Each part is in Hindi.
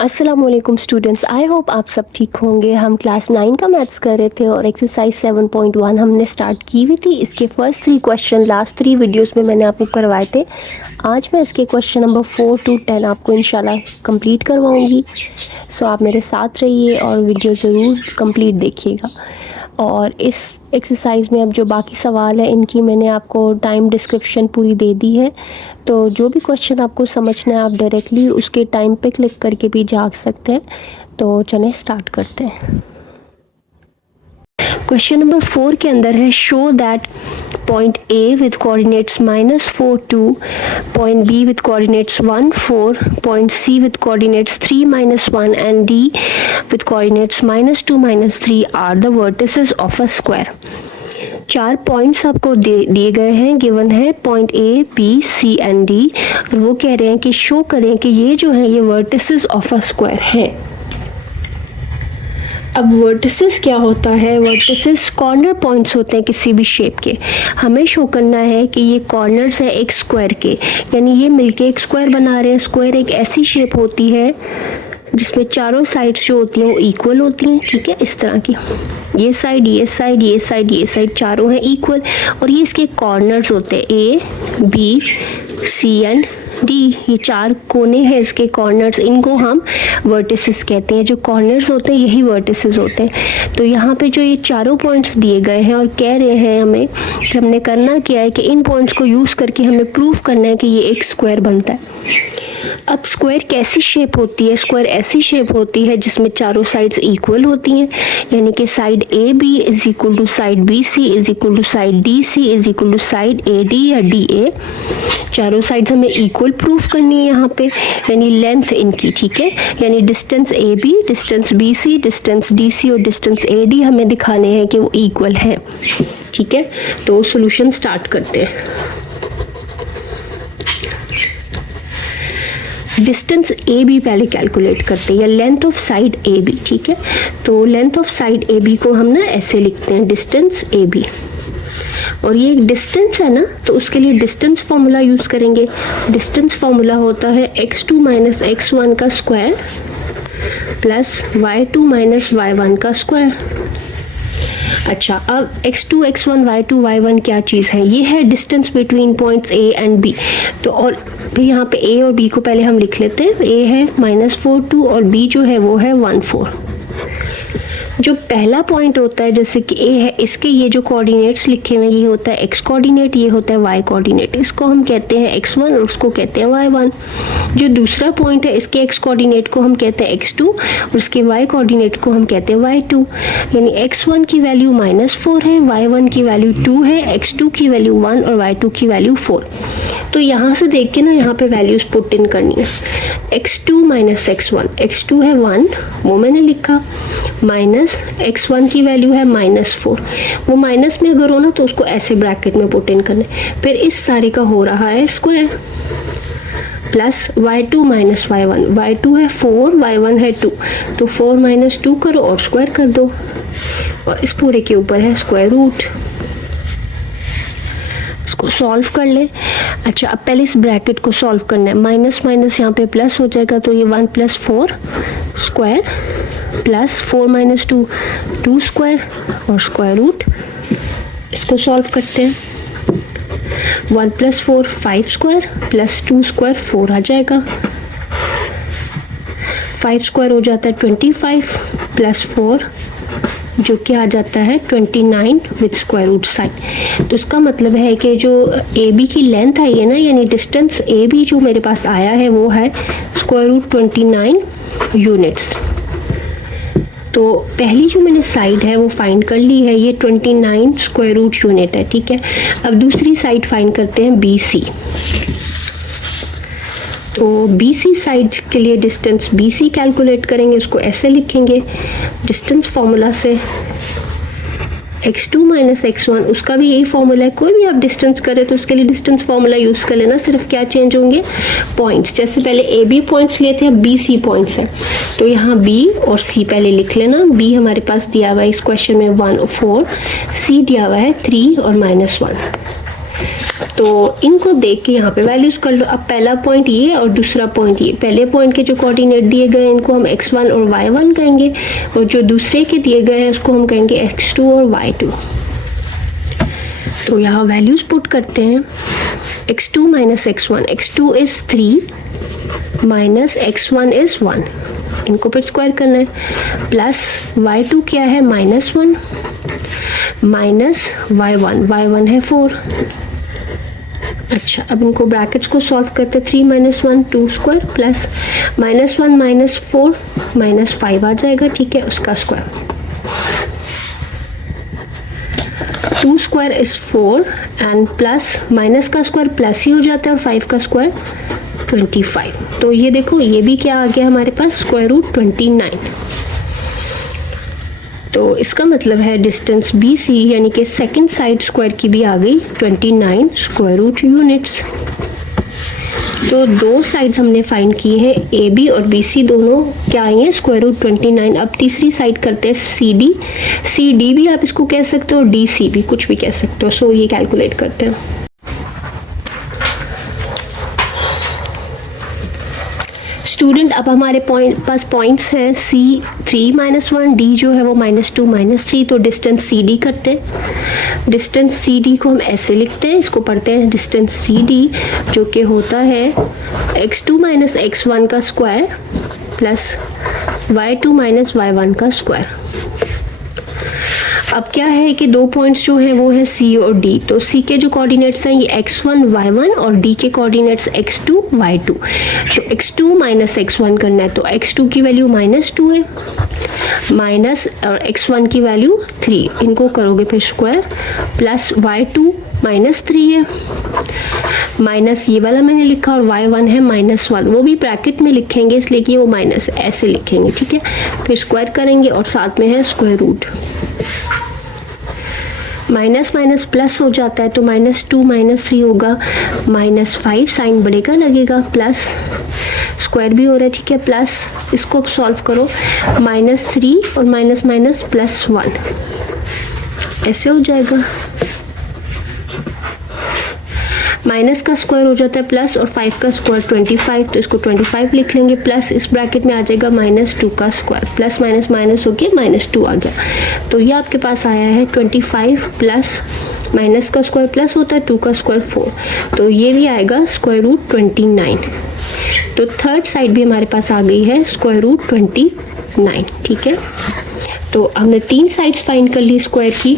अस्सलाम वालेकुम स्टूडेंट्स, आई होप आप सब ठीक होंगे। हम क्लास 9 का मैथ्स कर रहे थे और एक्सरसाइज 7.1 हमने स्टार्ट की हुई थी। इसके फर्स्ट 3 क्वेश्चन लास्ट 3 वीडियोस में मैंने आपको करवाए थे। आज मैं इसके क्वेश्चन नंबर 4 to 10 आपको इंशाल्लाह कंप्लीट करवाऊंगी। सो आप मेरे साथ रहिए और वीडियो ज़रूर कंप्लीट देखिएगा। और इस एक्सरसाइज में अब जो बाकी सवाल है इनकी मैंने आपको टाइम डिस्क्रिप्शन पूरी दे दी है, तो जो भी क्वेश्चन आपको समझना है आप डायरेक्टली उसके टाइम पे क्लिक करके भी जाग सकते हैं। तो चलें स्टार्ट करते हैं। क्वेश्चन नंबर 4 के अंदर है show that point A with coordinates -4 2, point B with coordinates 1 4, point C with coordinates 3 -1 and D with coordinates -2 3 are the vertices of a square. 4 points आपको दिए गए हैं, गिवन है point A B C and D, और वो कह रहे हैं कि शो करें कि ये जो है ये वर्टिसेस ऑफ अ स्क्वायर हैं। अब वर्टिसेस क्या होता है? वर्टिसेस कॉर्नर पॉइंट्स होते हैं किसी भी शेप के। हमें शो करना है कि ये कॉर्नर्स है एक स्क्वायर के, यानी ये मिलके एक स्क्वायर बना रहे हैं। स्क्वायर एक ऐसी शेप होती है जिसमें चारों साइड्स जो होती हैं वो इक्वल होती हैं, ठीक है, इस तरह की। ये साइड, ये साइड, ये साइड, ये साइड, चारों हैं इक्वल, और ये इसके कॉर्नर्स होते हैं A B C and D. ये 4 कोने हैं इसके कॉर्नर्स, इनको हम वर्टिसेस कहते हैं। जो कॉर्नर्स होते हैं यही वर्टिसेस होते हैं। तो यहाँ पे जो ये चारों पॉइंट्स दिए गए हैं और कह रहे हैं हमें कि हमने करना क्या है कि इन पॉइंट्स को यूज़ करके हमें प्रूव करना है कि ये एक स्क्वायर बनता है। अब स्क्वायर कैसी शेप होती है? स्क्वायर ऐसी शेप होती है जिसमें चारों साइड्स इक्वल होती हैं, यानी कि side A B is equal to side B C is equal to side D C is equal to side A D या डी ए। चारों साइड्स हमें इक्वल प्रूफ करनी है यहाँ पे, यानी लेंथ इनकी, ठीक है, यानी distance A B, distance B C, distance D C और डिस्टेंस ए डी हमें दिखाने हैं कि वो इक्वल है, ठीक है। तो सोल्यूशन स्टार्ट करते हैं। डिस्टेंस ए बी पहले कैलकुलेट करते हैं, या length of side A B, ठीक है। तो length of side A B को हम ना ऐसे लिखते हैं, डिस्टेंस ए बी, और ये एक डिस्टेंस है ना, तो उसके लिए डिस्टेंस फॉर्मूला यूज़ करेंगे। डिस्टेंस फॉर्मूला होता है x2 - x1 का स्क्वायर प्लस y2 - y1 का स्क्वायर। अच्छा, अब x2 x1 y2 y1 क्या चीज़ है? ये है distance between points a and b। तो और फिर यहाँ पे a और b को पहले हम लिख लेते हैं। a है -4 2 और b जो है वो है 1 4। जो पहला पॉइंट होता है जैसे कि a है, इसके ये जो कोऑर्डिनेट्स लिखे हुए हैं ये होता है x कोऑर्डिनेट, ये होता है y कोऑर्डिनेट। इसको हम कहते हैं x1 और उसको कहते हैं y1। जो दूसरा पॉइंट है इसके x कोऑर्डिनेट को हम कहते हैं x2 और उसके y कोऑर्डिनेट को हम कहते हैं y2। यानी x1 की वैल्यू -4 है, y1 की वैल्यू 2 है, x2 की वैल्यू 1 और y2 की वैल्यू 4। तो यहाँ से देख के ना यहाँ पे वैल्यूज पुट इन करनी है। x2 - x1, x2 है 1, वो मैंने लिखा, माइनस x1 की वैल्यू है -4। वो माइनस में अगर हो ना तो उसको ऐसे ब्रैकेट में पुट इन करना है। फिर इस सारे का हो रहा है square plus y2 - y1, y2 है 4, y1 है 2, तो 4 - 2 करो और स्क्वायर कर दो, और इस पूरे के ऊपर है स्क्वायर रूट। इसको सॉल्व कर ले। अच्छा, अब पहले इस ब्रैकेट को सॉल्व करना है। माइनस माइनस यहाँ पे प्लस हो जाएगा, तो ये 1 + 4 स्क्वायर प्लस 4 - 2 2 स्क्वायर और स्क्वायर रूट। इसको सॉल्व करते हैं। 1 + 4 5 स्क्वायर प्लस 2 स्क्वायर 4 आ जाएगा। 5 स्क्वायर हो जाता है 25 प्लस 4 जो कि आ जाता है 29 विद स्क्वायर रूट साइन। तो इसका मतलब है कि जो ए बी की लेंथ आई है ना, यानी डिस्टेंस ए बी जो मेरे पास आया है वो है स्क्वायर रूट 29 यूनिट्स। तो पहली जो मैंने साइड है वो फाइंड कर ली है, ये 29 स्क्वायर रूट यूनिट है, ठीक है। अब दूसरी साइड फाइंड करते हैं बी सी। तो बी सी साइड के लिए डिस्टेंस बी सी कैलकुलेट करेंगे, उसको ऐसे लिखेंगे डिस्टेंस फॉर्मूला से x2 - x1, उसका भी यही फॉर्मूला है। कोई भी आप डिस्टेंस करें तो उसके लिए डिस्टेंस फॉर्मूला यूज़ कर लेना, सिर्फ क्या चेंज होंगे पॉइंट्स। जैसे पहले ए बी पॉइंट्स लिए थे, अब बी सी पॉइंट्स है, तो यहाँ बी और सी पहले लिख लेना। बी हमारे पास दिया हुआ है इस क्वेश्चन में 1 और 4, सी दिया हुआ है 3 और -1। तो इनको देख के यहाँ पे वैल्यूज कर लो। अब पहला पॉइंट ये और दूसरा पॉइंट ये, पहले पॉइंट के जो कोऑर्डिनेट दिए गए हैं इनको हम x1 और y1 कहेंगे, और जो दूसरे के दिए गए हैं उसको हम कहेंगे x2 और y2। तो यहाँ वैल्यूज पुट करते हैं। x2 minus x1, x2 is 3 minus x1 is 1, इनको फिर स्क्वायर करना है, प्लस y2 क्या है -1 माइनस y1, y1 है 4। अच्छा, अब इनको ब्रैकेट्स को सॉल्व करते हैं। 3 माइनस 1 2 स्क्वायर प्लस -1 माइनस 4 -5 आ जाएगा, ठीक है, उसका square. 2 square is 4 and plus minus का स्क्वायर प्लस ही हो जाता है और 5 का स्क्वायर 25। तो ये देखो ये भी क्या आ गया हमारे पास, √29। तो इसका मतलब है डिस्टेंस BC यानी कि सेकंड साइड स्क्वायर की भी आ गई 29 स्क्वायर रूट यूनिट्स। तो दो साइड्स हमने फाइंड किए हैं, AB और BC दोनों क्या आई हैं, √29। अब तीसरी साइड करते हैं CD। CD भी आप इसको कह सकते हो और DC भी, कुछ भी कह सकते हो। सो ये कैलकुलेट करते हैं। स्टूडेंट, अब हमारे पास पॉइंट्स हैं C3 -1, D जो है वो -2 -3। तो डिस्टेंस CD करते हैं। डिस्टेंस CD को हम ऐसे लिखते हैं, इसको पढ़ते हैं डिस्टेंस CD जो कि होता है x2 माइनस x1 का square plus y2 minus y1 का स्क्वायर। अब क्या है कि दो पॉइंट्स जो हैं वो है C और D। तो C के जो कोऑर्डिनेट्स हैं ये x1 y1 और D के कोऑर्डिनेट्स x2 y2। तो x2 माइनस x1 करना है, तो x2 की वैल्यू -2 है माइनस और x1 की वैल्यू 3, इनको करोगे फिर स्क्वायर, प्लस y2 -3 है माइनस ये वाला मैंने लिखा और y1 है -1, वो भी ब्रैकेट में लिखेंगे इसलिए कि वो माइनस ऐसे लिखेंगे, ठीक है। फिर स्क्वायर करेंगे और साथ में है square root. Minus minus plus हो जाता है तो -2 -3 होगा -5, साइन बढ़ेगा लगेगा, प्लस स्क्वायर भी हो रहा है, ठीक है, प्लस इसको सॉल्व करो, -3 और माइनस माइनस +1 ऐसे हो जाएगा। माइनस का स्क्वायर हो जाता है प्लस और 5 का स्क्वायर 25, तो इसको 25 लिख लेंगे, प्लस इस ब्रैकेट में आ जाएगा -2 का स्क्वायर, प्लस माइनस माइनस हो गया -2 आ गया। तो ये आपके पास आया है 25 प्लस माइनस का स्क्वायर प्लस होता है 2 का स्क्वायर 4, तो ये भी आएगा √29। तो थर्ड साइड भी हमारे पास आ गई है √29, ठीक है। तो हमने 3 साइड्स फाइंड कर ली स्क्वायर की,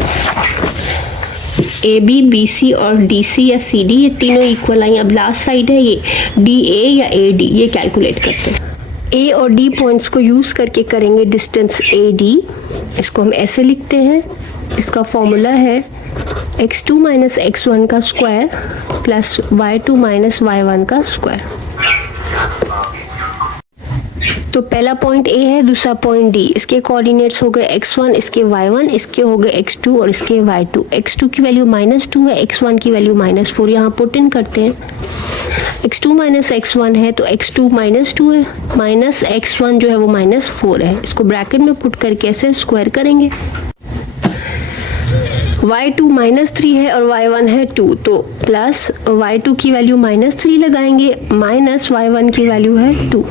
AB, BC और DC या CD, ये तीनों इक्वल आई। अब लास्ट साइड है ये DA या AD, ये कैलकुलेट करते हैं। A और D पॉइंट्स को यूज़ करके करेंगे डिस्टेंस AD, इसको हम ऐसे लिखते हैं, इसका फॉर्मूला है x2 माइनस x1 का square plus y2 minus y1 का स्क्वायर। तो पहला पॉइंट A है, दूसरा पॉइंट D, इसके कोऑर्डिनेट्स हो गए x1, इसके y1, इसके हो गए x2 और इसके y2। x2 की वैल्यू -2 है, x1 की वैल्यू -4, यहाँ पुट इन करते हैं। x2 माइनस x1 है तो x2 -2 है, माइनस x1 जो है वो -4 है, इसको ब्रैकेट में पुट करके ऐसे स्क्वायर करेंगे। y2 -3 है और y1 है 2, तो प्लस y2 की वैल्यू -3 लगाएंगे, माइनस y1 की वैल्यू है 2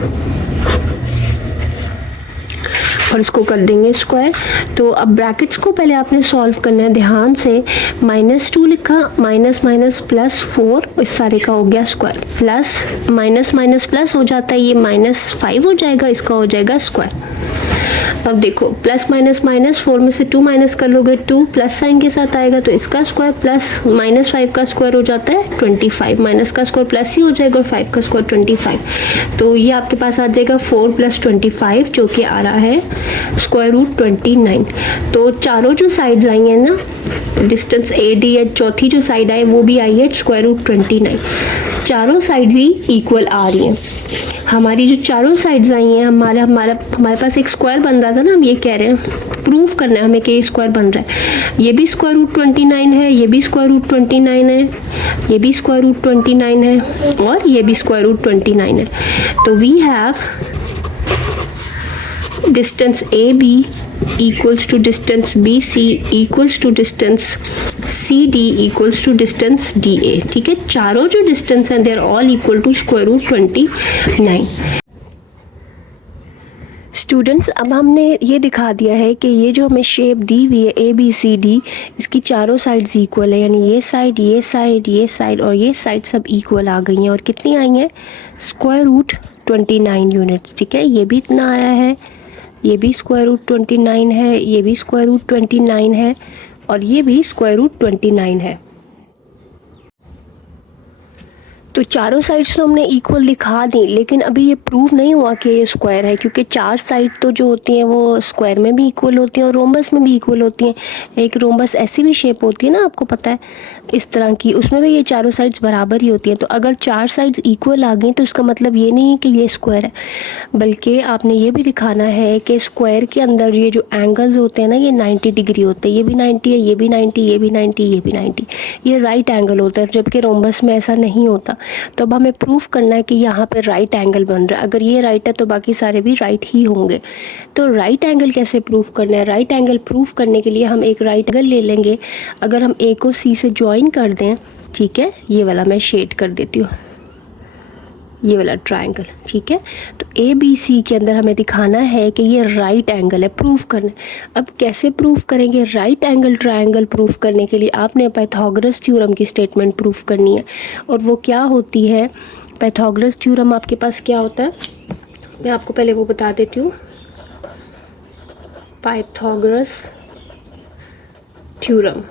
और इसको कर देंगे स्क्वायर। तो अब ब्रैकेट्स को पहले आपने सॉल्व करना है ध्यान से। -2 लिखा, माइनस माइनस +4, इस सारे का हो गया square, plus minus minus plus हो जाता है, ये -5 हो जाएगा, इसका हो जाएगा स्क्वायर। अब देखो प्लस माइनस माइनस 4 में से 2 माइनस कर लोगे, 2 प्लस साइन के साथ आएगा तो इसका स्क्वायर, प्लस -5 का स्क्वायर हो जाता है 25, माइनस का स्क्वायर प्लस ही हो जाएगा और 5 का स्क्वायर 25, तो ये आपके पास आ जाएगा 4 + 25 जो कि आ रहा है √29। तो चारों जो साइड्स आई हैं ना, डिस्टेंस AD या चौथी जो साइड आई वो भी आई है √29। चारों साइड्स ही इक्वल आ रही हैं। हमारी जो चारों साइड्स आई हैं, हमारे पास एक स्क्वायर बन रहा था ना, हम ये कह रहे हैं प्रूफ करना है हमें कि ये स्क्वायर बन रहा है। ये भी √29 है, ये भी √29 है, ये भी √29 है और ये भी √29 है। तो we have distance A B equals to distance B C equals to distance C D equals to distance D A. ठीक है, चारों जो डिस्टेंस हैं they are all equal to square root 29। Students, अब हमने ये दिखा दिया है कि ये जो हमें शेप दी हुई है ए बी सी डी, इसकी चारों साइड्स इक्वल है, यानी ये साइड ये साइड ये साइड और ये साइड सब इक्वल आ गई हैं। और कितनी आई हैं? Square root 29 units. ठीक है, ये भी इतना आया है, ये भी स्क्वायर रूट 29 है, ये भी स्क्वायर रूट 29 है और ये भी स्क्वायर रूट 29 है। तो चारों साइड्स तो हमने इक्वल दिखा दी, लेकिन अभी ये प्रूव नहीं हुआ कि ये स्क्वायर है, क्योंकि चार साइड तो जो होती हैं वो स्क्वायर में भी इक्वल होती हैं और रोम्बस में भी इक्वल होती हैं। एक रोम्बस ऐसी भी शेप होती है ना, आपको पता है, इस तरह की, उसमें भी ये चारों साइड्स बराबर ही होती हैं। तो अगर चार साइड्स इक्वल आ गई तो इसका मतलब ये नहीं है कि ये स्क्वायर है, बल्कि आपने ये भी दिखाना है कि स्क्वायर के अंदर ये जो एंगल्स होते हैं ना, ये 90 डिग्री होते हैं। ये भी 90 है, ये भी 90, ये भी 90, ये भी 90, ये राइट एंगल होता है, जबकि रोम्बस में ऐसा नहीं होता। तो अब हमें प्रूफ करना है कि यहाँ पे राइट एंगल बन रहा है। अगर ये राइट है तो बाकी सारे भी राइट ही होंगे। तो राइट एंगल कैसे प्रूफ करना है? राइट एंगल प्रूफ करने के लिए हम एक राइट एंगल ले लेंगे। अगर हम ए को सी से ज्वाइन कर दें, ठीक है, ये वाला मैं शेड कर देती हूँ, ये वाला ट्रायंगल। ठीक है, तो ए बी सी के अंदर हमें दिखाना है कि ये राइट एंगल है, प्रूफ करना है। अब कैसे प्रूफ करेंगे? राइट एंगल ट्रायंगल प्रूफ करने के लिए आपने पाइथागोरस थ्योरम की स्टेटमेंट प्रूफ करनी है। और वो क्या होती है? पाइथागोरस थ्योरम आपके पास क्या होता है, मैं आपको पहले वो बता देती हूँ। पाइथागोरस थ्योरम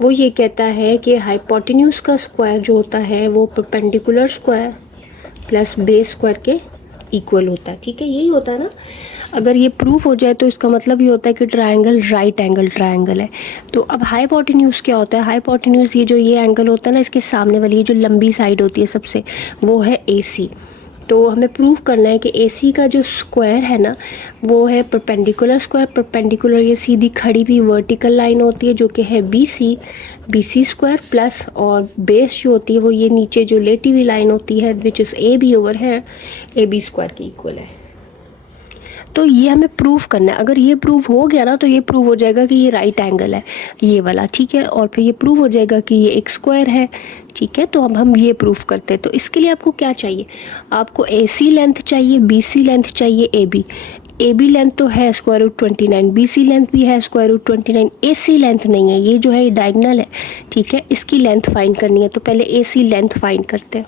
वो ये कहता है कि हाइपोटेन्यूज का स्क्वायर जो होता है वो perpendicular square plus base square के इक्वल होता है। ठीक है, यही होता है ना। अगर ये प्रूफ हो जाए तो इसका मतलब ये होता है कि ट्रायंगल राइट एंगल ट्रायंगल है। तो अब हाइपोटेन्यूज क्या होता है? हाइपोटेन्यूज ये जो ये एंगल होता है ना, इसके सामने वाली ये जो लंबी साइड होती है सबसे, वो है AC। तो हमें प्रूफ करना है कि AC का जो स्क्वायर है ना, वो है परपेंडिकुलर स्क्वायर। परपेंडिकुलर ये सीधी खड़ी हुई वर्टिकल लाइन होती है जो कि है BC स्क्वायर प्लस, और बेस जो होती है वो ये नीचे जो लेटी हुई लाइन होती है विच इज़ AB ओवर है AB स्क्वायर के इक्वल है। तो ये हमें प्रूफ करना है। अगर ये प्रूफ हो गया ना तो ये प्रूफ हो जाएगा कि ये राइट एंगल है, ये वाला। ठीक है, और फिर ये प्रूफ हो जाएगा कि ये एक स्क्वायर है। ठीक है, तो अब हम ये प्रूफ करते हैं। तो इसके लिए आपको क्या चाहिए? आपको AC लेंथ चाहिए, BC लेंथ चाहिए, AB लेंथ तो है स्क्वायर रूट 29, BC लेंथ भी है स्क्वायर रूट 29, AC लेंथ नहीं है, ये जो है ये डायगोनल है। ठीक है, इसकी लेंथ फाइंड करनी है, तो पहले AC लेंथ फाइंड करते हैं।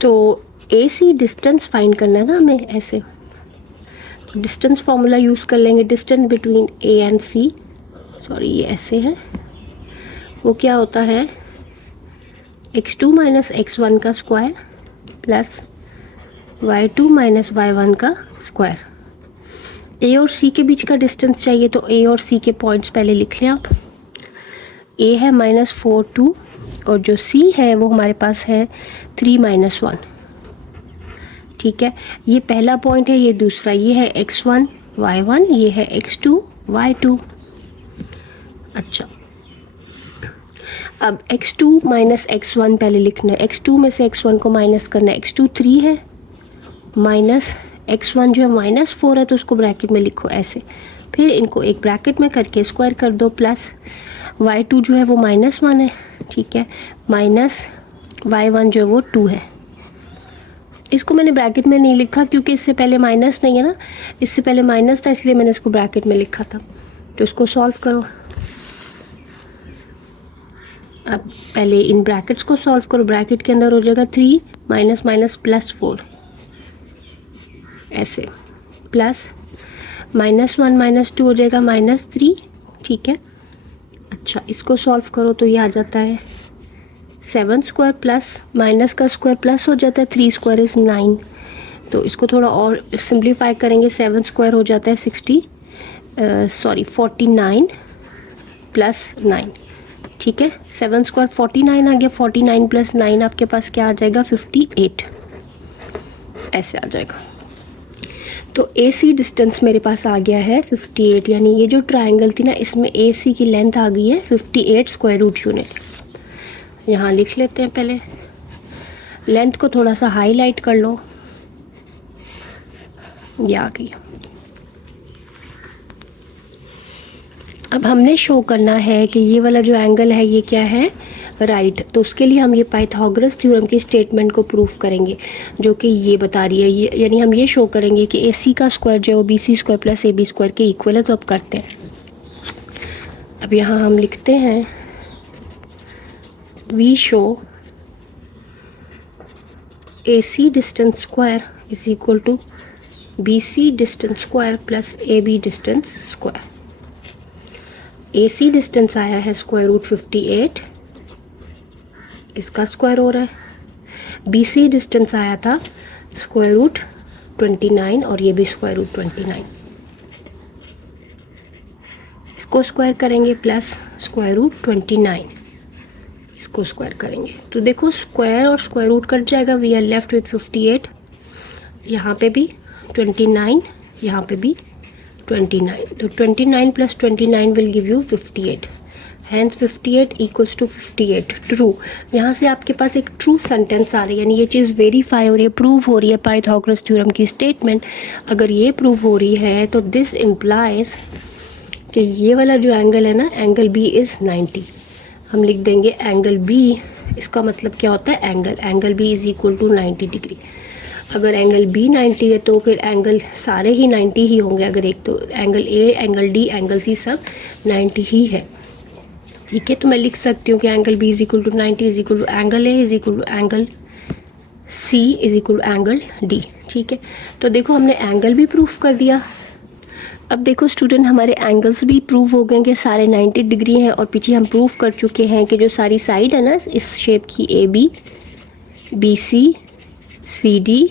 तो AC डिस्टेंस फाइंड करना है ना हमें, ऐसे डिस्टेंस फार्मूला यूज़ कर लेंगे। Distance between A and C, sorry ये ऐसे है, वो क्या होता है? x2 माइनस x1 का square plus y2 minus y1 का स्क्वायर। A और C के बीच का डिस्टेंस चाहिए, तो A और C के पॉइंट्स पहले लिख लें आप। A है -4 2 और जो C है वो हमारे पास है 3 - 1। ठीक है, ये पहला पॉइंट है, ये दूसरा, ये है x1 y1, ये है x2 y2। अच्छा, अब x2 माइनस x1 पहले लिखना है। x2 में से x1 को माइनस करना है। x2 3 है, माइनस x1 जो है -4 है, तो उसको ब्रैकेट में लिखो ऐसे। फिर इनको एक ब्रैकेट में करके स्क्वायर कर दो, प्लस y2 जो है वो -1 है। ठीक है, माइनस y1 जो है वो 2 है। इसको मैंने ब्रैकेट में नहीं लिखा क्योंकि इससे पहले माइनस नहीं है ना, इससे पहले माइनस था, इसलिए मैंने इसको ब्रैकेट में लिखा था। तो इसको सॉल्व करो। अब पहले इन ब्रैकेट्स को सॉल्व करो। ब्रैकेट के अंदर हो जाएगा 3 माइनस माइनस प्लस 4, ऐसे, प्लस -1 - 2 हो जाएगा -3। ठीक है, अच्छा, इसको सॉल्व करो तो ये आ जाता है 7 स्क्वायर प्लस माइनस का स्क्वायर प्लस हो जाता है 3 स्क्वायर इज़ 9। तो इसको थोड़ा और सिंप्लीफाई करेंगे। 7 स्क्वायर हो जाता है 49 प्लस 9। ठीक है, 7 स्क्वायर 49 आ गया, 49 प्लस 9 आपके पास क्या आ जाएगा? 58, ऐसे आ जाएगा। तो AC डिस्टेंस मेरे पास आ गया है 58, यानी ये जो ट्रायंगल थी ना, इसमें AC की लेंथ आ गई है 58 स्क्वायर रूट यूनिट। यहाँ लिख लेते हैं पहले। लेंथ को थोड़ा सा हाईलाइट कर लो। ये आ गई। अब हमने शो करना है कि ये वाला जो एंगल है ये क्या है, राइट। तो उसके लिए हम ये पाइथागोरस थ्योरम की स्टेटमेंट को प्रूफ करेंगे जो कि ये बता रही है, ये यानी हम ये शो करेंगे कि ए सी का स्क्वायर जो है वो B C square plus A B square के इक्वल है। तो अब करते हैं। अब यहाँ हम लिखते हैं we show A C distance square is equal to B C distance square plus A B distance square. A C distance आया है स्क्वायर रूट 58, इसका स्क्वायर हो रहा है। बी सी डिस्टेंस आया था स्क्वायर रूट 29 और ये भी स्क्वायर रूट 29, इसको स्क्वायर करेंगे प्लस स्क्वायर रूट 29, इसको स्क्वायर करेंगे तो देखो स्क्वायर और स्क्वायर रूट कट जाएगा। वी आर लेफ्ट विथ 58, यहाँ पे भी 29, यहाँ पे भी 29, तो 29 plus 29 will give you 58, hence 58 equals to 58 true. यहाँ से आपके पास एक ट्रू सेंटेंस आ रही है, यानी ये चीज़ वेरीफाई हो रही है, प्रूव हो रही है पाइथागोरस थ्योरम की स्टेटमेंट। अगर ये प्रूव हो रही है तो दिस इम्प्लाइज कि ये वाला जो एंगल है ना, एंगल बी इज़ 90। हम लिख देंगे एंगल बी, इसका मतलब क्या होता है, angle B is equal to 90 degree. अगर एंगल बी 90 है तो फिर एंगल सारे ही 90 ही होंगे। अगर एक तो angle A, angle D, angle C सब 90 ही है, ठीक है। तो मैं लिख सकती हूँ कि angle B is equal to 90 is equal to angle A is equal to angle C is equal to angle D, ठीक है। तो देखो हमने एंगल भी प्रूफ कर दिया। अब देखो स्टूडेंट, हमारे एंगल्स भी प्रूव हो गए कि सारे 90 डिग्री हैं, और पीछे हम प्रूव कर चुके हैं कि जो सारी साइड है ना इस शेप की, A B, B C, C D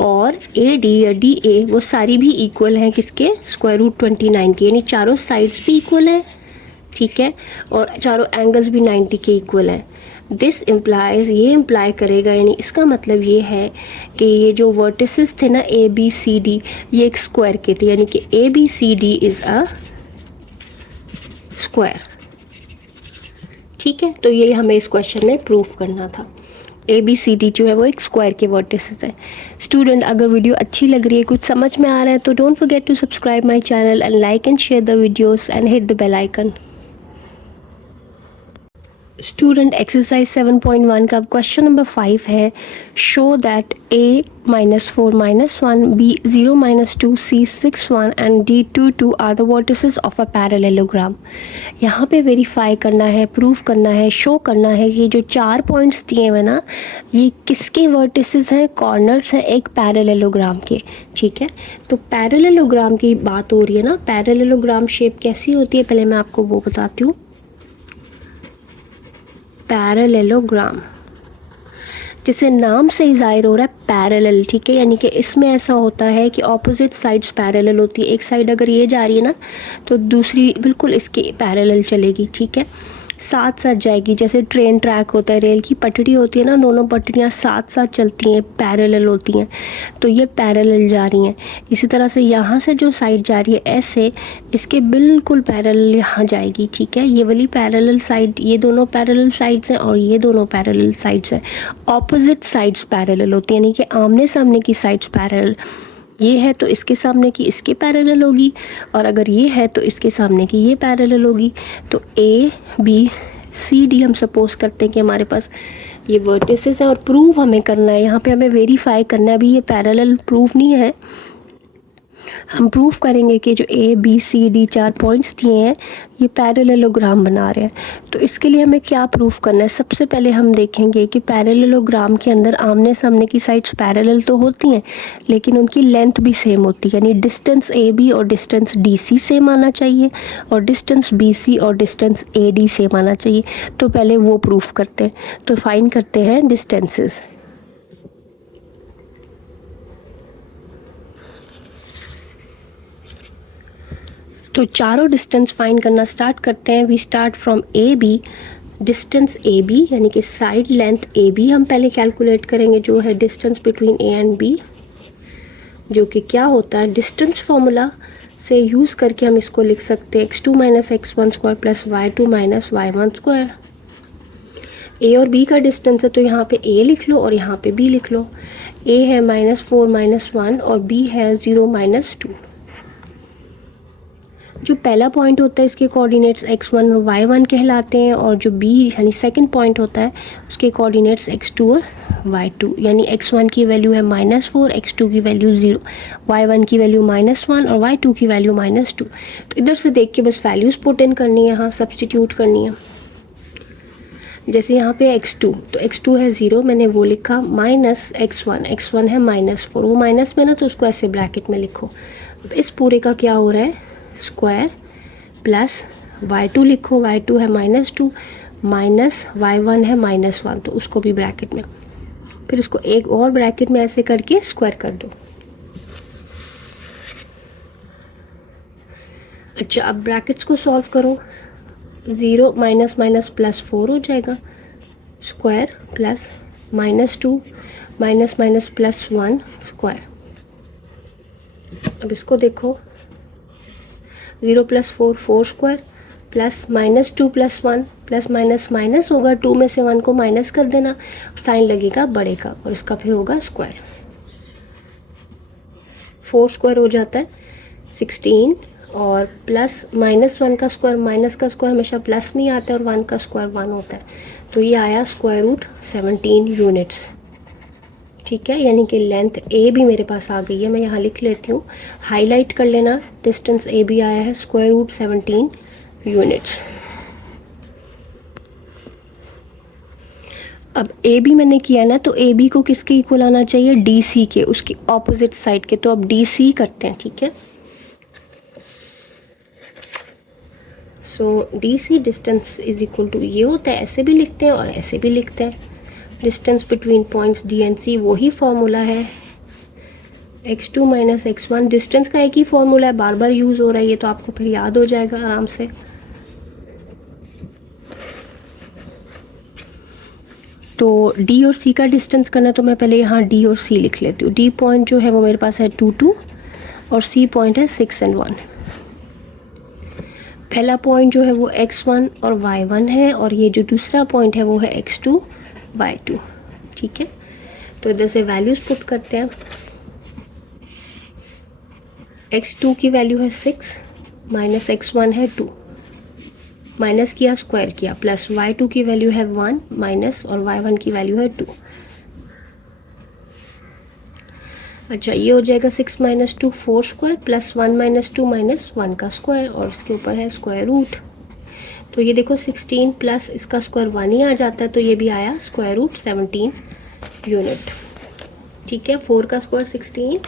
और ए डी या डी ए, वो सारी भी इक्वल हैं किसके, स्क्वायर रूट 29 के, यानी चारों साइड्स भी इक्वल है, ठीक है। और चारों एंगल्स भी 90 के इक्वल हैं। दिस इम्प्लाइज, ये इम्प्लाई करेगा, यानी इसका मतलब ये है कि ये जो वर्टिसेस थे ना ए बी सी डी, ये एक स्क्वायर के थे, यानी कि A B C D is a square, ठीक है। तो ये हमें इस क्वेश्चन में प्रूफ करना था। ए बी सी डी जो है वो एक स्क्वायर के वर्टिसेस है। स्टूडेंट, अगर वीडियो अच्छी लग रही है, कुछ समझ में आ रहा है, तो don't forget to subscribe my channel and like and share the videos and hit the bell icon. Student, exercise 7.1 का क्वेश्चन नंबर 5 है, show that a -4 -1 b 0 -2 c 6 1 and d 2 2 are the vertices of a parallelogram. यहाँ पे वेरीफाई करना है, प्रूफ करना है, शो करना है कि जो 4 पॉइंट्स दिए हुए ना, ये किसके वर्टिसेस हैं, कॉर्नर्स हैं एक पैरेललोग्राम के, ठीक है। तो पैरेललोग्राम की बात हो रही है ना, पैरेललोग्राम शेप कैसी होती है, पहले मैं आपको वो बताती हूँ। पैरेललोग्राम जिसे नाम से ही जाहिर हो रहा है पैरेलल, ठीक है, यानी कि इसमें ऐसा होता है कि ऑपोजिट साइड्स पैरेलल होती है। एक साइड अगर ये जा रही है ना तो दूसरी बिल्कुल इसके पैरेलल चलेगी, ठीक है, साथ साथ जाएगी। जैसे ट्रेन ट्रैक होता है, रेल की पटड़ी होती है ना, दोनों पटड़ियाँ साथ साथ चलती हैं, पैरेलल होती हैं, तो ये पैरेलल जा रही हैं। इसी तरह से यहाँ से जो साइड जा रही है ऐसे, इसके बिल्कुल पैरेलल यहाँ जाएगी, ठीक है। ये वाली पैरेलल साइड, ये दोनों पैरेलल साइड्स हैं और ये दोनों पैरेलल साइड्स हैं। ऑपोजिट साइड्स पैरेलल होती हैं, यानी कि आमने सामने की साइड्स पैरेलल। ये है तो इसके सामने की इसके पैरेलल होगी, और अगर ये है तो इसके सामने की ये पैरेलल होगी। तो ए बी सी डी हम सपोज करते हैं कि हमारे पास ये वर्टिसेस हैं, और प्रूव हमें करना है, यहाँ पे हमें वेरीफाई करना है। अभी ये पैरेलल प्रूफ नहीं है, हम प्रूफ करेंगे कि जो A B C D 4 points दिए हैं ये पैरेललोग्राम बना रहे हैं। तो इसके लिए हमें क्या प्रूफ करना है, सबसे पहले हम देखेंगे कि पैरेललोग्राम के अंदर आमने सामने की साइड्स पैरेलल तो होती हैं, लेकिन उनकी लेंथ भी सेम होती है, यानी डिस्टेंस ए बी और डिस्टेंस डी सी सेम आना चाहिए, और डिस्टेंस बी सी और डिस्टेंस ए डी सेम आना चाहिए। तो पहले वो प्रूफ करते हैं, तो फाइंड करते हैं डिस्टेंसेस। तो चारों डिस्टेंस फाइंड करना स्टार्ट करते हैं। We start from A B, distance A B यानी कि साइड लेंथ ए बी हम पहले कैलकुलेट करेंगे, जो है distance between A and B, जो कि क्या होता है, डिस्टेंस फॉर्मूला से यूज़ करके हम इसको लिख सकते हैं x2 - x1 square plus y2 - y1 square. A और बी का डिस्टेंस है तो यहाँ पे ए लिख लो और यहाँ पे बी लिख लो। ए है -4 -1 और बी है 0 -2। जो पहला पॉइंट होता है इसके कोऑर्डिनेट्स x1 और y1 कहलाते हैं, और जो b यानी सेकंड पॉइंट होता है उसके कोऑर्डिनेट्स x2 और y2। यानी x1 की वैल्यू है -4, x2 की वैल्यू 0, y1 की वैल्यू -1 और y2 की वैल्यू -2। तो इधर से देख के बस वैल्यूज़ पुट इन करनी है, यहाँ सब्सटीट्यूट करनी है। जैसे यहाँ पे x2, तो x2 है 0, मैंने वो लिखा, -x1, x1 है -4, वो माइनस में ना तो उसको ऐसे ब्रैकेट में लिखो। अब इस पूरे का क्या हो रहा है, स्क्वायर प्लस y2 लिखो, y2 है -2 माइनस y1 है -1, तो उसको भी ब्रैकेट में, फिर उसको एक और ब्रैकेट में ऐसे करके स्क्वायर कर दो। अच्छा, अब ब्रैकेट्स को सॉल्व करो, 0 माइनस प्लस 4 हो जाएगा, square plus -2 minus plus 1 square. अब इसको देखो, 0 + 4 4 स्क्वायर प्लस -2 + 1 प्लस माइनस होगा, 2 में से 1 को माइनस कर देना, साइन लगेगा बड़े का और इसका फिर होगा स्क्वायर। 4 स्क्वायर हो जाता है 16 और प्लस -1 का स्क्वायर, माइनस का स्क्वायर हमेशा प्लस में ही आता है और 1 का स्क्वायर 1 होता है, तो ये आया √17 यूनिट्स। ठीक है, यानी कि लेंथ ए भी मेरे पास आ गई है, मैं यहाँ लिख लेती हूँ, हाईलाइट कर लेना, डिस्टेंस ए भी आया है √17 यूनिट्स। अब ए बी मैंने किया ना, तो ए बी को किसके इक्वल आना चाहिए, डी सी के, उसके ऑपोजिट साइड के, तो अब डी सी करते हैं। ठीक है, so D C distance is equal to, ये होता है, ऐसे भी लिखते हैं और ऐसे भी लिखते हैं, distance between points D and C, वही फॉर्मूला है, x2 - x1, डिस्टेंस का एक ही फॉर्मूला है, बार बार यूज़ हो रहा है ये, तो आपको फिर याद हो जाएगा आराम से। तो डी और सी का डिस्टेंस करना, तो मैं पहले यहाँ डी और सी लिख लेती हूँ। डी पॉइंट जो है वो मेरे पास है 2 2 और सी पॉइंट है 6 और 1। पहला पॉइंट जो है वो x1 और y1 है, और ये जो दूसरा पॉइंट है वो है x2 y2। ठीक है, तो इधर से वैल्यूज पुट करते हैं। x2 की वैल्यू है 6 माइनस x1 है 2, माइनस किया स्क्वायर किया, प्लस y2 की वैल्यू है 1 माइनस और y1 की वैल्यू है 2। अच्छा, ये हो जाएगा 6 - 2 4 स्क्वायर प्लस 1 - 2 माइनस 1 का स्क्वायर, और इसके ऊपर है स्क्वायर रूट। तो ये देखो 16 प्लस इसका स्क्वायर 1 ही आ जाता है, तो ये भी आया √17 यूनिट। ठीक है, 4 का स्क्वायर 16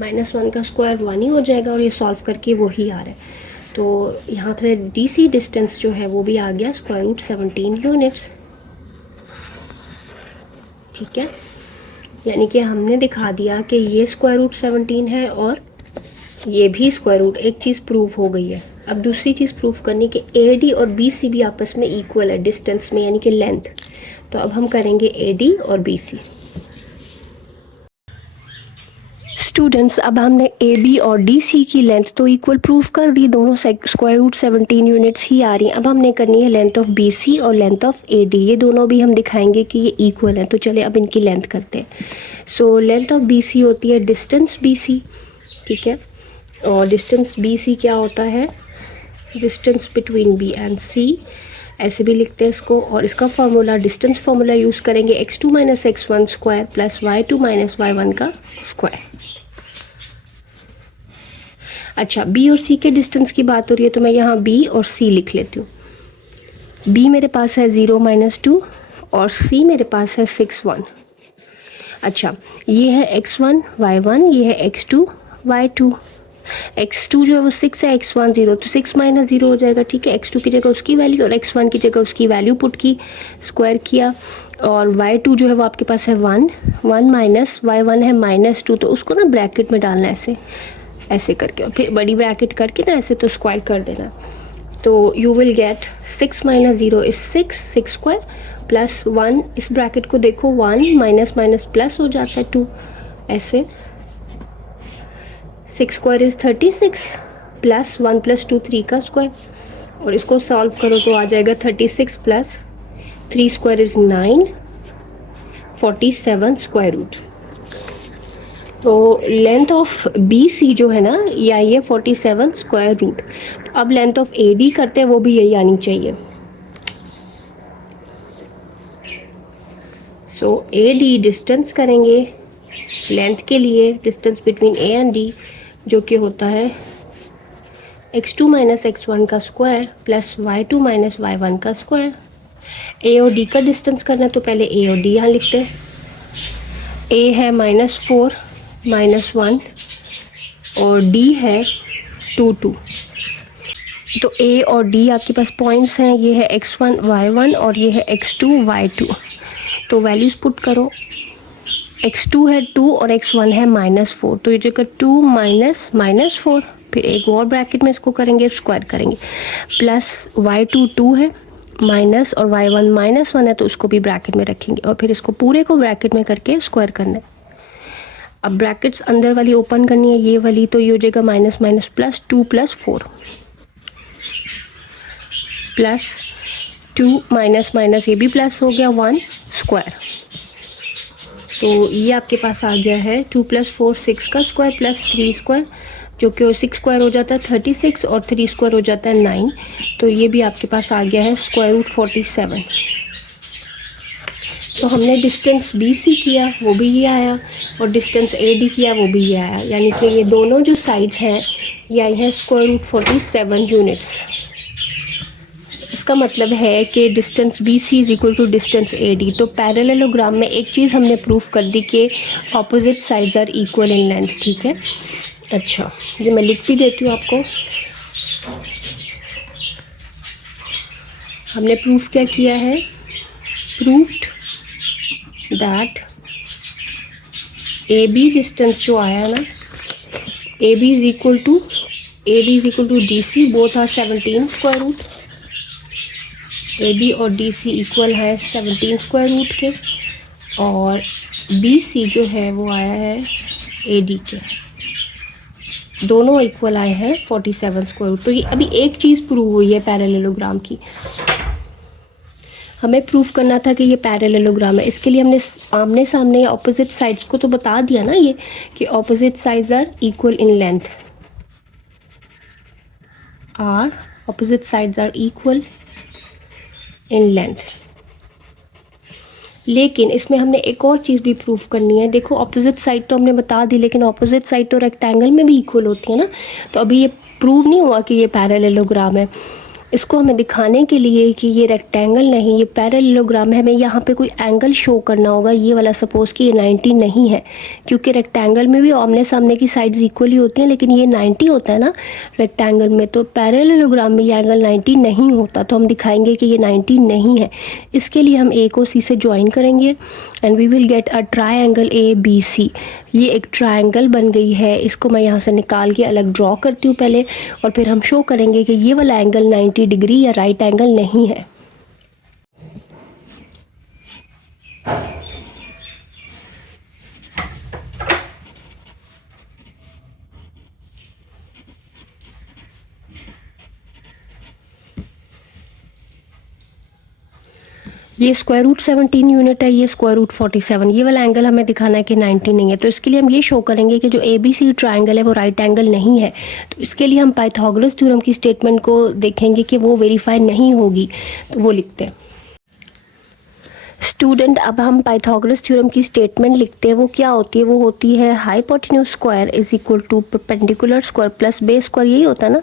माइनस 1 का स्क्वायर 1 ही हो जाएगा, और ये सॉल्व करके वही आ रहा है। तो यहाँ पे डी सी डिस्टेंस जो है वो भी आ गया √17 यूनिट्स। ठीक है, यानी कि हमने दिखा दिया कि ये √17 है और ये भी स्क्वायर रूट, एक चीज़ प्रूव हो गई है। अब दूसरी चीज़ प्रूव करनी कि ए डी और बी सी भी आपस में इक्वल है डिस्टेंस में, यानी कि लेंथ। तो अब हम करेंगे ए डी और बी सी। स्टूडेंट्स, अब हमने ए बी और डी सी की लेंथ तो इक्वल प्रूव कर दी, दोनों √17 यूनिट्स ही आ रही हैं। अब हमने करनी है लेंथ ऑफ बी सी और लेंथ ऑफ ए डी, ये दोनों भी हम दिखाएंगे कि ये इक्वल है। तो चले अब इनकी लेंथ करते हैं। So length of B C होती है डिस्टेंस बी सी। ठीक है, और डिस्टेंस बी सी क्या होता है, डिस्टेंस बिटवीन बी एंड सी, ऐसे भी लिखते हैं इसको। और इसका फार्मूला, डिस्टेंस फार्मूला यूज़ करेंगे, x2 - x1 square plus y2 - y1 का स्क्वायर। अच्छा, बी और सी के डिस्टेंस की बात हो रही है, तो मैं यहाँ बी और सी लिख लेती हूँ। बी मेरे पास है 0 - 2 और सी मेरे पास है 6 1। अच्छा, ये है x1 y1, ये है x2 y2। x2 जो है वो 6 है, x1 0, तो 6 - 0 हो जाएगा। ठीक है, x2 की जगह उसकी वैल्यू और x1 की जगह उसकी वैल्यू पुट की, स्क्वायर किया, और y2 जो है वो आपके पास है 1 1 माइनस y1 है -2, तो उसको ना ब्रैकेट में डालना है ऐसे करके, और फिर बड़ी ब्रैकेट करके ना ऐसे तो स्क्वायर कर देना। तो you will gate 6 - 0 is 6 square plus 1, इस ब्रैकेट को देखो 1 माइनस प्लस हो जाता है 2, ऐसे 6 स्क्वायर इज 36 प्लस 1 + 2 3 का स्क्वायर, और इसको सॉल्व करो तो आ जाएगा 36 plus 3 square is 9, 47 square root. तो लेंथ ऑफ बी सी जो है ना ये आई है 47 स्क्वायर रूट। अब लेंथ ऑफ ए डी करते हैं, वो भी यही आनी चाहिए। सो ए डी डिस्टेंस करेंगे लेंथ के लिए, distance between A and D, जो कि होता है x2 माइनस x1 का square plus y2 minus y1 का स्क्वायर। ए और डी का डिस्टेंस करना है तो पहले ए और डी यहाँ लिखते हैं। ए है -4 -1 और डी है 2 2। तो ए और डी आपके पास पॉइंट्स हैं, ये है x1 y1 और ये है x2 y2। तो वैल्यूज पुट करो, x2 है 2 और x1 है -4, तो ये जगह 2 माइनस -4, फिर एक और ब्रैकेट में इसको करेंगे, स्क्वायर करेंगे, प्लस y2 2 है माइनस और y1 -1 है तो उसको भी ब्रैकेट में रखेंगे और फिर इसको पूरे को ब्रैकेट में करके स्क्वायर करना है। अब ब्रैकेट्स अंदर वाली ओपन करनी है, ये वाली, तो ये हो जाएगा minus minus plus 2 + 4 plus 2 minus minus ये भी प्लस हो गया 1 स्क्वायर। तो ये आपके पास आ गया है 2 + 4 6 का स्क्वायर प्लस 3 स्क्वायर, जो कि 6 स्क्वायर हो जाता है 36 और 3 स्क्वायर हो जाता है 9। तो ये भी आपके पास आ गया है √47। तो हमने डिस्टेंस बी सी किया वो भी ये आया और डिस्टेंस ए डी किया वो भी ये आया, यानी कि ये दोनों जो साइड्स हैं ये आई है √47 यूनिट्स। इसका मतलब है कि distance B C is equal to distance A D. तो पैरेललोग्राम में एक चीज़ हमने प्रूफ कर दी कि opposite sides are equal in length, ठीक है। अच्छा, ये मैं लिख भी देती हूँ आपको। हमने प्रूफ क्या किया है, proofed that A B distance जो आया ना, A B is equal to D C, both are 17 square root. A B और डी सी इक्वल है 17 स्क्वायर रूट के, और बी सी जो है वो आया है ए डी के, दोनों इक्वल आए हैं 47 स्क्वायर रूट। तो ये अभी एक चीज़ प्रूव हुई है पैरेललोग्राम की। हमें प्रूफ करना था कि ये पैरेललोग्राम है, इसके लिए हमने आमने सामने या ऑपोजिट साइड्स को तो बता दिया ना ये कि opposite sides are equal in length, opposite sides are equal in length. लेकिन इसमें हमने एक और चीज़ भी प्रूफ करनी है। देखो ऑपोजिट साइड तो हमने बता दी, लेकिन ऑपोजिट साइड तो रेक्टेंगल में भी इक्वल होती है ना। तो अभी ये प्रूव नहीं हुआ कि ये पैरेललोग्राम है। इसको हमें दिखाने के लिए कि ये रेक्टेंगल नहीं, ये पैरेललोग्राम है, हमें यहाँ पे कोई एंगल शो करना होगा। ये वाला सपोज़ कि ये 90 नहीं है, क्योंकि रेक्टेंगल में भी आमने सामने की साइड्स इक्वली होती हैं, लेकिन ये 90 होता है ना रेक्टेंगल में। तो पैरेललोग्राम में ये एंगल 90 नहीं होता, तो हम दिखाएंगे कि ये 90 नहीं है। इसके लिए हम ए को सी से ज्वाइन करेंगे and we will get a triangle A B C. ये एक ट्रायंगल बन गई है। इसको मैं यहाँ से निकाल के अलग ड्रॉ करती हूँ पहले, और फिर हम शो करेंगे कि ये वाला एंगल 90 डिग्री या राइट एंगल नहीं है। ये √17 यूनिट है, ये √47। ये वाला एंगल हमें दिखाना है कि 90 नहीं है। तो इसके लिए हम ये शो करेंगे कि जो ए बी सी ट्राइंगल है वो राइट एंगल नहीं है। तो इसके लिए हम पाइथागोरस थ्योरम की स्टेटमेंट को देखेंगे कि वो वेरीफाई नहीं होगी, तो वो लिखते हैं। स्टूडेंट, अब हम पाइथागोरस थ्योरम की स्टेटमेंट लिखते हैं। वो क्या होती है, वो होती है hypotenuse square is equal to perpendicular square plus base square, यही होता है ना।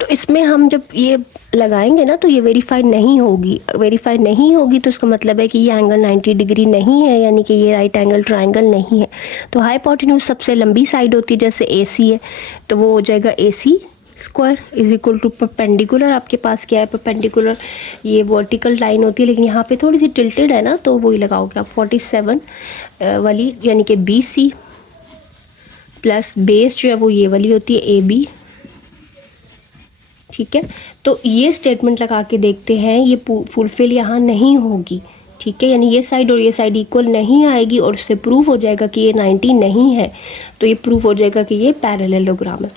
तो इसमें हम जब ये लगाएंगे ना तो ये वेरीफाई नहीं होगी। तो इसका मतलब है कि ये एंगल 90 डिग्री नहीं है, यानी कि ये राइट एंगल ट्रायंगल नहीं है। तो हाइपोटेन्यूज सबसे लंबी साइड होती है, जैसे ए सी है तो वो हो जाएगा A C square is equal to perpendicular. आपके पास क्या है, परपेंडिकुलर ये वर्टिकल लाइन होती है, लेकिन यहाँ पे थोड़ी सी टिल्टेड है ना, तो वही लगाओगे आप 47 वाली, यानी कि बी सी प्लस बेस जो है वो ये वाली होती है ए बी, ठीक है। तो ये स्टेटमेंट लगा के देखते हैं, ये फुलफिल यहाँ नहीं होगी, ठीक है। यानी ये साइड और ये साइड इक्वल नहीं आएगी, और उससे प्रूफ हो जाएगा कि ये 90 नहीं है। तो ये प्रूफ हो जाएगा कि ये पैरेललोग्राम है।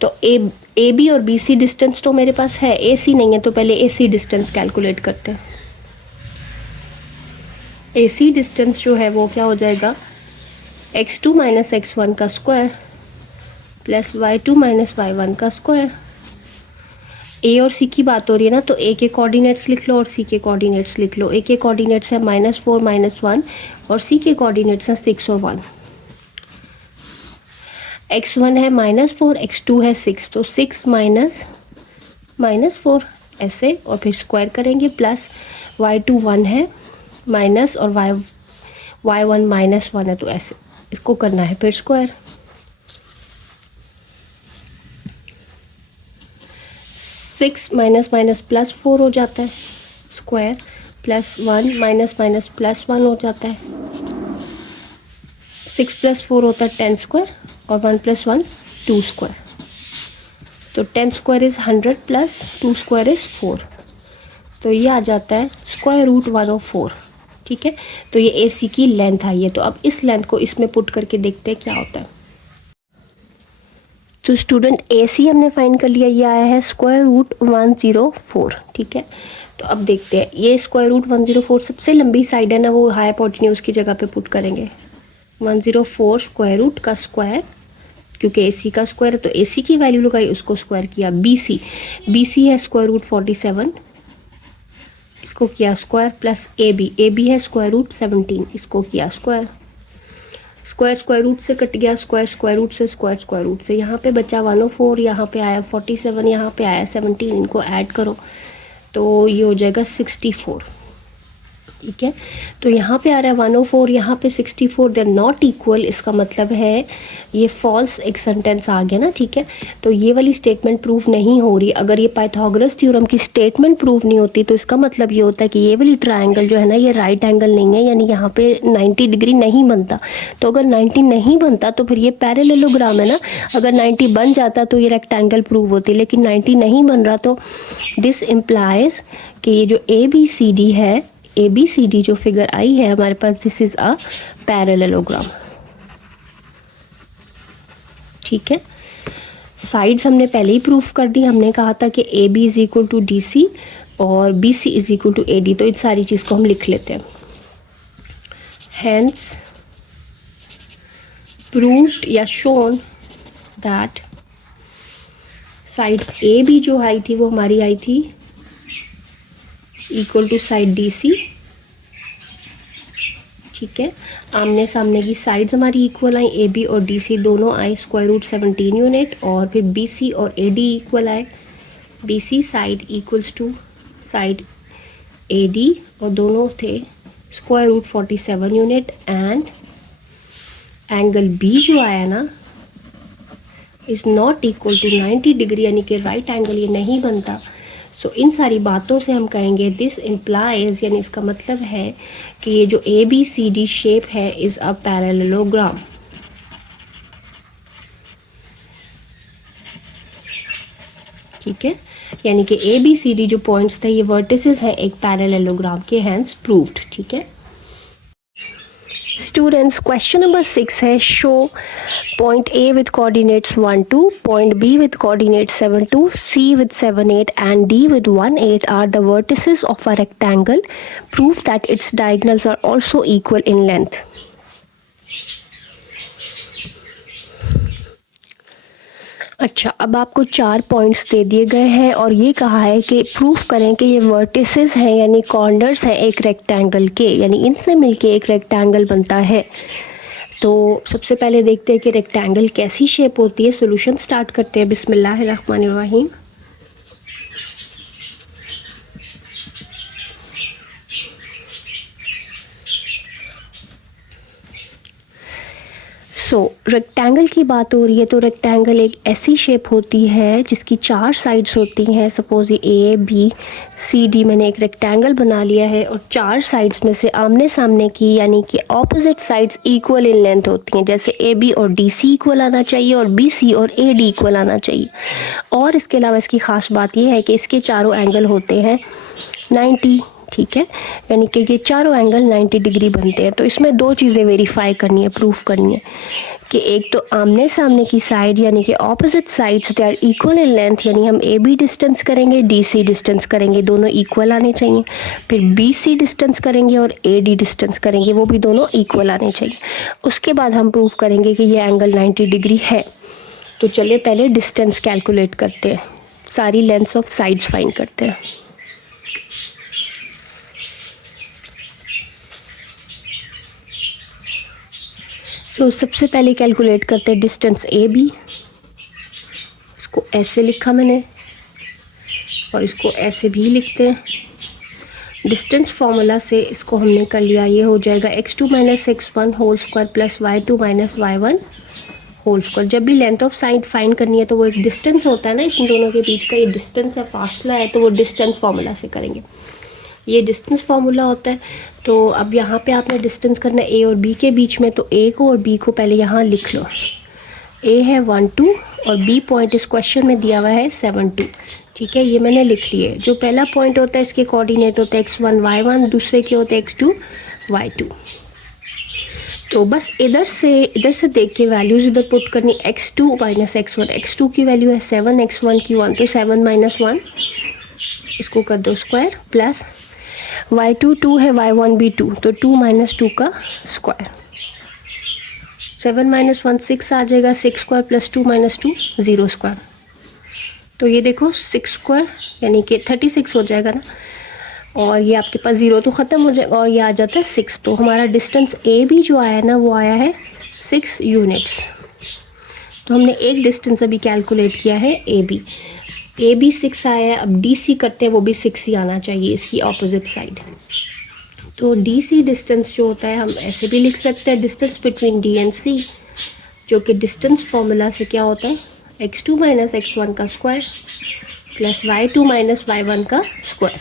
तो ए बी और बी सी डिस्टेंस तो मेरे पास है, ए सी नहीं है, तो पहले ए सी डिस्टेंस कैलकुलेट करते हैं। AC डिस्टेंस जो है वो क्या हो जाएगा, x2 माइनस x1 का square plus y2 minus y1 का स्क्वायर। ए और सी की बात हो रही है ना, तो ए के कोऑर्डिनेट्स लिख लो और सी के कोऑर्डिनेट्स लिख लो। ए के कोऑर्डिनेट्स है -4 -1 और सी के कोऑर्डिनेट्स हैं 6 और 1। x1 है -4, x2 है 6, तो 6 -4 ऐसे, और फिर स्क्वायर करेंगे, प्लस y2 1 है माइनस, और y1 -1 है, तो ऐसे इसको करना है फिर स्क्वायर। 6 माइनस माइनस प्लस 4 हो जाता है square, plus 1 minus minus plus 1 हो जाता है। 6 + 4 होता है 10 स्क्वायर, और 1 + 1 2 स्क्वायर। तो 10 square is 100 plus 2 square is 4, तो ये आ जाता है √104। ठीक है, तो ये ए सी की लेंथ आई है। तो अब इस लेंथ को इसमें पुट करके देखते हैं क्या होता है। तो स्टूडेंट ए सी हमने फाइंड कर लिया, ये आया है √104। ठीक है, तो अब देखते हैं, ये √104 सबसे लंबी साइड है ना, वो हाइपोटेन्यूज की जगह पे पुट करेंगे। 104 स्क्वायर रूट का स्क्वायर, क्योंकि ए सी का स्क्वायर है तो ए सी की वैल्यू लगाई, उसको स्क्वायर किया। बी सी है √47, इसको किया स्क्वायर, प्लस ए बी है √17, इसको किया स्क्वायर। स्क्वायर रूट से कट गया, स्क्वायर रूट से, स्क्वायर रूट से, यहाँ पे बचा 104, यहाँ पे आया 47, यहाँ पे आया 17, इनको ऐड करो तो ये हो जाएगा 64। ठीक है, तो यहाँ पे आ रहा है 104, यहाँ पे 64, दे आर नॉट इक्वल। इसका मतलब है ये फॉल्स एक सेंटेंस आ गया ना। ठीक है, तो ये वाली स्टेटमेंट प्रूव नहीं हो रही। अगर ये पाइथागोरस थ्योरम की स्टेटमेंट प्रूव नहीं होती तो इसका मतलब ये होता है कि ये वाली ट्रायंगल जो है ना, ये राइट एंगल नहीं है, यानी यहाँ पे 90 डिग्री नहीं बनता। तो अगर 90 नहीं बनता तो फिर ये पैरेललोग्राम है ना। अगर 90 बन जाता तो ये रेक्टेंगल प्रूव होती, लेकिन 90 नहीं बन रहा, तो दिस इम्प्लाइज कि ये जो ABCD है, ABCD जो फिगर आई है हमारे पास, दिस इज अ पैरेललोग्राम। ठीक है, साइड्स हमने पहले ही प्रूफ कर दी। हमने कहा था कि AB = DC और BC = AD, तो इस सारी चीज़ को हम लिख लेते हैं। हैंस प्रूव्ड या शोन दैट साइड AB जो आई थी वो हमारी आई थी इक्वल टू साइड DC। ठीक है, आमने सामने की साइड्स हमारी इक्वल आई, AB और DC दोनों आए √17 यूनिट, और फिर BC और AD इक्वल आए। BC side equals to side AD, और दोनों थे √47 यूनिट, एंड एंगल B जो आया ना is not equal to 90 degree, यानी कि राइट एंगल ये नहीं बनता। सो इन सारी बातों से हम कहेंगे दिस इम्प्लाइज, यानी इसका मतलब है कि ये जो ABCD शेप है इज़ अ पैरेललोग्राम। ठीक है, यानी कि ABCD जो पॉइंट्स थे ये वर्टिसेस हैं एक पैरेललोग्राम के, हैंस प्रूव्ड। ठीक है स्टूडेंट्स, क्वेश्चन नंबर 6 है, show point A with coordinates 1 2, point B with coordinates 7 2, C with 7 8 and D with 1 8 are the vertices of a rectangle. Prove that its diagonals are also equal in length. अच्छा, अब आपको 4 पॉइंट्स दे दिए गए हैं और ये कहा है कि प्रूफ करें कि ये वर्टिसेस हैं, यानी कॉर्नर्स हैं एक रेक्टेंगल के, यानी इनसे मिलके एक रेक्टेंगल बनता है। तो सबसे पहले देखते हैं कि रेक्टेंगल कैसी शेप होती है। सॉल्यूशन स्टार्ट करते हैं। बिस्मिल्लाहिर्रहमानिर्रहीम। रेक्टेंगल की बात हो रही है, तो रेक्टेंगल एक ऐसी शेप होती है जिसकी 4 साइड्स होती हैं। सपोज ये ABCD मैंने एक रेक्टेंगल बना लिया है और 4 साइड्स में से आमने सामने की, यानी कि opposite sides equal in length होती हैं। जैसे AB और DC इक्वल आना चाहिए और BC और AD इक्वल आना चाहिए। और इसके अलावा इसकी ख़ास बात यह है कि इसके चारों एंगल होते हैं 90। ठीक है, यानी कि ये चारों एंगल 90 डिग्री बनते हैं। तो इसमें 2 चीज़ें वेरीफाई करनी है, प्रूफ करनी है कि एक तो आमने सामने की साइड यानी कि opposite sides they are equal in length, यानी हम ए बी डिस्टेंस करेंगे, डी सी डिस्टेंस करेंगे, दोनों इक्वल आने चाहिए। फिर बी सी डिस्टेंस करेंगे और ए डी डिस्टेंस करेंगे, वो भी दोनों इक्वल आने चाहिए। उसके बाद हम प्रूव करेंगे कि ये एंगल 90 डिग्री है। तो चलिए पहले डिस्टेंस कैलकुलेट करते हैं, सारी लेंथ्स ऑफ साइड्स फाइंड करते हैं। सबसे पहले कैलकुलेट करते हैं डिस्टेंस ए बी। इसको ऐसे लिखा मैंने और इसको ऐसे भी लिखते हैं। डिस्टेंस फॉर्मूला से इसको हमने कर लिया, ये हो जाएगा x2 minus x1 whole square plus y2 minus y1 whole square. जब भी लेंथ ऑफ साइड फाइंड करनी है तो वो एक डिस्टेंस होता है ना, इन दोनों के बीच का ये डिस्टेंस है, फासला है, तो वो डिस्टेंस फॉर्मूला से करेंगे। ये डिस्टेंस फार्मूला होता है। तो अब यहाँ पे आपने डिस्टेंस करना है ए और बी के बीच में, तो ए को और बी को पहले यहाँ लिख लो। ए है 1 2 और बी पॉइंट इस क्वेश्चन में दिया हुआ है 7 2। ठीक है, ये मैंने लिख लिए। जो पहला पॉइंट होता है इसके कोऑर्डिनेट होते हैं x1 y1, दूसरे के होते हैं x2 y2। तो बस इधर से देख के वैल्यूज इधर पुट करनी। x2 माइनस x1, x2 की वैल्यू है 7, x1 की 1, तो 7 माइनस 1 इसको कर दो स्क्वायर, प्लस y2 2 है, y1 भी 2, तो 2 माइनस 2 का स्क्वायर। 7 माइनस 1 6 आ जाएगा, 6 स्क्वायर प्लस 2 माइनस 2 0 स्क्वायर। तो ये देखो 6 स्क्वायर यानी कि 36 हो जाएगा ना, और ये आपके पास 0 तो ख़त्म हो जाएगा और ये आ जाता है 6। तो हमारा डिस्टेंस ए बी जो आया ना वो आया है 6 यूनिट्स। तो हमने एक डिस्टेंस अभी कैलकुलेट किया है ए बी 6 आया है। अब डी सी करते हैं, वो भी 6 ही आना चाहिए इसकी ऑपोजिट साइड। तो डी सी डिस्टेंस जो होता है हम ऐसे भी लिख सकते हैं, distance between D and C, जो कि डिस्टेंस फॉर्मूला से क्या होता है x2 माइनस x1 का square plus y2 minus y1 का स्क्वायर।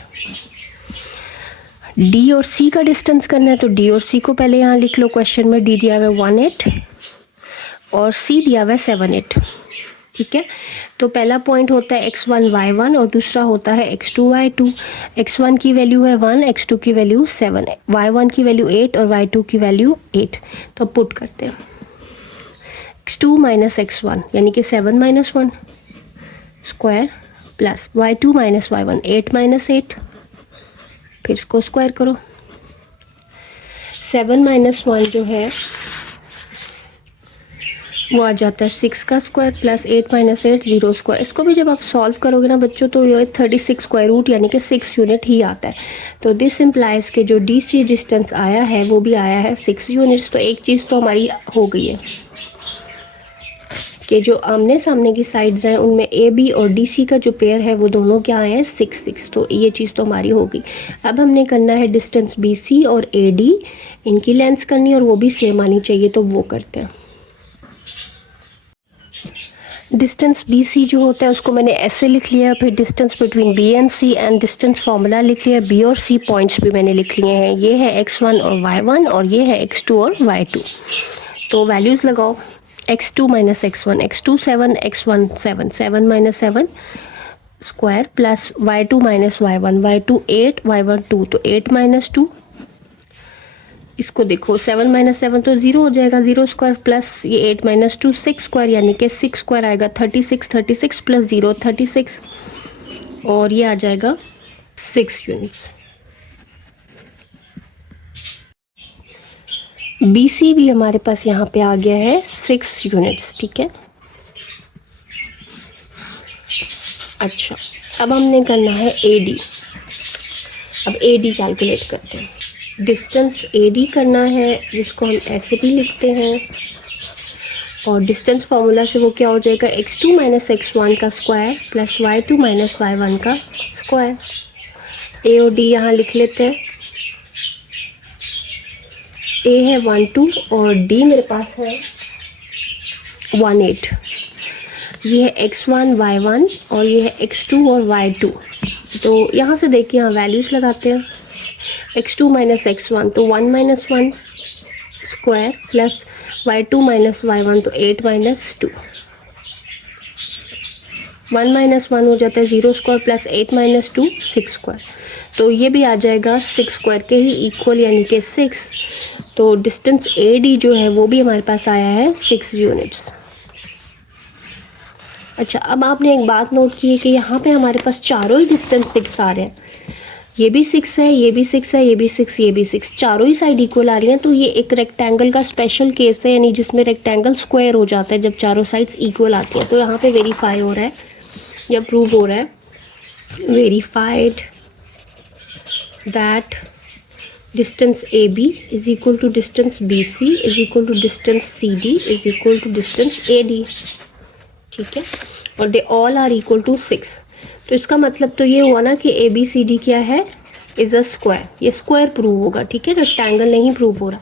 डी और सी का डिस्टेंस करना है, तो डी और सी को पहले यहाँ लिख लो। क्वेश्चन में डी दिया हुआ है 1 8 और सी दिया हुआ है 7 8। ठीक है, तो पहला पॉइंट होता है x1 y1 और दूसरा होता है x2 y2। x1 की वैल्यू है 1, x2 की वैल्यू 7, y1 की वैल्यू 8 और y2 की वैल्यू 8। तो पुट करते हैं x2 माइनस x1 यानी कि 7 minus 1 square plus y2 minus y1 8 minus 8, फिर इसको स्क्वायर करो। 7 माइनस 1 जो है वो आ जाता है 6 का स्क्वायर प्लस 8 माइनस 8 0 स्क्वायर। इसको भी जब आप सॉल्व करोगे ना बच्चों तो ये 36 स्क्वायर रूट यानी कि 6 यूनिट ही आता है। तो दिस इम्प्लाइज के जो डी सी डिस्टेंस आया है वो भी आया है 6 यूनिट्स। तो एक चीज़ तो हमारी हो गई है कि जो आमने सामने की साइड्स हैं उनमें ए बी और डी सी का जो पेयर है वो दोनों क्या आए हैं 6 6। तो ये चीज़ तो हमारी हो गई। अब हमने करना है डिस्टेंस बी सी और ए डी, इनकी लेंथ करनी और वो भी सेम आनी चाहिए, तो वो करते हैं। डिस्टेंस बी सी जो होता है उसको मैंने ऐसे लिख लिया। फिर distance between B and C and distance formula लिख लिया। बी और सी पॉइंट्स भी मैंने लिख लिए हैं। ये है x1 और y1 और ये है x2 और y2। तो वैल्यूज़ लगाओ। x2 minus x1, x2 7, x1 7, 7 minus 7 square plus y2 minus y1, y2 8, y1 2, तो 8 माइनस 2। इसको देखो 7 माइनस 7 तो 0 हो जाएगा, 0 स्क्वायर प्लस ये 8 माइनस 2 6 स्क्वायर यानी कि 6 स्क्वायर आएगा 36, 36 प्लस 0 36 और ये आ जाएगा 6 यूनिट्स। बी सी भी हमारे पास यहाँ पे आ गया है 6 यूनिट्स। ठीक है, अच्छा अब हमने करना है ए डी। अब ए डी कैलकुलेट करते हैं। डिस्टेंस ए डी करना है जिसको हम ऐसे भी लिखते हैं और डिस्टेंस फार्मूला से वो क्या हो जाएगा x2 माइनस x1 का square plus y2 minus y1 का स्क्वायर। ए और डी यहाँ लिख लेते हैं। ए है 1 2 और डी मेरे पास है 1 8। ये है x1 y1 और ये है x2 और y2। तो यहाँ से देखिए यहाँ वैल्यूज़ लगाते हैं। x2 माइनस x1 तो 1 minus 1 square plus y2 minus y1 तो 8 माइनस 2। 1 माइनस 1 हो जाता है 0 स्क्वायर प्लस 8 माइनस 2 6 स्क्वायर। तो ये भी आ जाएगा 6 स्क्वायर के ही इक्वल यानी कि 6। तो डिस्टेंस ए डी जो है वो भी हमारे पास आया है 6 यूनिट्स। अच्छा, अब आपने एक बात नोट की है कि यहाँ पे हमारे पास चारों ही डिस्टेंस 6 आ रहे हैं। ये भी 6 है, ये भी 6 है, ये भी 6, ये भी 6, चारों ही साइड इक्वल आ रही हैं। तो ये एक रेक्टेंगल का स्पेशल केस है, यानी जिसमें रेक्टेंगल स्क्वायर हो जाता है जब चारों साइड्स इक्वल आती हैं। तो यहाँ पे वेरीफाई हो रहा है या प्रूव हो रहा है, verified that distance A B is equal to distance B C is equal to distance C D is equal to distance A D. ठीक है, और they all are equal to 6। तो इसका मतलब तो ये हुआ ना कि ए बी सी डी क्या है, इज़ अ स्क्वायर। ये स्क्वायर प्रूव होगा, ठीक है, रेक्टेंगल नहीं प्रूव हो रहा।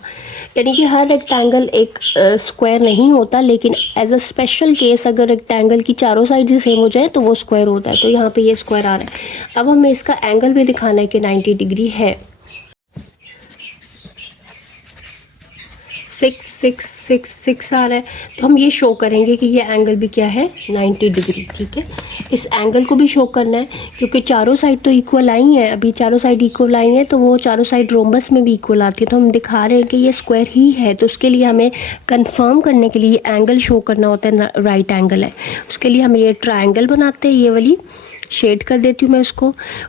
यानी कि हर रेक्टेंगल एक स्क्वायर नहीं होता, लेकिन एज अ स्पेशल केस अगर रेक्टेंगल की चारों साइड से सेम हो जाए तो वो स्क्वायर होता है। तो यहाँ पे ये स्क्वायर आ रहा है। अब हमें इसका एंगल भी दिखाना है कि 90 डिग्री है। 6 6 6 6 आ रहा है, तो हम ये शो करेंगे कि ये एंगल भी क्या है, 90 डिग्री। ठीक है, इस एंगल को भी शो करना है क्योंकि चारों साइड तो इक्वल आई हैं। अभी चारों साइड इक्वल आई हैं तो वो चारों साइड रोम्बस में भी इक्वल आती है। तो हम दिखा रहे हैं कि ये स्क्वायर ही है। तो उसके लिए हमें कंफर्म करने के लिए एंगल शो करना होता है, राइट एंगल है। उसके लिए हम ये ट्राइंगल बनाते हैं, ये वाली शेड कर देती हूँ मैं इसको,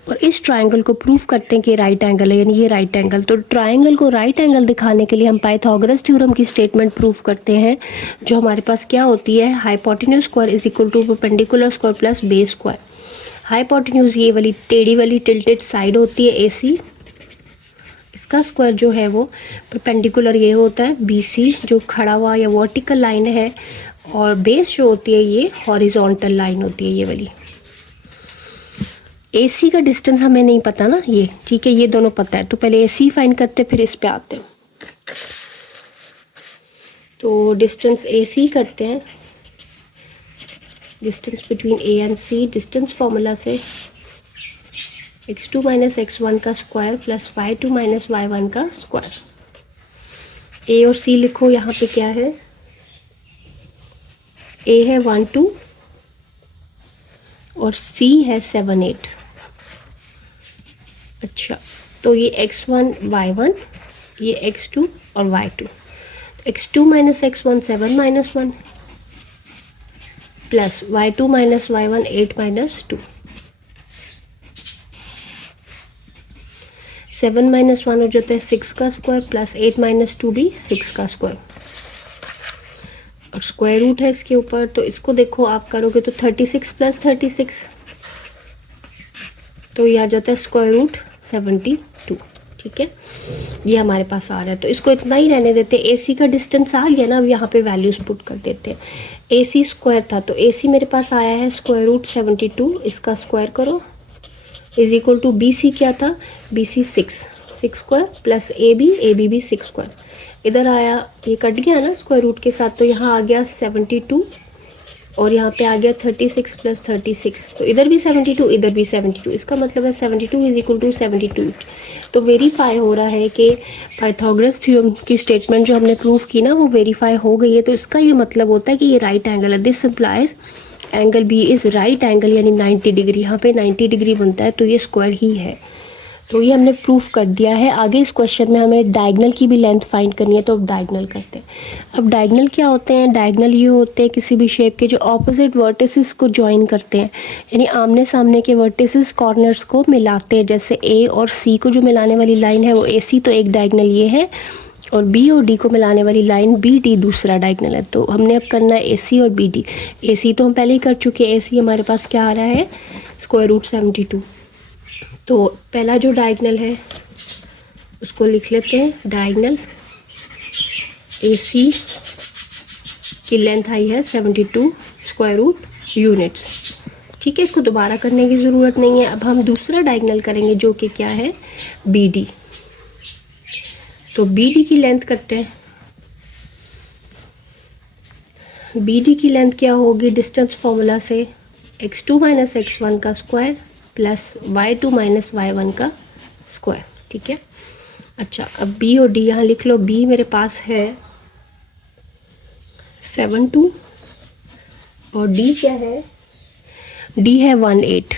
और इस ट्रायंगल को प्रूव करते हैं कि राइट एंगल है, यानी ये राइट एंगल। तो ट्रायंगल को राइट एंगल दिखाने के लिए हम पाइथागोरस थ्योरम की स्टेटमेंट प्रूव करते हैं, जो हमारे पास क्या होती है, hypotenuse square is equal to perpendicular square plus base square. Hypotenuse ये वाली टेढ़ी वाली टिल्टेड साइड होती है AC, इसका स्क्वायर जो है वो परपेंडिकुलर ये होता है BC जो खड़ा हुआ या वर्टिकल लाइन है, और बेस जो होती है ये हॉरिजॉन्टल लाइन होती है ये वाली। AC का डिस्टेंस हमें नहीं पता ना, ये ठीक है, ये दोनों पता है। तो पहले AC फाइंड करते हैं, फिर इस पे आते हैं। तो डिस्टेंस AC करते हैं, distance between A and C, distance formula से x2 माइनस x1 का square plus y2 minus y1 का स्क्वायर। A और C लिखो, यहाँ पे क्या है, A है 1 2 और C है 7 8। अच्छा, तो ये x1 y1, ये x2 और y2। x2 minus x1 7 minus 1 plus y2 minus y1 8 minus 2। 7 minus 1 हो जाता है 6 का स्क्वायर प्लस 8 माइनस 2 भी 6 का स्क्वायर, और स्क्वायर रूट है इसके ऊपर। तो इसको देखो आप करोगे तो 36 प्लस 36, तो ये आ जाता है स्क्वायर रूट 72। ठीक है, ये हमारे पास आ रहा है। तो इसको इतना ही रहने देते हैं। AC का डिस्टेंस आ गया ना, अब यहाँ पे वैल्यूज पुट कर देते हैं। AC स्क्वायर था तो AC मेरे पास आया है स्क्वायर रूट 72, इसका स्क्वायर करो इज इक्वल टू BC क्या था, BC 6 स्क्वायर प्लस AB भी 6 स्क्वायर। इधर आया, ये कट गया ना स्क्वायर रूट के साथ, तो यहाँ आ गया 72 और यहाँ पे आ गया 36 प्लस 36। तो इधर भी 72, इधर भी 72, इसका मतलब है 72 इज इक्वल टू 72। तो वेरीफाई हो रहा है कि पाइथागोरस थ्योरम की स्टेटमेंट जो हमने प्रूव की ना, वो वेरीफाई हो गई है। तो इसका ये मतलब होता है कि ये राइट एंगल है। This implies angle B is right angle, यानी 90 डिग्री। यहाँ पे 90 डिग्री बनता है, तो ये स्क्वायर ही है। तो ये हमने प्रूफ कर दिया है। आगे इस क्वेश्चन में हमें डायगनल की भी लेंथ फाइंड करनी है, तो अब डायगनल करते हैं। अब डायगनल क्या होते हैं, डायगनल ये होते हैं किसी भी शेप के जो ऑपोजिट वर्टिसेस को ज्वाइन करते हैं, यानी आमने सामने के वर्टिसेस कॉर्नर्स को मिलाते हैं। जैसे A और C को जो मिलाने वाली लाइन है वो AC, तो एक डायगनल ये है, और B और D को मिलाने वाली लाइन BD दूसरा डायगनल है। तो हमने अब करना है AC और BD। AC तो हम पहले ही कर चुके हैं। AC हमारे पास क्या आ रहा है, स्क्वायर रूट 72। तो पहला जो डायगनल है उसको लिख लेते हैं। डायगनल AC की लेंथ आई है 72 स्क्वायर रूट यूनिट्स। ठीक है, इसको दोबारा करने की ज़रूरत नहीं है। अब हम दूसरा डायगनल करेंगे जो कि क्या है, BD। तो BD की लेंथ करते हैं। BD की लेंथ क्या होगी, डिस्टेंस फॉर्मूला से x2 माइनस x1 का square plus y2 minus y1 का स्क्वायर। ठीक है, अच्छा, अब B और D यहाँ लिख लो। B मेरे पास है 72 और D क्या है, D है 18।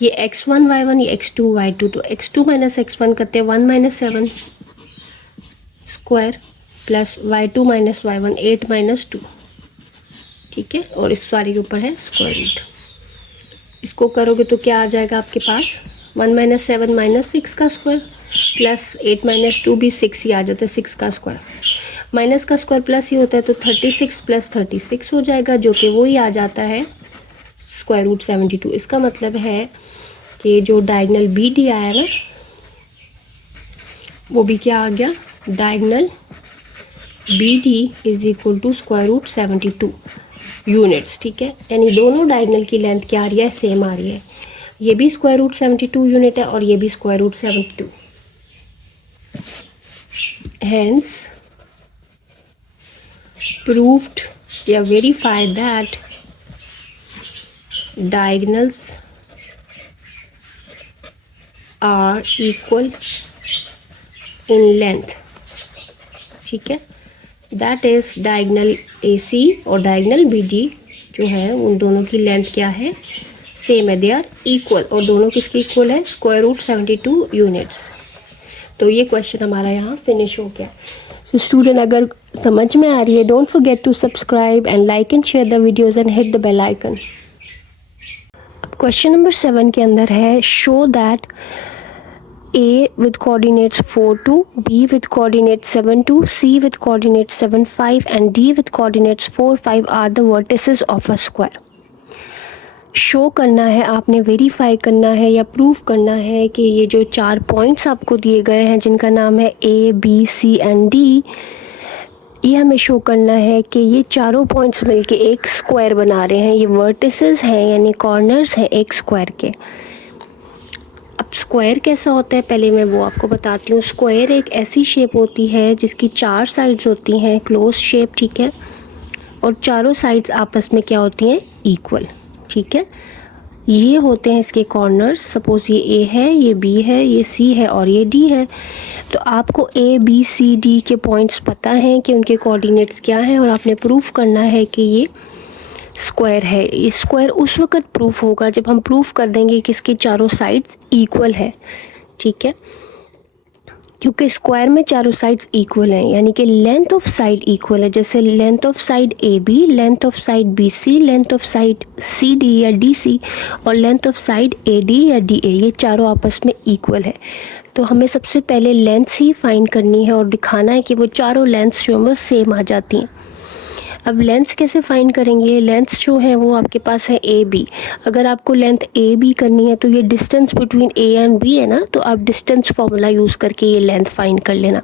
ये x1 y1, ये x2 y2। तो x2 माइनस x1 करते हैं 1 minus 7 square plus y2 minus y1 8 minus 2, ठीक है, और इस सारे के ऊपर है स्क्वायर रूट। इसको करोगे तो क्या आ जाएगा आपके पास 1 माइनस 7 माइनस 6 का स्क्वायर प्लस 8 माइनस 2 भी 6 ही आ जाता है, 6 का स्क्वायर माइनस का स्क्वायर प्लस ही होता है, तो 36 प्लस 36 हो जाएगा, जो कि वो ही आ जाता है स्क्वायर रूट 72। इसका मतलब है कि जो डायगनल बी डी आया ना वो भी क्या आ गया, diagonal B D is equal to square root 72 units, ठीक है। यानी दोनों डायगनल की लेंथ क्या आ रही है, सेम आ रही है। ये भी स्क्वायर रूट 72 यूनिट है और ये भी स्क्वायर रूट 72। Hence proved या verified that diagonals are equal in length, ठीक है। That is diagonal AC और diagonal BD जो है उन दोनों की लेंथ क्या है, सेम है, दे आर इक्वल। और दोनों किसके इक्वल है, स्क्वायर रूट 72 यूनिट्स। तो ये क्वेश्चन हमारा यहाँ फिनिश हो गया। तो स्टूडेंट अगर समझ में आ रही है, don't forget to subscribe and like and share the videos and hit the bell icon. Question number 7 के अंदर है show that A with coordinates 4 2, B with coordinates 7 2, C with coordinates 7 5 and D with coordinates 4 5 are the vertices of a square। Show करना है आपने, वेरीफाई करना है या प्रूफ करना है कि ये जो 4 पॉइंट्स आपको दिए गए हैं जिनका नाम है A B C and D, ये हमें शो करना है कि ये चारों पॉइंट्स मिलके एक स्क्वायर बना रहे हैं। ये वर्टिसेस हैं यानी कॉर्नर्स हैं एक स्क्वायर के। अब स्क्वायर कैसा होता है पहले मैं वो आपको बताती हूँ। स्क्वायर एक ऐसी शेप होती है जिसकी 4 साइड्स होती हैं, क्लोज शेप, ठीक है, और चारों साइड्स आपस में क्या होती हैं, इक्वल, ठीक है। ये होते हैं इसके कॉर्नर्स। सपोज ये ए है, ये बी है, ये सी है और ये डी है। तो आपको ए बी सी डी के पॉइंट्स पता हैं कि उनके कोऑर्डिनेट्स क्या हैं और आपने प्रूफ करना है कि ये स्क्वायर है। ये स्क्वायर उस वक्त प्रूफ होगा जब हम प्रूफ कर देंगे कि इसके चारों साइड्स इक्वल है, ठीक है, क्योंकि स्क्वायर में चारों साइड्स इक्वल हैं, यानी कि लेंथ ऑफ साइड इक्वल है। जैसे length of side A B, length of side B C, length of side C D या डी सी और length of side A D या डी ए, ये चारों आपस में इक्वल है। तो हमें सबसे पहले लेंथ्स ही फाइंड करनी है और दिखाना है कि वो चारों लेंथ्स जो हैं वो सेम आ जाती हैं। अब लेंथ्स कैसे फाइंड करेंगे, लेंथ्स जो है वो आपके पास है ए बी। अगर आपको लेंथ ए बी करनी है तो ये distance between A and B है ना, तो आप डिस्टेंस फार्मूला यूज़ करके ये लेंथ फाइंड कर लेना।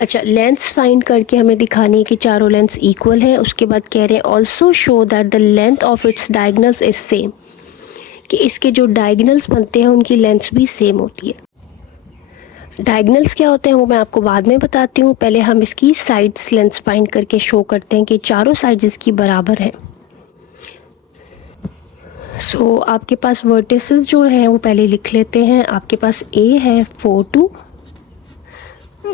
अच्छा, लेंथ्स फाइंड करके हमें दिखानी है कि चारों लेंथ्स इक्वल हैं। उसके बाद कह रहे हैं also show that the length of its diagonals is same, कि इसके जो डायगनल्स बनते हैं उनकी लेंथ्स भी सेम होती है। डायगनल्स क्या होते हैं वो मैं आपको बाद में बताती हूँ। पहले हम इसकी साइड्स लेंथ्स फाइंड करके शो करते हैं कि चारों साइड्स इसकी बराबर हैं। सो आपके पास वर्टिसेस जो हैं वो पहले लिख लेते हैं। आपके पास A है 4 2,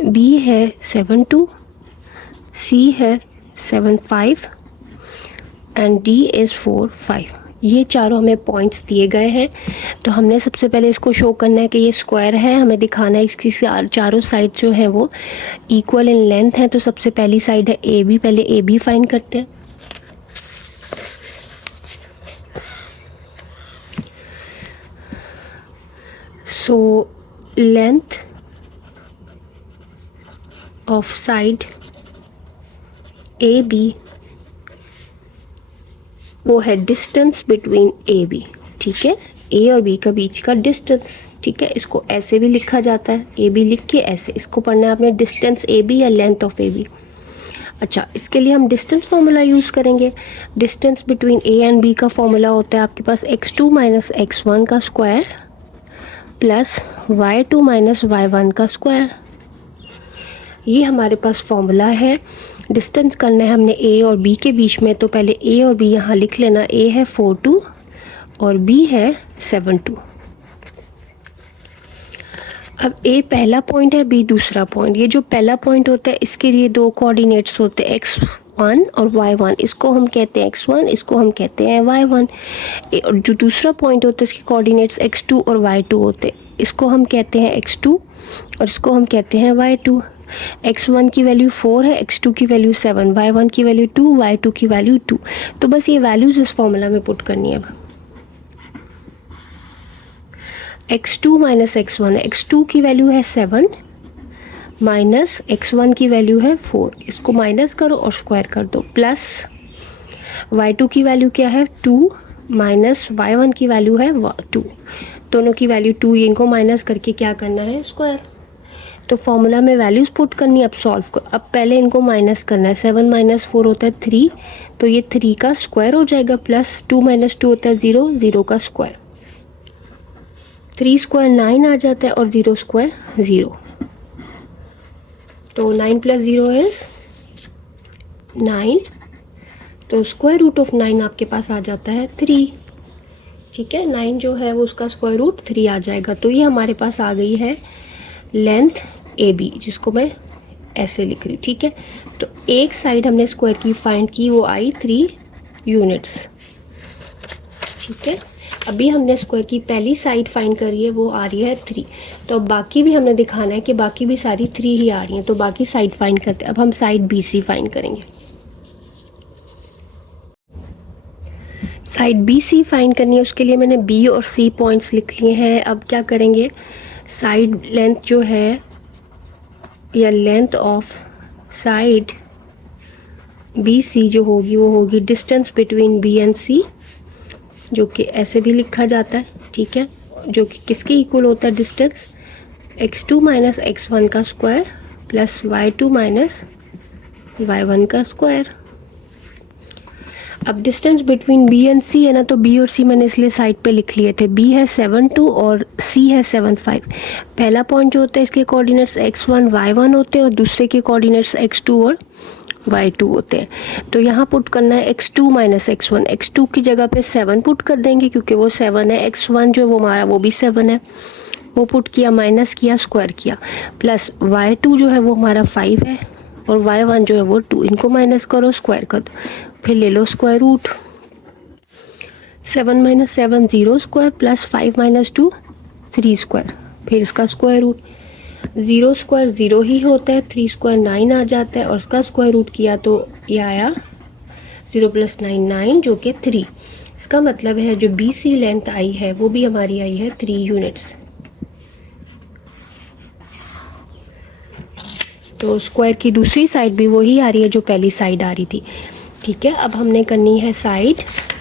B है 7 2, C है 7 5 एंड D इज़ 4 5। ये चारों हमें पॉइंट्स दिए गए हैं। तो हमने सबसे पहले इसको शो करना है कि ये स्क्वायर है। हमें दिखाना है इसकी चारों साइड जो हैं वो इक्वल इन लेंथ हैं। तो सबसे पहली साइड है ए बी, पहले ए बी फाइंड करते हैं। So length of side A B वो है डिस्टेंस बिटवीन ए बी, ठीक है, ए और बी का बीच का डिस्टेंस, ठीक है। इसको ऐसे भी लिखा जाता है, ए बी लिख के ऐसे, इसको पढ़ना है आपने डिस्टेंस ए बी या लेंथ ऑफ ए बी। अच्छा, इसके लिए हम डिस्टेंस फार्मूला यूज़ करेंगे। Distance between A and B का फॉर्मूला होता है आपके पास x2 माइनस x1 का square plus y2 minus y1 का स्क्वायर। ये हमारे पास फॉर्मूला है। डिस्टेंस करना है हमने ए और बी के बीच में, तो पहले ए और बी यहाँ लिख लेना। ए है 4 2 और बी है 7 2। अब ए पहला पॉइंट है, बी दूसरा पॉइंट। ये जो पहला पॉइंट होता है इसके लिए दो कोऑर्डिनेट्स होते हैं x1 और y1। इसको हम कहते हैं x1, इसको हम कहते हैं y1। और जो दूसरा पॉइंट होता है इसके कोऑर्डिनेट्स x2 और y2 होते हैं। इसको हम कहते हैं x2 और इसको हम कहते हैं y2। x1 की वैल्यू 4 है, x2 की वैल्यू 7, y1 की वैल्यू 2, y2 की वैल्यू 2। तो बस ये वैल्यूज़ इस फॉर्मूला में पुट करनी है। अब x2 माइनस x1, x2 की वैल्यू है 7 माइनस x1 की वैल्यू है 4, इसको माइनस करो और स्क्वायर कर दो, प्लस y2 की वैल्यू क्या है 2 माइनस y1 की वैल्यू है 2, दोनों की वैल्यू 2, इनको माइनस करके क्या करना है स्क्वायर। तो फॉर्मूला में वैल्यूज़ पुट करनी है। अब सॉल्व करो। अब पहले इनको माइनस करना है, 7 माइनस 4 होता है 3, तो ये 3 का स्क्वायर हो जाएगा, प्लस 2 माइनस 2 होता है 0, 0 का स्क्वायर, 3 स्क्वायर 9 आ जाता है और 0 स्क्वायर 0, तो 9 प्लस 0 इज 9, तो स्क्वायर रूट ऑफ 9 आपके पास आ जाता है 3। ठीक है, 9 जो है वो उसका स्क्वायर रूट 3 आ जाएगा। तो ये हमारे पास आ गई है लेंथ ए बी, जिसको मैं ऐसे लिख रही हूँ। ठीक है, तो एक साइड हमने स्क्वायर की फाइंड की, वो आई 3 यूनिट्स। ठीक है, अभी हमने स्क्वायर की पहली साइड फाइंड करी है, वो आ रही है 3। तो अब बाकी भी हमने दिखाना है कि बाकी भी सारी 3 ही आ रही हैं, तो बाकी साइड फाइंड करते हैं। अब हम साइड बी सी फाइंड करेंगे। साइड बी सी फाइंड करनी है, उसके लिए मैंने बी और सी पॉइंट्स लिख लिए हैं। अब क्या करेंगे, साइड लेंथ जो है या length of side B C जो होगी वो होगी distance between B and C, जो कि ऐसे भी लिखा जाता है। ठीक है, जो कि किसके इक्वल होता है डिस्टेंस, x2 माइनस x1 का square plus y2 minus y1 का स्क्वायर। अब distance between b and c है ना, तो b और c मैंने इसलिए साइड पे लिख लिए थे। b है 7 2 और c है 7 5। पहला पॉइंट जो होता है इसके कोऑर्डिनेट्स x1 y1 होते हैं और दूसरे के कोऑर्डिनेट्स x2 और y2 होते हैं। तो यहाँ पुट करना है x2 माइनस x1, x2 की जगह पे 7 पुट कर देंगे क्योंकि वो 7 है, x1 जो है वो हमारा वो भी 7 है, वो पुट किया, माइनस किया, स्क्वायर किया, प्लस y2 जो है वो हमारा 5 है और y1 जो है वो 2, इनको माइनस करो, स्क्वायर कर दो, फिर ले लो square root. 7 minus 7 0 square plus 5 minus 2 3 square, फिर इसका स्क्वायर रूट। 0 स्क्वायर 0 ही होता है, 3 स्क्वायर 9 आ जाता है और उसका स्क्वायर रूट किया तो ये आया 0 प्लस 9 9, जो कि 3। इसका मतलब है जो बी सी लेंथ आई है वो भी हमारी आई है 3 यूनिट्स। तो स्क्वायर की दूसरी साइड भी वही आ रही है जो पहली साइड आ रही थी। ठीक है, अब हमने करनी है साइड।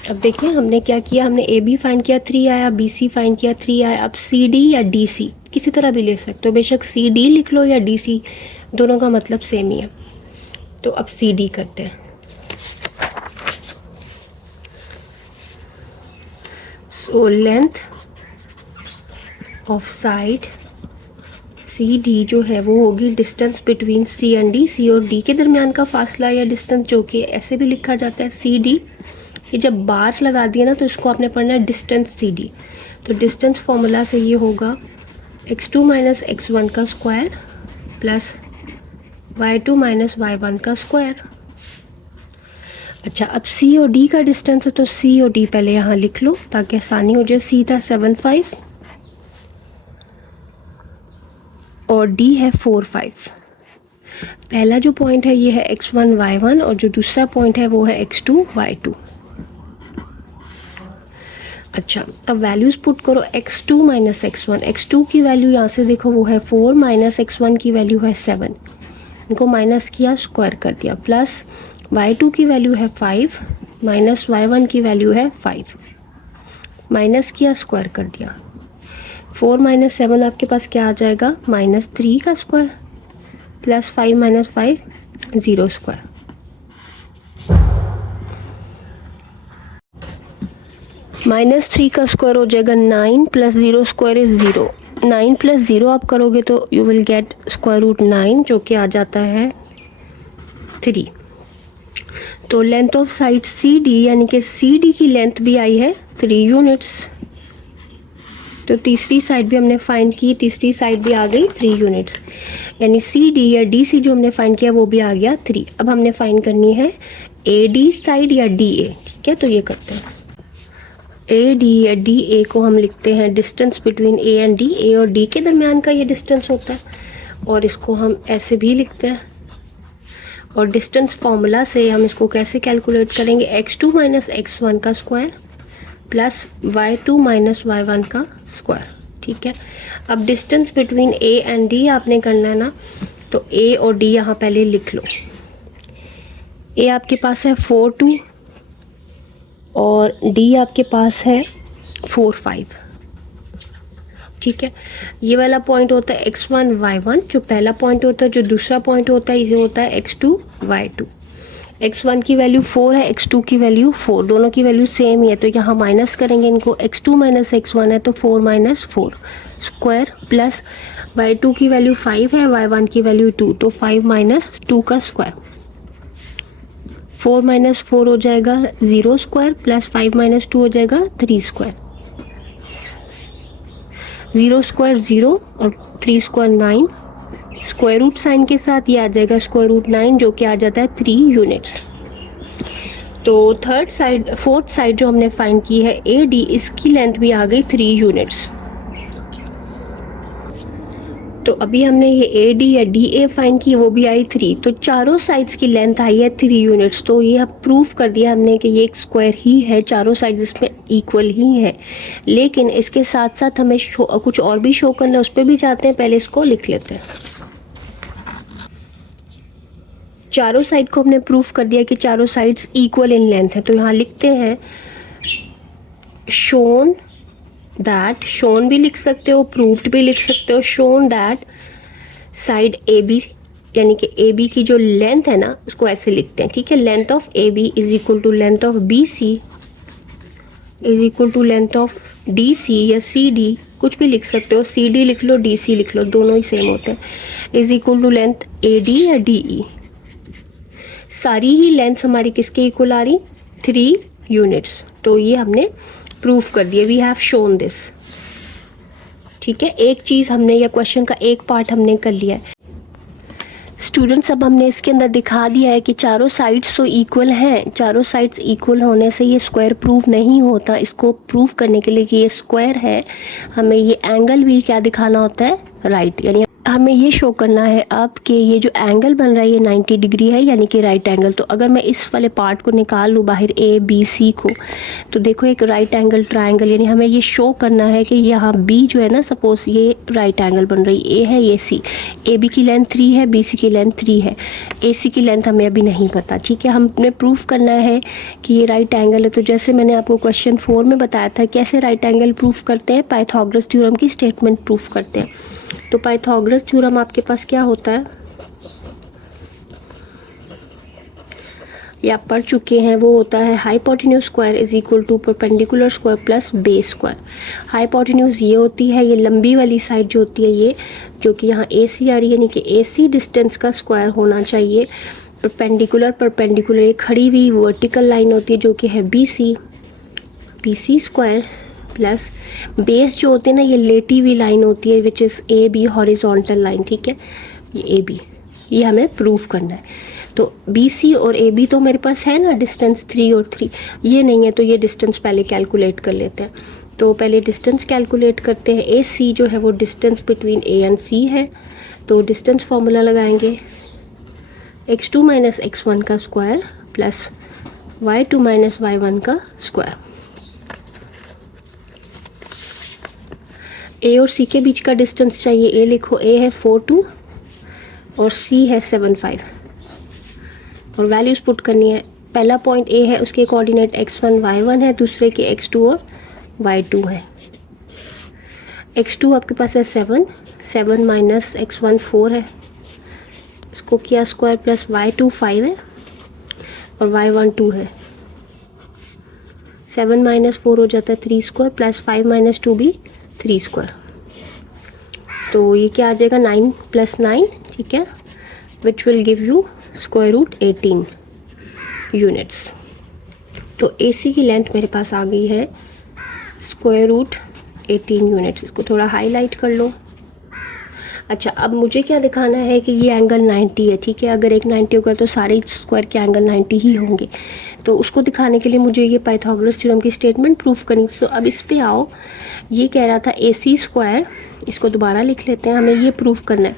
अब देखिए हमने क्या किया, हमने ए बी फाइंड किया 3 आया, बी सी फाइंड किया 3 आया। अब सी डी या डी सी किसी तरह भी ले सकते हो, बेशक सी डी लिख लो या डी सी, दोनों का मतलब सेम ही है। तो अब सी डी करते हैं। So length of side C D जो है वो होगी distance between C and D, C और डी के दरमियान का फासला या डिस्टेंस, जो कि ऐसे भी लिखा जाता है सी डी। ये जब बार्स लगा दिए ना तो इसको आपने पढ़ना है डिस्टेंस सी डी। तो डिस्टेंस फॉर्मूला से ये होगा x2 माइनस x1 का square plus y2 minus y1 का स्क्वायर। अच्छा, अब c और d का डिस्टेंस है तो c और d पहले यहाँ लिख लो ताकि आसानी हो जाए। c था 7 5 और d है 4 5। पहला जो पॉइंट है ये है x1 y1 और जो दूसरा पॉइंट है वो है x2 y2। अच्छा, अब वैल्यूज़ पुट करो। x2 माइनस x1, x2 की वैल्यू यहाँ से देखो वो है 4 माइनस x1 की वैल्यू है 7, इनको माइनस किया, स्क्वायर कर दिया, प्लस y2 की वैल्यू है 5 माइनस y1 की वैल्यू है 5, माइनस किया, स्क्वायर कर दिया। 4 माइनस 7 आपके पास क्या आ जाएगा, -3 का स्क्वायर प्लस 5 माइनस 5 0 स्क्वायर। -3 का स्क्वायर हो जाएगा 9 प्लस 0 स्क्वायर इज 0। 9 प्लस 0 आप करोगे तो you will get square root 9, जो कि आ जाता है 3। तो length of side C D यानी कि सी डी की लेंथ भी आई है 3 यूनिट्स। तो तीसरी साइड भी हमने फाइंड की, तीसरी साइड भी आ गई 3 यूनिट्स, यानी सी डी या डी सी जो हमने फाइंड किया वो भी आ गया 3। अब हमने फाइंड करनी है ए डी साइड या डी ए। ठीक है, तो ये करते हैं। ए डी या डी ए को हम लिखते हैं distance between A and D, A और डी के दरमियान का ये डिस्टेंस होता है। और इसको हम ऐसे भी लिखते हैं। और डिस्टेंस फॉर्मूला से हम इसको कैसे कैलकुलेट करेंगे, x2 माइनस x1 का square plus y2 minus y1 का स्क्वायर। ठीक है, अब distance between a and d आपने करना है ना, तो a और d यहाँ पहले लिख लो। a आपके पास है 4 2 और d आपके पास है 4 5। ठीक है, ये वाला पॉइंट होता है x1 y1, जो पहला पॉइंट होता है। जो दूसरा पॉइंट होता है इसे होता है x2 y2। x1 की वैल्यू 4 है, x2 की वैल्यू 4, दोनों की वैल्यू सेम ही है, तो यहाँ माइनस करेंगे इनको। x2 माइनस x1 है तो 4 माइनस 4 स्क्वायर प्लस y2 की वैल्यू 5 है, y1 की वैल्यू 2, तो 5 माइनस 2 का स्क्वायर। 4 माइनस 4 हो जाएगा 0 स्क्वायर प्लस 5 माइनस 2 हो जाएगा 3 स्क्वायर। 0 स्क्वायर 0 और 3 स्क्वायर 9, स्क्वायर रूट साइन के साथ ये आ जाएगा स्क्वायर रूट 9, जो कि आ जाता है 3 यूनिट्स। तो फोर्थ साइड जो हमने फाइंड की है AD, इसकी लेंथ भी आ गई 3 यूनिट्स। तो अभी हमने ये AD या DA फाइंड की, वो भी आई 3, तो चारों साइड्स की लेंथ आई है 3 यूनिट्स। तो ये प्रूफ कर दिया हमने कि ये एक स्क्वायर ही है, चारों साइड्स इसमें इक्वल ही है। लेकिन इसके साथ साथ हमें कुछ और भी शो करना है, उस पर भी जाते हैं, पहले इसको लिख लेते हैं। चारों साइड को हमने प्रूफ कर दिया कि चारों साइड्स इक्वल इन लेंथ है, तो यहाँ लिखते हैं शोन दैट, शोन भी लिख सकते हो, प्रूफ्ड भी लिख सकते हो। शोन दैट साइड AB, यानी कि AB की जो लेंथ है ना, उसको ऐसे लिखते हैं। ठीक है, length of AB is equal to length of BC is equal to length of DC या CD, कुछ भी लिख सकते हो, CD लिख लो, DC लिख लो, दोनों ही सेम होते हैं। Is equal to length AD या DE। सारी ही लेंथ्स हमारी किसके इक्वल आ रही, 3 यूनिट्स। तो ये हमने प्रूफ कर दिया, वी हैव शोन दिस। ठीक है, एक चीज़ हमने या क्वेश्चन का एक पार्ट हमने कर लिया है। स्टूडेंट्स, अब हमने इसके अंदर दिखा दिया है कि चारों साइड्स तो इक्वल हैं। चारों साइड्स इक्वल होने से ये स्क्वायर प्रूफ नहीं होता। इसको प्रूफ करने के लिए कि ये स्क्वायर है, हमें ये एंगल भी क्या दिखाना होता है, राइट। यानी हमें ये शो करना है अब कि ये जो एंगल बन रहा है ये 90 डिग्री है, यानी कि राइट एंगल। तो अगर मैं इस वाले पार्ट को निकाल लूँ बाहर ABC को, तो देखो एक राइट एंगल ट्रायंगल, यानी हमें ये शो करना है कि यहाँ B जो है ना, सपोज ये राइट एंगल बन रही, A है, ये C। AB की लेंथ 3 है, BC की लेंथ 3 है, AC की लेंथ हमें अभी नहीं पता। ठीक है, हमने प्रूफ करना है कि ये राइट एंगल है। तो जैसे मैंने आपको क्वेश्चन 4 में बताया था, कैसे राइट एंगल प्रूफ करते हैं, पाइथागोरस थ्योरम की स्टेटमेंट प्रूफ करते हैं। तो पाइथागोरस थ्योरम आपके पास क्या होता है, ये आप पढ़ चुके हैं, वो होता है hypotenuse square is equal to perpendicular square plus base square. Hypotenuse ये होती है, ये लंबी वाली साइड जो होती है, ये जो कि यहाँ AC आ रही है, यानी कि AC डिस्टेंस का स्क्वायर होना चाहिए। परपेंडिकुलर एक खड़ी हुई वर्टिकल लाइन होती है जो कि है BC स्क्वायर प्लस बेस जो होते हैं ना, ये लेटी हुई लाइन होती है which is AB horizontal line. ठीक है, ये AB, ये हमें प्रूफ करना है। तो BC और AB तो मेरे पास है ना डिस्टेंस 3 और 3, ये नहीं है, तो ये डिस्टेंस पहले कैलकुलेट कर लेते हैं। तो पहले डिस्टेंस कैलकुलेट करते हैं। AC जो है वो distance between A and C है, तो डिस्टेंस फार्मूला लगाएंगे x2 माइनस x1 का square plus y2 minus y1 का स्क्वायर। A और C के बीच का डिस्टेंस चाहिए, A लिखो, A है 4 2 और C है 7 5, और वैल्यूज़ पुट करनी है। पहला पॉइंट A है, उसके कोऑर्डिनेट x1 y1 है, दूसरे के x2 और y2 है। x2 आपके पास है 7 माइनस x1 4 है, इसको किया स्क्वायर प्लस y2 5 है और y1 2 है। 7 माइनस 4 हो जाता है 3 स्क्वायर प्लस 5 माइनस 2 भी 3 स्क्वायर। तो ये क्या आ जाएगा, 9 प्लस 9। ठीक है, which will give you square root 18 units. तो AC की लेंथ मेरे पास आ गई है स्क्वायर रूट 18 यूनिट्स। इसको थोड़ा हाईलाइट कर लो। अच्छा, अब मुझे क्या दिखाना है कि ये एंगल 90 है। ठीक है, अगर एक 90 होगा तो सारे स्क्वायर के एंगल 90 ही होंगे। तो उसको दिखाने के लिए मुझे ये पाइथागोरस थ्योरम की स्टेटमेंट प्रूफ करनी। तो अब इस पे आओ, ये कह रहा था AC स्क्वायर, इसको दोबारा लिख लेते हैं, हमें ये प्रूफ करना है।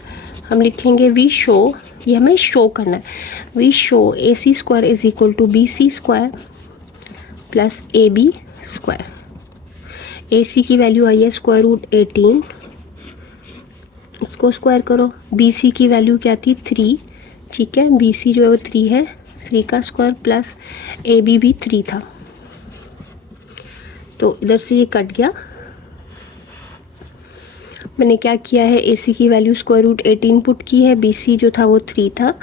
हम लिखेंगे वी शो, ये हमें शो करना है, we show A C square is equal to B C square plus A B square. A C की वैल्यू आई है स्क्वायर रूट 18, इसको स्क्वायर करो। बी सी की वैल्यू क्या थी 3, ठीक है, बी सी जो है वो 3 है, 3 का स्क्वायर प्लस ए बी भी 3 था, तो इधर से ये कट गया। मैंने क्या किया है, ए सी की वैल्यू स्क्वायर रूट 18 पुट की है, बी सी जो था वो 3 था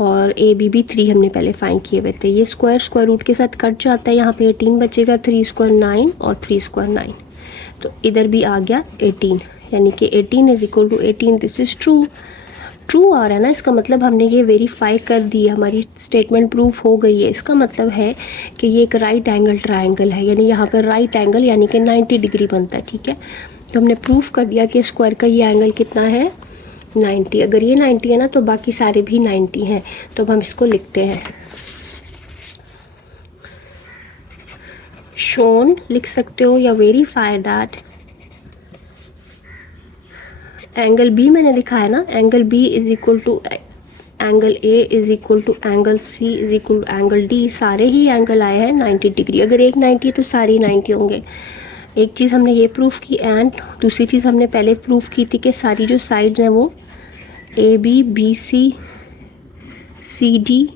और ए बी भी 3 हमने पहले फाइंड किए हुए थे। ये स्क्वायर रूट के साथ कट जाता है, यहाँ पे 18 बचेगा, 3 स्क्वायर 9 और 3 स्क्वायर 9, तो इधर भी आ गया 18, यानी कि 18 is equal to 18। This is true आ रहा है ना, इसका मतलब हमने ये वेरीफाई कर दी, हमारी स्टेटमेंट प्रूफ हो गई है। इसका मतलब है कि ये एक राइट एंगल ट्रायंगल है, यानी यहाँ पर राइट एंगल यानी कि 90 डिग्री बनता है, ठीक है। तो हमने प्रूफ कर दिया कि स्क्वायर का ये एंगल कितना है 90। अगर ये 90 है ना तो बाकी सारे भी 90 हैं। तो अब हम इसको लिखते हैं, शोन लिख सकते हो या वेरीफाई दैट एंगल बी मैंने लिखा है ना, angle B is equal to angle A is equal to angle C is equal to angle D. सारे ही एंगल आए हैं 90 डिग्री, अगर एक 90 तो सारी 90 होंगे। एक चीज़ हमने ये प्रूफ की, एंड दूसरी चीज़ हमने पहले प्रूफ की थी कि सारी जो साइड्स हैं वो A B B C C D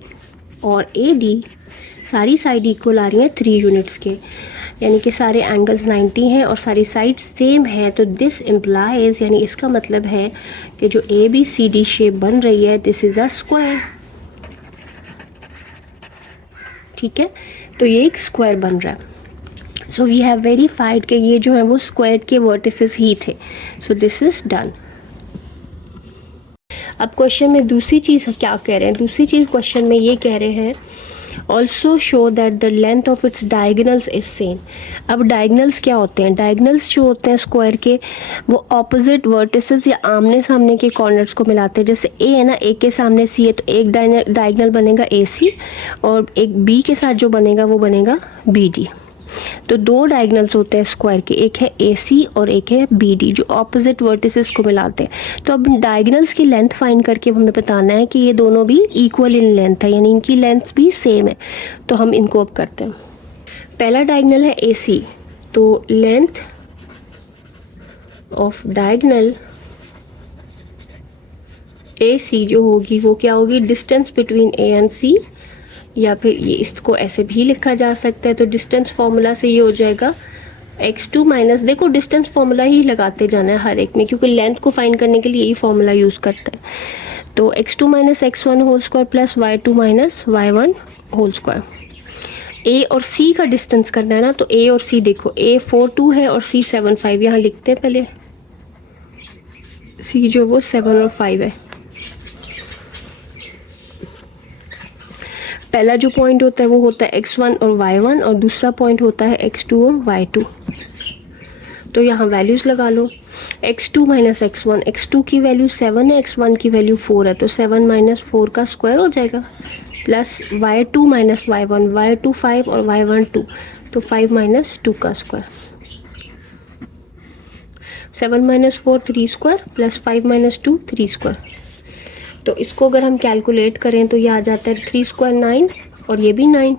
और ए डी सारी साइड इक्वल आ रही हैं 3 यूनिट्स के, यानी कि सारे एंगल्स 90 हैं और सारी साइड सेम है। तो दिस इम्प्लाइज, यानी इसका मतलब है कि जो A B C D shape बन रही है दिस इज़ अ स्क्वायर, ठीक है। तो ये एक स्क्वायर बन रहा है। सो वी हैव वेरीफाइड कि ये जो है वो स्क्वायर के वर्टिसेस ही थे। So this is done. अब क्वेश्चन में दूसरी चीज़ क्या कह रहे हैं, दूसरी चीज़ क्वेश्चन में ये कह रहे हैं also show that the length of its diagonals is same. अब डायगनल्स क्या होते हैं, डायगनल्स जो होते हैं स्क्वायर के वो ऑपोजिट वर्टिसेस या आमने सामने के कॉर्नर्स को मिलाते हैं। जैसे ए है ना, ए के सामने सी है तो एक डायगनल बनेगा ए सी और एक बी के साथ जो बनेगा वो बनेगा बी डी। तो 2 डायगनल्स होते हैं स्क्वायर के, एक है ए सी और एक है बी डी, जो ऑपोजिट वर्टिसेस को मिलाते हैं। तो अब डायगनल्स की लेंथ फाइंड करके हमें बताना है कि ये दोनों भी इक्वल इन लेंथ है, यानी इनकी लेंथ भी सेम है। तो हम इनको अब करते हैं। पहला डायगनल है ए सी, तो लेंथ ऑफ डायगनल ए सी जो होगी वो क्या होगी, डिस्टेंस बिटवीन ए एंड सी, या फिर ये इसको ऐसे भी लिखा जा सकता है। तो डिस्टेंस फार्मूला से ये हो जाएगा x2 माइनस, देखो डिस्टेंस फार्मूला ही लगाते जाना है हर एक में, क्योंकि लेंथ को फाइंड करने के लिए यही फार्मूला यूज़ करते हैं। तो x2 minus x1 whole square plus y2 minus y1 whole square. a और c का डिस्टेंस करना है ना, तो a और c देखो, a 4 2 है और c 7 5, यहाँ लिखते हैं पहले, c जो वो 7 और 5 है। पहला जो पॉइंट होता है वो होता है x1 और y1 और दूसरा पॉइंट होता है x2 और y2। तो यहाँ वैल्यूज़ लगा लो, x2 माइनस x1, x2 की वैल्यू 7 है, x1 की वैल्यू 4 है, तो 7 माइनस 4 का स्क्वायर हो जाएगा, plus y2 minus y1, y2 5 और y1 2, तो 5 माइनस 2 का square, 7 minus 4 3 square plus 5 minus 2 3 square. तो इसको अगर हम कैलकुलेट करें तो ये आ जाता है 3 स्क्वायर 9 और ये भी 9,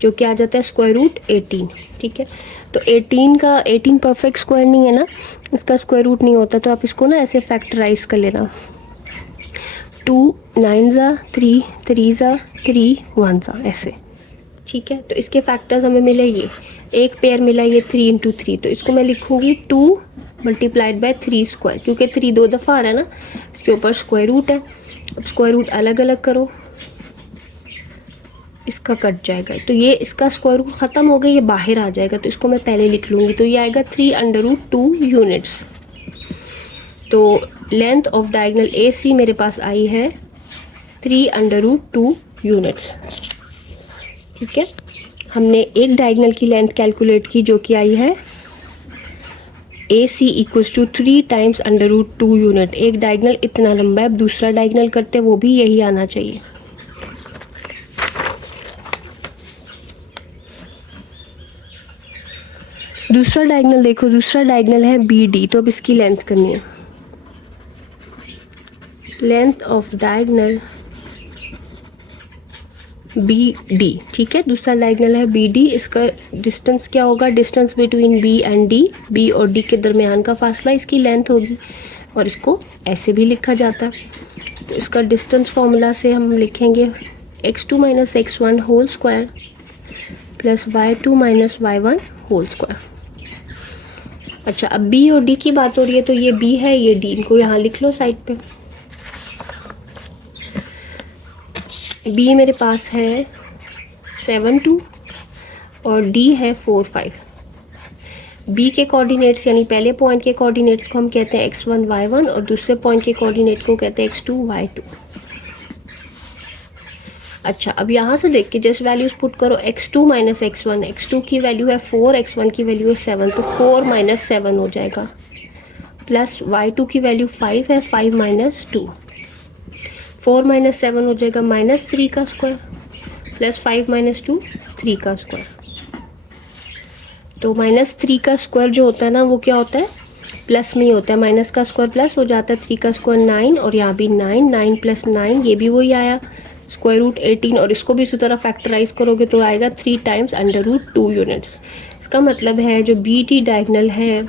जो कि आ जाता है स्क्वायर रूट 18, ठीक है। तो 18 परफेक्ट स्क्वायर नहीं है ना, इसका स्क्वायर रूट नहीं होता, तो आप इसको ना ऐसे फैक्टराइज कर लेना, 2 9 ज़ा 3 3 ज़ा 3 1 ज़ा ऐसे, ठीक है। तो इसके फैक्टर्स हमें मिले, ये एक पेयर मिला ये 3 इंटू 3, तो इसको मैं लिखूँगी 2 मल्टीप्लाइड बाय 3 स्क्वायर, क्योंकि 3 2 दफ़ा आ रहा है ना, इसके ऊपर स्क्वायर रूट है। अब स्क्वायर रूट अलग अलग करो, इसका कट जाएगा, तो ये इसका स्क्वायर रूट ख़त्म हो गया, ये बाहर आ जाएगा, तो इसको मैं पहले लिख लूँगी, तो ये आएगा 3√2 यूनिट्स। तो लेंथ ऑफ डायगनल ए सी मेरे पास आई है 3√2 यूनिट्स, ठीक है। हमने एक डायगनल की लेंथ कैलकुलेट की जो कि आई है ए सी इक्वल्स टू 3 टाइम्स √2 यूनिट। एक डायगनल इतना लंबा है, अब दूसरा डायगनल करते वो भी यही आना चाहिए। दूसरा डायगनल देखो, दूसरा डायगनल है बी डी, तो अब इसकी लेंथ करनी है। Length of diagonal B D, ठीक है, दूसरा डायगोनल है बी डी, इसका डिस्टेंस क्या होगा, distance between B and D, B और डी के दरमियान का फासला इसकी लेंथ होगी, और इसको ऐसे भी लिखा जाता है। तो इसका डिस्टेंस फॉर्मूला से हम लिखेंगे x2 minus x1 whole square plus y2 minus y1 whole square. अच्छा, अब b और d की बात हो रही है, तो ये b है, ये d, इनको यहाँ लिख लो साइड पे। b मेरे पास है 7 2 और d है 4 5। b के कोऑर्डिनेट्स यानी पहले पॉइंट के कोऑर्डिनेट्स को हम कहते हैं x1 y1 और दूसरे पॉइंट के कोऑर्डिनेट को कहते हैं x2 y2। अच्छा, अब यहाँ से देख के जस्ट वैल्यूज पुट करो, x2 माइनस x1, x2 की वैल्यू है 4, x1 की वैल्यू है 7, तो 4 माइनस 7 हो जाएगा, प्लस y2 की वैल्यू 5 है, 5 माइनस 2, 4 माइनस 7 हो जाएगा माइनस 3 का स्क्वायर, प्लस 5 माइनस 2 3 का स्क्वायर। तो माइनस 3 का स्क्वायर जो होता है ना, वो क्या होता है, प्लस में ही होता है, माइनस का स्क्वायर प्लस हो जाता है, 3 का स्क्वायर 9, और यहाँ भी 9, 9 प्लस 9 ये भी वही आया स्क्वायर रूट 18, और इसको भी इसी तरह फैक्टराइज करोगे तो आएगा 3 टाइम्स अंडर रूट 2 यूनिट्स। इसका मतलब है जो बी टी डायगोनल है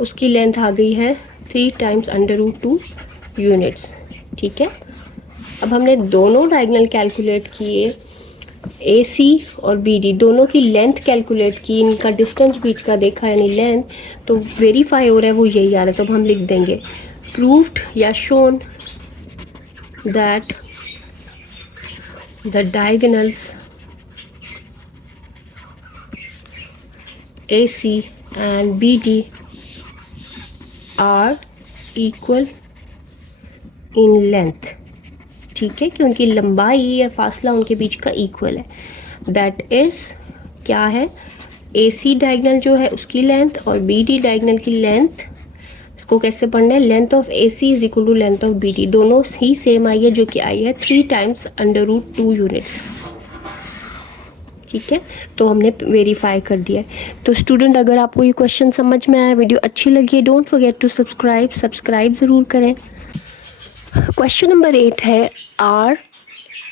उसकी लेंथ आ गई है 3 टाइम्स अंडर रूट 2 यूनिट्स, ठीक है। अब हमने दोनों डायगोनल कैलकुलेट किए, ए सी और बी डी दोनों की लेंथ कैलकुलेट की, इनका डिस्टेंस बीच का देखा यानी लेंथ, तो वेरीफाई हो रहा है वो यही आ रहा है, तो अब हम लिख देंगे प्रूव्ड या shown that the diagonals A C and B D are equal in length, ठीक है, कि उनकी लंबाई या फासला उनके बीच का इक्वल है। दैट इज क्या है, ए सी डायगोनल जो है उसकी लेंथ और बी डी डायगोनल की लेंथ, इसको कैसे पढ़ना है, length of A C is equal to length of B D, दोनों ही सेम आई है जो कि आई है 3 टाइम्स अंडर रूट 2 यूनिट्स, ठीक है। तो हमने वेरीफाई कर दिया है। तो स्टूडेंट, अगर आपको ये क्वेश्चन समझ में आया, वीडियो अच्छी लगी है, डोंट फॉरगेट टू सब्सक्राइब ज़रूर करें। क्वेश्चन नंबर 8 है, are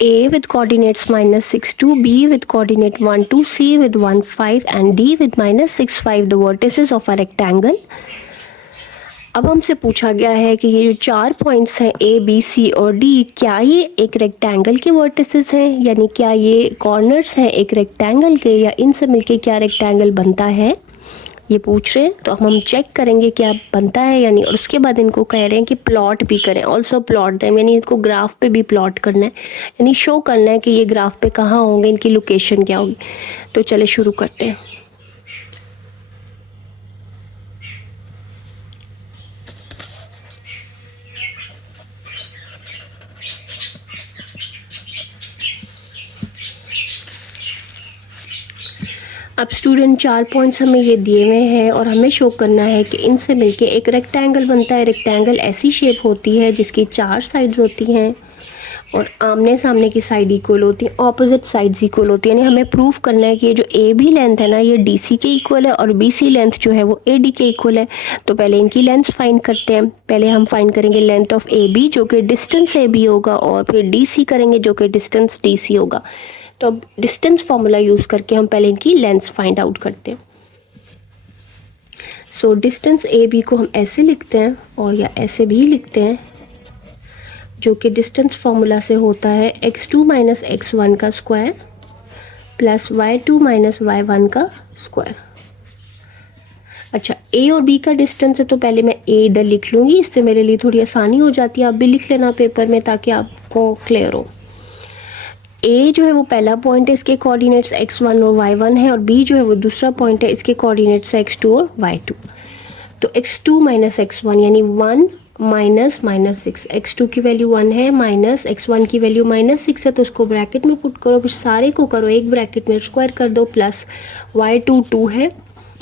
A with coordinates -6 2, B with coordinate 1 2, C with 1 5 and D with -6 5 the vertices of a rectangle. अब हमसे पूछा गया है कि ये जो 4 पॉइंट्स हैं ए बी सी और डी, क्या ये एक रेक्टेंगल के वर्टिसेस हैं, यानी क्या ये कॉर्नर्स हैं एक रेक्टेंगल के, या इनसे मिलके क्या रेक्टेंगल बनता है, ये पूछ रहे हैं। तो हम चेक करेंगे क्या बनता है यानी, और उसके बाद इनको कह रहे हैं कि प्लॉट भी करें, ऑल्सो प्लॉट देम, यानी इनको ग्राफ पे भी प्लॉट करना है, यानी शो करना है कि ये ग्राफ पे कहाँ होंगे, इनकी लोकेशन क्या होगी। तो चले शुरू करते हैं। अब स्टूडेंट 4 पॉइंट्स हमें ये दिए हुए हैं और हमें शो करना है कि इनसे मिलके एक रेक्टेंगल बनता है। रेक्टेंगल ऐसी शेप होती है जिसकी 4 साइड्स होती हैं और आमने सामने की साइड इक्वल होती है, ऑपोजिट साइड्स इक्वल होती है। यानी हमें प्रूफ करना है कि ये जो ए बी लेंथ है ना, ये डी सी के इक्वल है और बी सी लेंथ जो है वो ए डी के इक्वल है। तो पहले इनकी लेंथ फाइंड करते हैं। पहले हम फाइंड करेंगे लेंथ ऑफ ए बी जो कि डिस्टेंस ए बी होगा, और फिर डी सी करेंगे जो कि डिस्टेंस डी सी होगा। तो अब डिस्टेंस फार्मूला यूज़ करके हम पहले इनकी लेंथ फाइंड आउट करते हैं। सो डिस्टेंस ए बी को हम ऐसे लिखते हैं और या ऐसे भी लिखते हैं, जो कि डिस्टेंस फार्मूला से होता है x2 माइनस x1 का square plus y2 minus y1 का स्क्वायर। अच्छा, a और b का डिस्टेंस है तो पहले मैं a इधर लिख लूँगी, इससे मेरे लिए थोड़ी आसानी हो जाती है। आप भी लिख लेना पेपर में ताकि आपको क्लियर हो। a जो है वो पहला पॉइंट है, इसके कोऑर्डिनेट्स x1 और y1 है, और b जो है वो दूसरा पॉइंट है, इसके कोऑर्डिनेट्स x2 और y2। तो x2 माइनस x1 यानी 1 माइनस -6, x2 की वैल्यू 1 है, माइनस x1 की वैल्यू -6 है, तो उसको ब्रैकेट में पुट करो, फिर सारे को करो एक ब्रैकेट में स्क्वायर कर दो, प्लस y2 2 है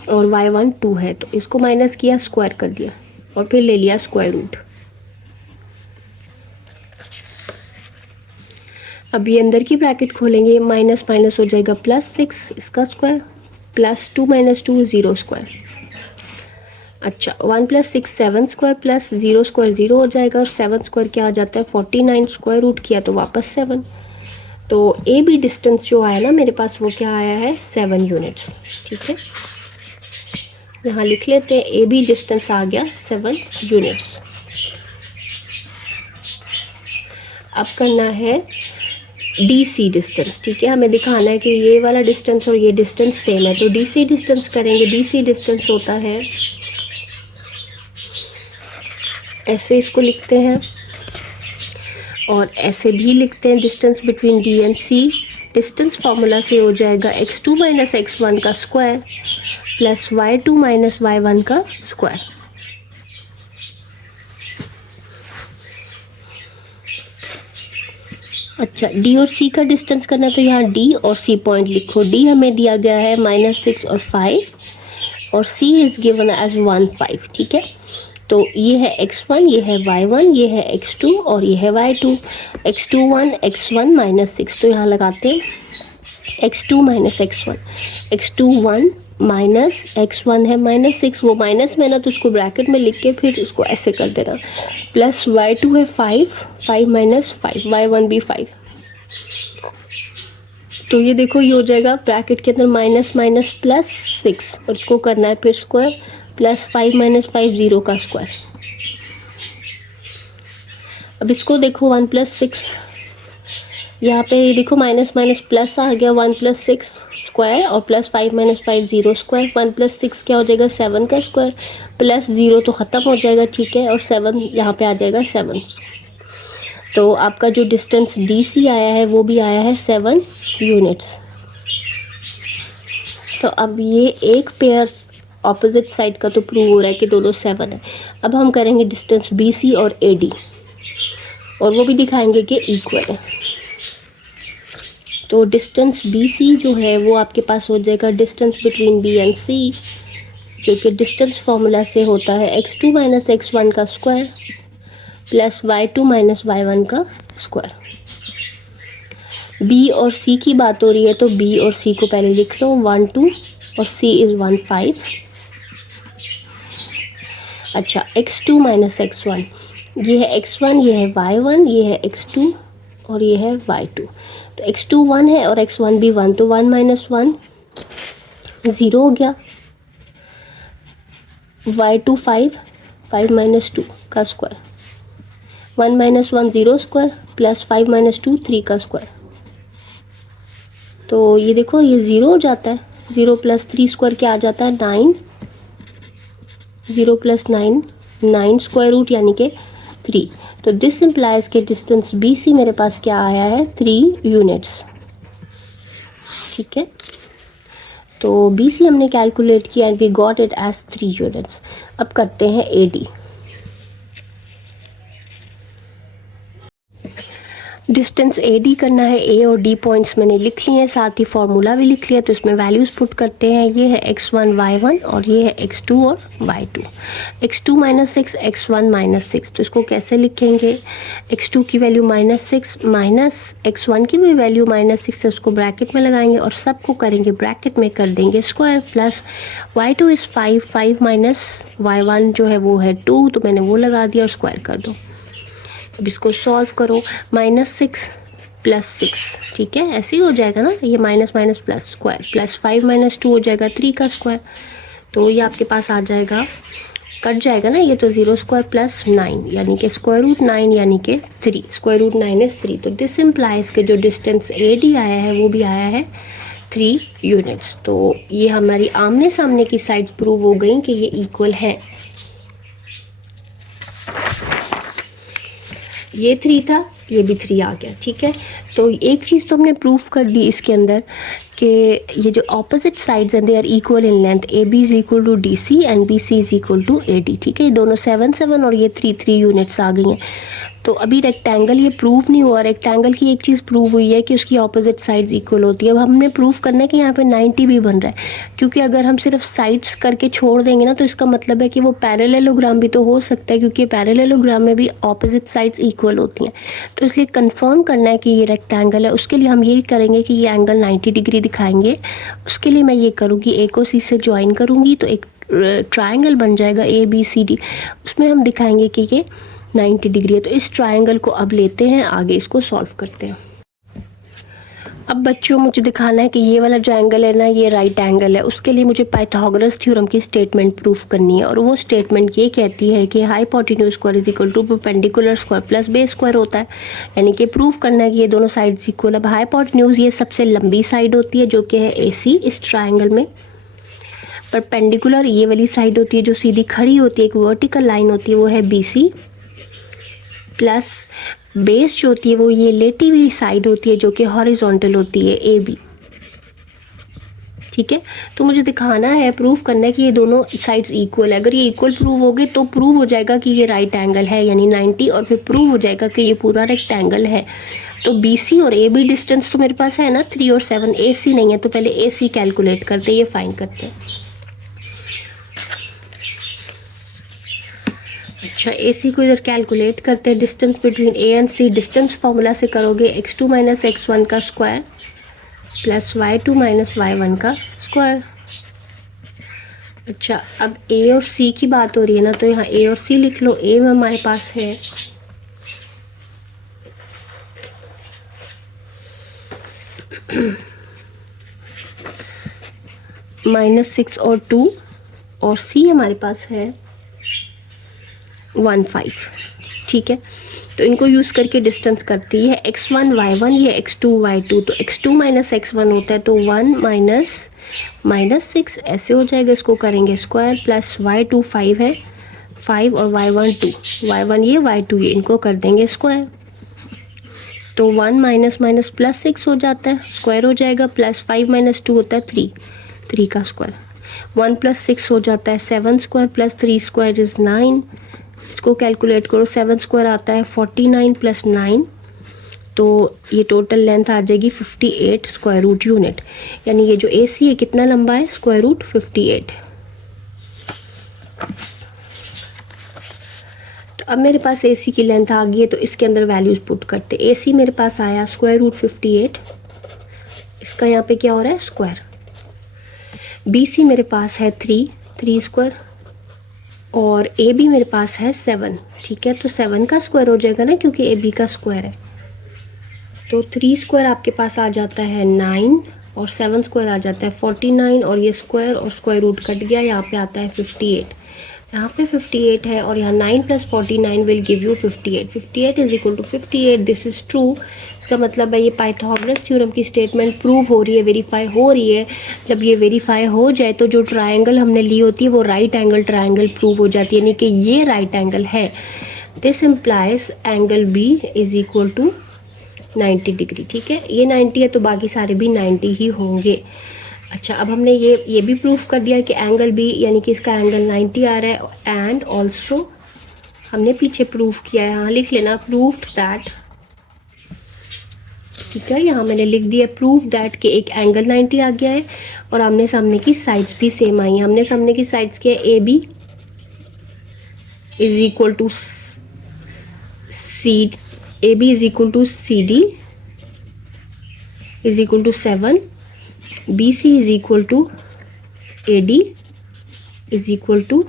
और y1 2 है, तो इसको माइनस किया, स्क्वायर कर दिया और फिर ले लिया स्क्वायर रूट। अब ये अंदर की ब्रैकेट खोलेंगे, माइनस माइनस हो जाएगा +6, इसका स्क्वायर, प्लस 2 - 2 0 स्क्वायर। अच्छा 1 प्लस 6 7 स्क्वायर प्लस 0 स्क्वायर 0 हो जाएगा, और 7 स्क्वायर क्या आ जाता है 49, स्क्वायर रूट किया तो वापस 7। तो ए बी डिस्टेंस जो आया ना मेरे पास वो क्या आया है 7 यूनिट्स। ठीक है, यहाँ लिख लेते हैं ए बी डिस्टेंस आ गया 7 यूनिट्स। अब करना है डी सी डिस्टेंस। ठीक है, हमें दिखाना है कि ये वाला डिस्टेंस और ये डिस्टेंस सेम है, तो डी सी डिस्टेंस करेंगे। डी सी डिस्टेंस होता है, ऐसे इसको लिखते हैं और ऐसे भी लिखते हैं, distance between D and C. Distance formula से हो जाएगा x2 माइनस x1 का square plus y2 minus y1 का स्क्वायर। अच्छा, डी और सी का डिस्टेंस करना है तो यहाँ डी और सी पॉइंट लिखो। डी हमें दिया गया है -6 और 5 और सी इज गिवन एज 1 5। ठीक है, तो ये है x1, ये है y1, ये है x2 और ये है y2। x21 x1 -6, तो यहाँ लगाते हैं x2 minus x1, x21 minus x1 है -6, वो माइनस में ना तो उसको ब्रैकेट में लिख के फिर इसको ऐसे कर देना, प्लस y2 है 5, 5 माइनस 5, y1 भी 5। तो ये देखो ये हो जाएगा ब्रैकेट के अंदर माइनस माइनस प्लस 6 और इसको करना है फिर स्क्वायर, प्लस 5 माइनस 5 0 का स्क्वायर। अब इसको देखो 1 प्लस 6, यहाँ पे ये देखो माइनस माइनस प्लस आ गया, 1 प्लस 6 स्क्वायर और प्लस 5 माइनस 5 0 स्क्वायर। 1 प्लस 6 क्या हो जाएगा 7 का स्क्वायर, प्लस 0 तो ख़त्म हो जाएगा। ठीक है, और 7 यहाँ पे आ जाएगा 7। तो आपका जो डिस्टेंस डी सी आया है वो भी आया है 7 यूनिट्स। तो अब ये एक पेयर ऑपोजिट साइड का तो प्रूव हो रहा है कि दोनों 7 है। अब हम करेंगे डिस्टेंस बी सी और ए डी, और वो भी दिखाएंगे कि इक्वल है। तो डिस्टेंस बी सी जो है वो आपके पास हो जाएगा distance between B and C, जो कि डिस्टेंस फॉर्मूला से होता है x2 माइनस x1 का square plus y2 minus y1 का स्क्वायर। b और c की बात हो रही है तो b और c को पहले लिख लो, 1 2 और c इज़ 1 5। अच्छा, x2 माइनस x1, ये है x1, ये है y1, ये है x2 और ये है y2। तो x2 1 है और x1 भी 1, तो 1 माइनस 1 0 हो गया, y2 5, 5 माइनस 2 का square, 1 minus 1 0 square plus 5 minus 2 3 का स्क्वायर। तो ये देखो ये 0 हो जाता है, 0 प्लस 3 स्क्वायर क्या आ जाता है 9, 0 प्लस 9 9 स्क्वायर रूट यानी कि 3। तो दिस इम्प्लाइज के डिस्टेंस बी सी मेरे पास क्या आया है 3 यूनिट्स। ठीक है, तो बी सी हमने कैलकुलेट किया and we got it as 3 units. अब करते हैं A D. Distance A D करना है, ए और डी पॉइंट्स मैंने लिख लिए हैं, साथ ही फार्मूला भी लिख लिया, तो इसमें वैल्यूज़ पुट करते हैं। ये है x1 y1 और ये है x2 और y2। x2 minus 6 x1 minus 6, तो इसको कैसे लिखेंगे, x2 की वैल्यू -6 माइनस x1 की भी वैल्यू -6 है, उसको ब्रैकेट में लगाएंगे और सबको करेंगे ब्रैकेट में कर देंगे square, plus y2 is 5, 5 minus y1 जो है वो है 2, तो मैंने वो लगा दिया और स्क्वायर कर दो। अब इसको सॉल्व करो, -6 प्लस 6, ठीक है ऐसे ही हो जाएगा ना, ये minus minus plus square, plus 5 minus 2 हो जाएगा 3 का स्क्वायर। तो ये आपके पास आ जाएगा, कट जाएगा ना ये, तो 0 स्क्वायर प्लस 9 यानी कि स्क्वायर रूट 9 यानी कि 3, स्क्वायर रूट 9 इज़ 3। तो दिस इम्प्लाइज के जो डिस्टेंस ए डी आया है वो भी आया है 3 यूनिट्स। तो ये हमारी आमने सामने की साइड्स प्रूव हो गई कि ये इक्वल है। ये 3 था, ये भी 3 आ गया। ठीक है, तो एक चीज़ तो हमने प्रूफ कर दी इसके अंदर कि ये जो ऑपोजिट साइड्स हैं they are equal in length, A B is equal to D C and B C is equal to A D. ठीक है, ये दोनों 7 7 और ये 3 3 यूनिट्स आ गई हैं। तो अभी रेक्टेंगल ये प्रूव नहीं हुआ, रेक्टेंगल की एक चीज़ प्रूव हुई है कि उसकी ऑपोजिट साइड्स इक्वल होती है। अब हमने प्रूव करना है कि यहाँ पे 90 भी बन रहा है, क्योंकि अगर हम सिर्फ साइड्स करके छोड़ देंगे ना तो इसका मतलब है कि वो पैरेललोग्राम भी तो हो सकता है, क्योंकि पैरेललोग्राम में भी ऑपोजिट साइड्स इक्वल होती हैं। तो इसलिए कंफर्म करना है कि ये रेक्टेंगल है, उसके लिए हम ये करेंगे कि ये एंगल 90 डिग्री दिखाएंगे। उसके लिए मैं ये करूँगी, ए को सी से ज्वाइन करूँगी तो एक ट्रायंगल बन जाएगा ABCD, उसमें हम दिखाएंगे कि ये 90 डिग्री है। तो इस ट्रायंगल को अब लेते हैं आगे, इसको सॉल्व करते हैं। अब बच्चों मुझे दिखाना है कि ये वाला जो एंगल है ना, ये राइट एंगल है। उसके लिए मुझे पाइथागोरस थ्योरम की स्टेटमेंट प्रूफ करनी है, और वो स्टेटमेंट ये कहती है कि hypotenuse square is equal to perpendicular square plus base square होता है। यानी कि प्रूफ करना है कि ये दोनों साइड्स इक्वल। अब हाइपोटेन्यूज ये सबसे लंबी साइड होती है जो कि है AC इस ट्राइंगल में। परपेंडिकुलर ये वाली साइड होती है जो सीधी खड़ी होती है, एक वर्टिकल लाइन होती है, वो है BC। प्लस बेस जो होती है वो ये लेटी हुई साइड होती है जो कि हॉरिजॉन्टल होती है AB। ठीक है, तो मुझे दिखाना है, प्रूफ करना है कि ये दोनों साइड्स इक्वल है। अगर ये इक्वल प्रूव हो गए तो प्रूव हो जाएगा कि ये राइट एंगल है यानी 90, और फिर प्रूव हो जाएगा कि ये पूरा रेक्टेंगल है। तो BC और AB डिस्टेंस तो मेरे पास है ना 3 और 7, AC नहीं है, तो पहले AC कैलकुलेट करते हैं, ये फाइंड करते हैं। अच्छा, AC को इधर कैलकुलेट करते हैं। Distance between A and C distance formula से करोगे x2 माइनस x1 का square plus y2 minus y1 का स्क्वायर। अच्छा, अब A और C की बात हो रही है ना, तो यहाँ A और C लिख लो। A में हमारे पास है -6 और 2, और C हमारे पास है 1 5। ठीक है, तो इनको यूज़ करके डिस्टेंस करती है x1 y1, ये x2 y2। तो x2 माइनस x1 होता है, तो 1 माइनस 6 ऐसे हो जाएगा। इसको करेंगे स्क्वायर, प्लस y2 5 है, 5 और y1 2, y1 ये y2 ये, इनको कर देंगे स्क्वायर। तो 1 माइनस माइनस प्लस 6 हो जाता है, स्क्वायर हो जाएगा। प्लस 5 माइनस 2 होता है 3 का स्क्वायर। 1 प्लस 6 हो जाता है 7 स्क्वायर, प्लस 3 स्क्वायर इज़ 9। इसको कैलकुलेट करो, 7 स्क्वायर आता है 49 प्लस 9, तो ये टोटल लेंथ आ जाएगी 58 स्क्वायर रूट यूनिट। यानी ये जो AC है कितना लंबा है, स्क्वायर रूट 58। तो अब मेरे पास AC की लेंथ आ गई है, तो इसके अंदर वैल्यूज पुट करते। AC मेरे पास आया स्क्वायर रूट 58, इसका यहाँ पे क्या हो रहा है स्क्वायर। BC मेरे पास है 3 स्क्वायर, और AB मेरे पास है 7। ठीक है, तो 7 का स्क्वायर हो जाएगा ना, क्योंकि AB का स्क्वायर है। तो 3 स्क्वायर आपके पास आ जाता है 9, और 7 स्क्वायर आ जाता है 49, और ये स्क्वायर और स्क्वायर रूट कट गया, यहाँ पे आता है 58। यहाँ पे 58 है, और यहाँ 9 plus 49 will give you 58। 58 is equal to 58, this is true. इसका मतलब है ये पाइथागोरस थ्योरम की स्टेटमेंट प्रूव हो रही है, वेरीफाई हो रही है। जब ये वेरीफाई हो जाए तो जो ट्रायंगल हमने ली होती है वो राइट एंगल ट्रायंगल प्रूव हो जाती है, यानी कि ये राइट एंगल है। This implies angle B is equal to 90 degree. ठीक है, ये 90 है तो बाकी सारे भी 90 ही होंगे। अच्छा, अब हमने ये भी प्रूफ कर दिया कि एंगल B यानी कि इसका एंगल 90 आ रहा है। एंड ऑल्सो हमने पीछे प्रूफ किया है, यहाँ लिख लेना, प्रूव्ड दैट। ठीक है, यहाँ मैंने लिख दिया प्रूफ दैट कि एक एंगल 90 आ गया है, और आमने सामने की साइड्स भी सेम आई हैं। हमने सामने की साइड्स के AB is equal to AB is equal to CD is equal to 7, BC is equal to AD is equal to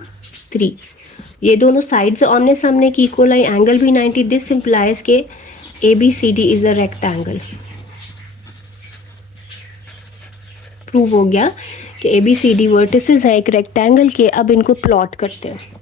3। ये दोनों साइड्स आमने सामने की इक्वल आई, एंगल भी 90। दिस इम्प्लाइज के ABCD is a rectangle. Prove हो गया कि ABCD वर्टिसेस है एक रेक्टेंगल के। अब इनको प्लॉट करते हैं।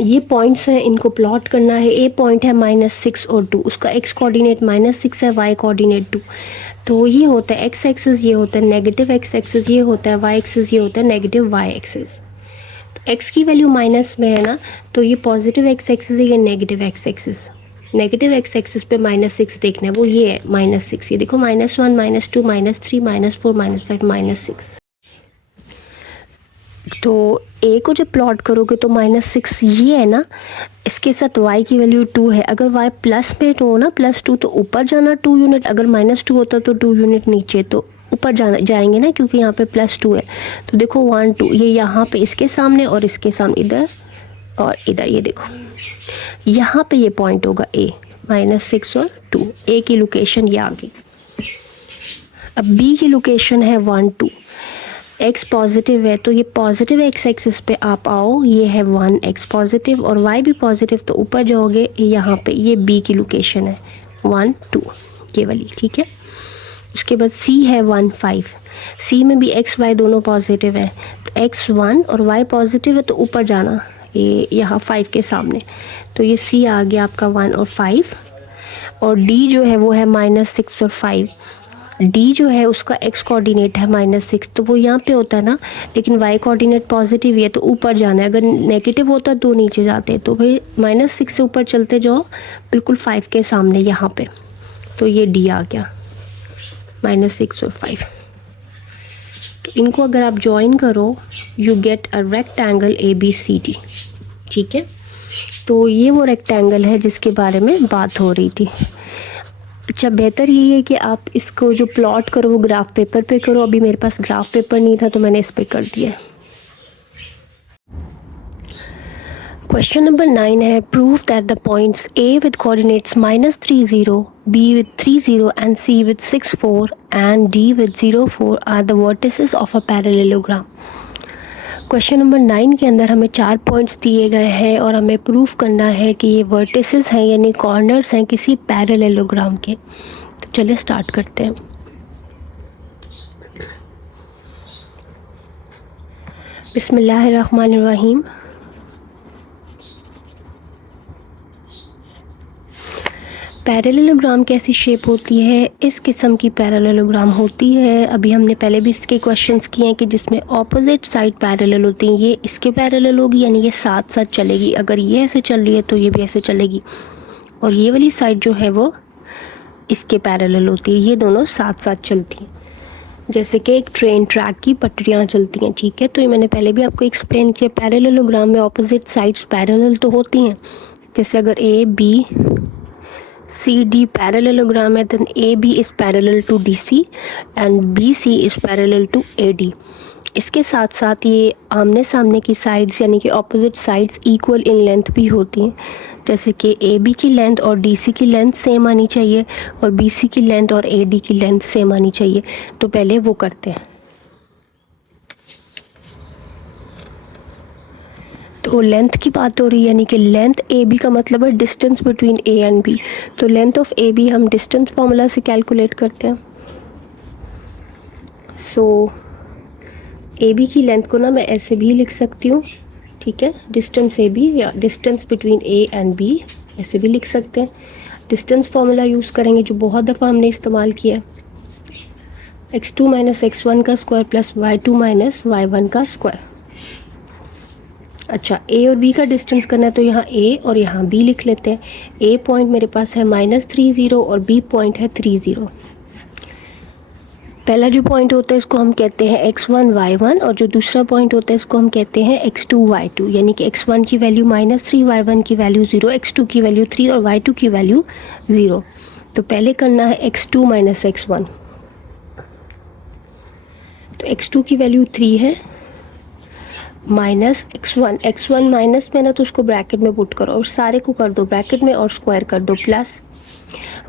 ये पॉइंट्स हैं, इनको प्लॉट करना है। ए पॉइंट है -6 और 2, उसका x कोऑर्डिनेट -6 है, y कोऑर्डिनेट 2। तो ये होता है x एक्सिस, ये होता है नेगेटिव x एक्सिस, ये होता है y एक्सिस, ये होता है नेगेटिव y एक्सिस। तो x की वैल्यू माइनस में है ना, तो ये पॉजिटिव x एक्सिस है, ये negative x axis. Negative x axis पे -6 देखना है, वो ये है -6। ये देखो -1 -2 -3 -4 -5 -6। तो ए को जब प्लॉट करोगे तो -6 ये है ना, इसके साथ y की वैल्यू 2 है। अगर y प्लस में हो ना, +2, तो ऊपर जाना 2 यूनिट, अगर -2 होता तो 2 यूनिट नीचे, तो ऊपर जाएंगे ना, क्योंकि यहाँ पे +2 है। तो देखो 1 2 ये यहाँ पे इसके सामने और इसके सामने, इधर और इधर, ये देखो यहाँ पे ये पॉइंट होगा a, -6 और 2, a की लोकेशन ये आ गई। अब b की लोकेशन है 1 2, x पॉजिटिव है तो ये पॉजिटिव x एक्सिस पे आप आओ, ये है 1 x पॉजिटिव, और y भी पॉजिटिव, तो ऊपर जाओगे यहाँ पे, ये b की लोकेशन है 1 2 ये वाली, ठीक है। उसके बाद c है 1 5, c में भी x y दोनों पॉजिटिव है, तो x 1 और y पॉजिटिव है, तो ऊपर जाना ये यहाँ 5 के सामने, तो ये c आ गया आपका 1 और 5, और d जो है वो है -6 और 5। d जो है उसका x कोऑर्डिनेट है -6, तो वो यहाँ पे होता है ना, लेकिन y कोऑर्डिनेट पॉजिटिव है तो ऊपर जाना है, अगर नेगेटिव होता तो नीचे जाते, तो भाई -6 से ऊपर चलते जाओ, बिल्कुल 5 के सामने यहाँ पे, तो ये d आ गया -6 और 5। तो इनको अगर आप ज्वाइन करो, you get a rectangle ABCD, ठीक है। तो ये वो रेक्टेंगल है जिसके बारे में बात हो रही थी। अच्छा, बेहतर यही है कि आप इसको जो प्लॉट करो वो ग्राफ पेपर पे करो। अभी मेरे पास ग्राफ पेपर नहीं था तो मैंने इस पे कर दिया। क्वेश्चन नंबर 9 है, prove that the points A with coordinates -3 0, B with 3 0 and C with 6 4 and D with 0 4 are the vertices of a parallelogram. Question number 9 के अंदर हमें 4 पॉइंट्स दिए गए हैं और हमें प्रूफ करना है कि ये वर्टिसेस हैं, यानी कॉर्नर्स हैं किसी पैरेललोग्राम के। तो चलिए स्टार्ट करते हैं। बिस्मिल्लाहिर्रहमानिर्रहीम। पैरेललोग्राम कैसी शेप होती है? इस किस्म की पैरेललोग्राम होती है, अभी हमने पहले भी इसके क्वेश्चंस किए हैं, कि जिसमें ऑपोजिट साइड पैरेलल होती हैं। ये इसके पैरेलल होगी, यानी ये साथ साथ चलेगी। अगर ये ऐसे चल रही है तो ये भी ऐसे चलेगी, और ये वाली साइड जो है वो इसके पैरेलल होती है। ये दोनों साथ साथ चलती हैं, जैसे कि एक ट्रेन ट्रैक की पटरियाँ चलती हैं, ठीक है। तो ये मैंने पहले भी आपको एक्सप्लेन किया, पैरेललोग्राम में ऑपोजिट साइड्स पैरेलल तो होती हैं। जैसे अगर ABCD पैरेललोग्राम है, then AB is parallel to DC and BC is parallel to AD। इसके साथ साथ ये आमने सामने की साइड्स, यानी कि opposite sides equal in length भी होती हैं। जैसे कि AB की लेंथ और DC की लेंथ सेम आनी चाहिए, और BC की लेंथ और AD की लेंथ सेम आनी चाहिए। तो पहले वो करते हैं। तो लेंथ की बात हो रही है, यानी कि लेंथ AB का मतलब है distance between A and B। तो लेंथ ऑफ AB हम डिस्टेंस फार्मूला से कैलकुलेट करते हैं। सो AB की लेंथ को ना मैं ऐसे भी लिख सकती हूँ, ठीक है। डिस्टेंस AB या distance between A and B ऐसे भी लिख सकते हैं। डिस्टेंस फार्मूला यूज़ करेंगे जो बहुत दफ़ा हमने इस्तेमाल किया है, x2 - x1 का स्क्वायर प्लस y2 - y1 का स्क्वायर। अच्छा, A और B का डिस्टेंस करना है तो यहाँ A और यहाँ B लिख लेते हैं। A पॉइंट मेरे पास है -3 0 और B पॉइंट है 3 0। पहला जो पॉइंट होता है इसको हम कहते हैं x1 y1, और जो दूसरा पॉइंट होता है इसको हम कहते हैं x2 y2, यानी कि x1 की वैल्यू -3, y1 की वैल्यू 0, x2 की वैल्यू 3 और y2 की वैल्यू 0। तो पहले करना है x2 - x1। तो x2 की वैल्यू 3 है, -x1 माइनस में ना, तो उसको ब्रैकेट में पुट करो और सारे को कर दो ब्रैकेट में और स्क्वायर कर दो, प्लस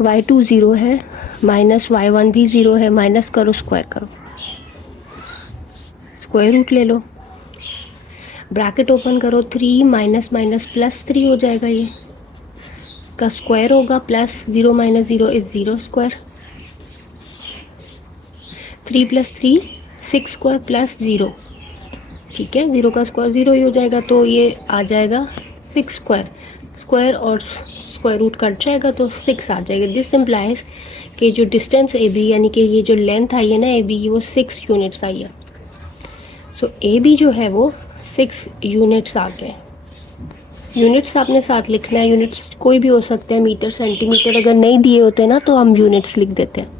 y2 0 है, माइनस y1 भी 0 है, माइनस करो स्क्वायर करो, स्क्वायर रूट ले लो, ब्रैकेट ओपन करो, 3 माइनस माइनस प्लस 3 हो जाएगा, ये का स्क्वायर होगा, plus 0 - 0 is 0 square, 3 + 3 6 square plus 0, ठीक है। 0 का स्क्वायर 0 ही हो जाएगा, तो ये आ जाएगा 6 स्क्वायर, स्क्वायर और स्क्वायर रूट कट जाएगा तो 6 आ जाएगा। दिस इम्प्लाइज कि जो डिस्टेंस AB, यानी कि ये जो लेंथ आई है ना AB की, वो 6 यूनिट्स आई है। सो AB जो है वो 6 यूनिट्स आ गए। यूनिट्स आपने साथ लिखना है, यूनिट्स कोई भी हो सकते हैं, मीटर सेंटीमीटर, अगर नहीं दिए होते ना तो हम यूनिट्स लिख देते हैं।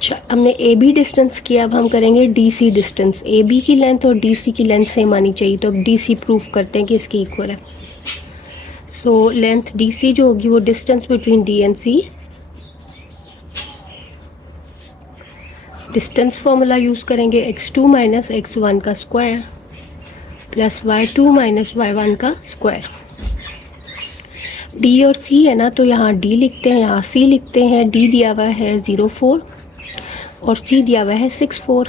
अच्छा, हमने ए बी डिस्टेंस किया, अब हम करेंगे D C distance. A B की लेंथ और डी सी की लेंथ सेम आनी चाहिए, तो अब डी सी प्रूफ करते हैं कि इसकी इक्वल है। सो लेंथ डी सी जो होगी वो distance between D and C, distance formula use करेंगे x2 माइनस x1 का square plus y2 minus y1 का स्क्वायर। d और c है ना, तो यहाँ d लिखते हैं, यहाँ c लिखते हैं। d दिया हुआ है 0,4 और c दिया हुआ है 6,4।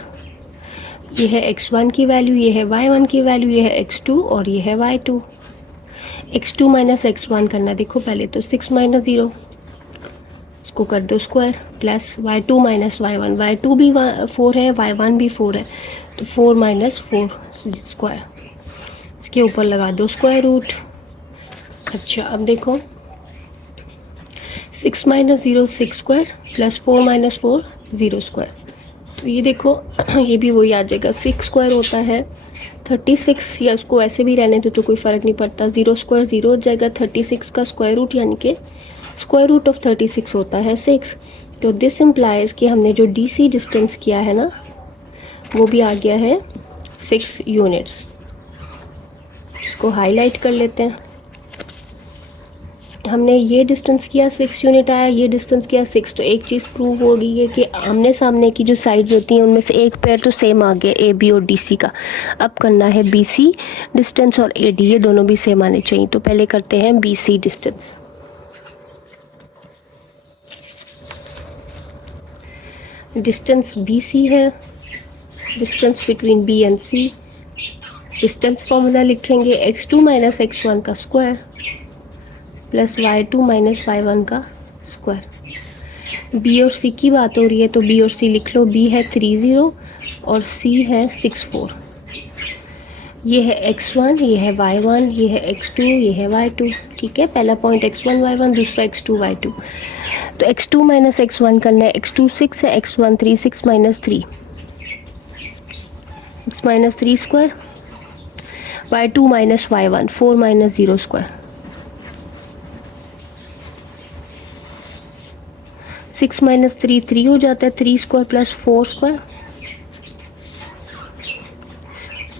ये है x1 की वैल्यू, ये है y1 की वैल्यू, ये है x2 और ये है y2। x2 माइनस x1 करना, देखो पहले तो 6 माइनस 0, इसको कर दो square, plus y2 minus y1, y2 भी 4 है, y1 भी 4 है, तो 4 माइनस 4 स्क्वायर, इसके ऊपर लगा दो स्क्वायर रूट। अच्छा, अब देखो 6 minus 0 6 square plus 4 minus 4 0 square, तो ये देखो ये भी वही आ जाएगा। 6 स्क्वायर होता है 36, या उसको ऐसे भी रहने दो तो कोई फ़र्क नहीं पड़ता। 0 स्क्वायर 0 हो जाएगा, 36 का स्क्वायर रूट यानी कि स्क्वायर रूट ऑफ 36 होता है 6। तो दिस इम्प्लाइज कि हमने जो डी सी डिस्टेंस किया है ना, वो भी आ गया है 6 यूनिट्स। इसको हाईलाइट कर लेते हैं। हमने ये डिस्टेंस किया 6 यूनिट आया, ये डिस्टेंस किया 6, तो एक चीज़ प्रूव हो गई है कि आमने सामने की जो साइड्स होती हैं उनमें से एक पेयर तो सेम आ गया, ए बी और डी सी का। अब करना है बी सी डिस्टेंस और ए डी, ये दोनों भी सेम आने चाहिए। तो पहले करते हैं B C distance. Distance B C है, distance between B and C. Distance formula लिखेंगे x2 माइनस x1 का square plus y2 minus y1 का स्क्वायर। b और c की बात हो रही है तो b और c लिख लो। b है 30 और c है 64। ये है x1, ये है y1, ये है x2, ये है y2। ठीक है, पहला पॉइंट x1 y1, दूसरा x2 y2। तो x2 माइनस x1 करना है, x2 6 है, x1 3, 6 minus 3, 6 minus 3 square, y2 minus y1 4 minus 0 square. 6 minus 3 3 हो जाता है, 3 स्क्वायर प्लस 4 स्क्वायर,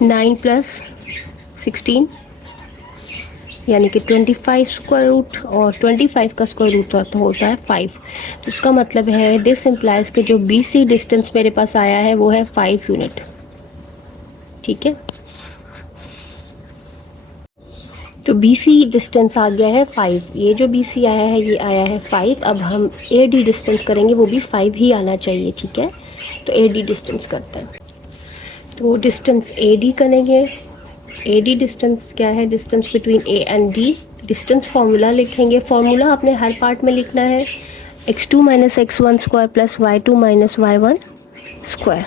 9 प्लस 16 यानी कि 25 स्क्वायर रूट, और 25 का स्क्वायर रूट होता है 5। तो इसका मतलब है दिस इम्प्लाइज के जो बी सी डिस्टेंस मेरे पास आया है वो है 5 यूनिट। ठीक है, तो बी सी डिस्टेंस आ गया है 5। ये जो बी सी आया है ये आया है 5। अब हम ए डी डिस्टेंस करेंगे, वो भी 5 ही आना चाहिए। ठीक है, तो ए डी डिस्टेंस करते हैं। तो डिस्टेंस ए डी करेंगे। ए डी डिस्टेंस क्या है? Distance between A and D. Distance formula लिखेंगे। फार्मूला आपने हर पार्ट में लिखना है, x2 minus x1 square plus y2 minus y1 square.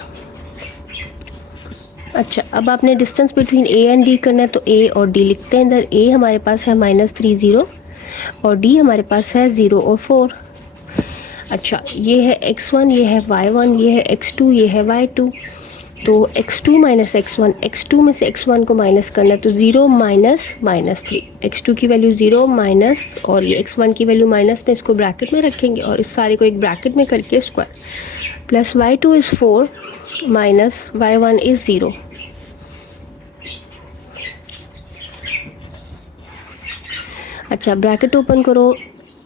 अच्छा, अब आपने distance between A and D करना है, तो ए और डी लिखते हैं। इधर ए हमारे पास है -30 और डी हमारे पास है 0 और 4। अच्छा, ये है x1, ये है y1, ये है x2, ये है y2। तो x2 माइनस x1, x2 में से x1 को माइनस करना है, तो 0 माइनस -3। x2 की वैल्यू 0 माइनस, और ये x1 की वैल्यू माइनस में, इसको ब्रैकेट में रखेंगे और इस सारे को एक ब्रैकेट में करके square, plus y2 is 4 minus y1 is 0। अच्छा, ब्रैकेट ओपन करो,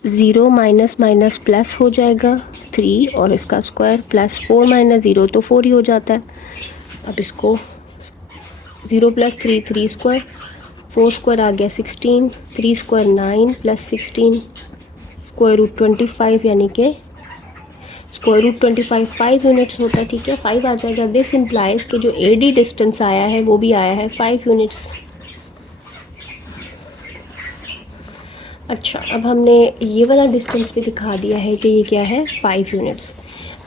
0 माइनस माइनस प्लस हो जाएगा 3 और इसका स्क्वायर, प्लस 4 माइनस 0 तो 4 ही हो जाता है। अब इसको 0 प्लस 3 3 स्क्वायर, 4 स्क्वायर आ गया 16, 3 स्क्वायर 9 प्लस 16 स्क्वायर रूट 25 यानी कि स्क्वायर रूट 25 5 यूनिट्स होता है। ठीक है, 5 आ जाएगा। दिस इम्प्लाइज कि जो ए डी डिस्टेंस आया है वो भी आया है 5 यूनिट्स। अच्छा, अब हमने ये वाला डिस्टेंस भी दिखा दिया है कि ये क्या है 5 यूनिट्स,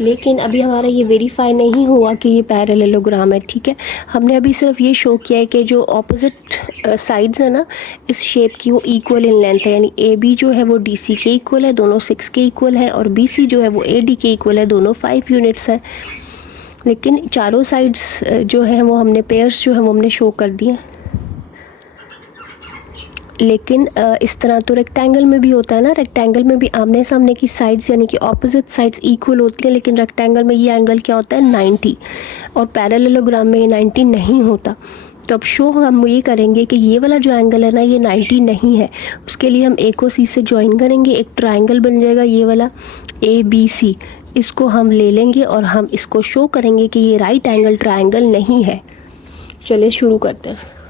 लेकिन अभी हमारा ये वेरीफाई नहीं हुआ कि ये पैरेललोग्राम है। ठीक है, हमने अभी सिर्फ ये शो किया है कि जो ऑपोजिट साइड्स है ना इस शेप की, वो इक्वल इन लेंथ है, यानी ए बी जो है वो डी सी के इक्वल है, दोनों 6 के इक्वल है, और बी सी जो है वो ए डी के इक्वल है, दोनों 5 यूनिट्स हैं। लेकिन चारों साइड्स जो है वो हमने पेयर्स जो है वो हमने शो कर दिए। लेकिन इस तरह तो रेक्टेंगल में भी होता है ना, रेक्टेंगल में भी आमने सामने की साइड्स यानी कि ऑपोजिट साइड्स इक्वल होती हैं, लेकिन रेक्टेंगल में ये एंगल क्या होता है 90, और पैरेललोग्राम में ये 90 नहीं होता। तो अब शो हम ये करेंगे कि ये वाला जो एंगल है ना ये 90 नहीं है। उसके लिए हम ए को सी से ज्वाइन करेंगे, एक ट्राइंगल बन जाएगा ये वाला ABC। इसको हम ले लेंगे और हम इसको शो करेंगे कि ये राइट एंगल ट्राइंगल नहीं है। चलिए शुरू करते हैं।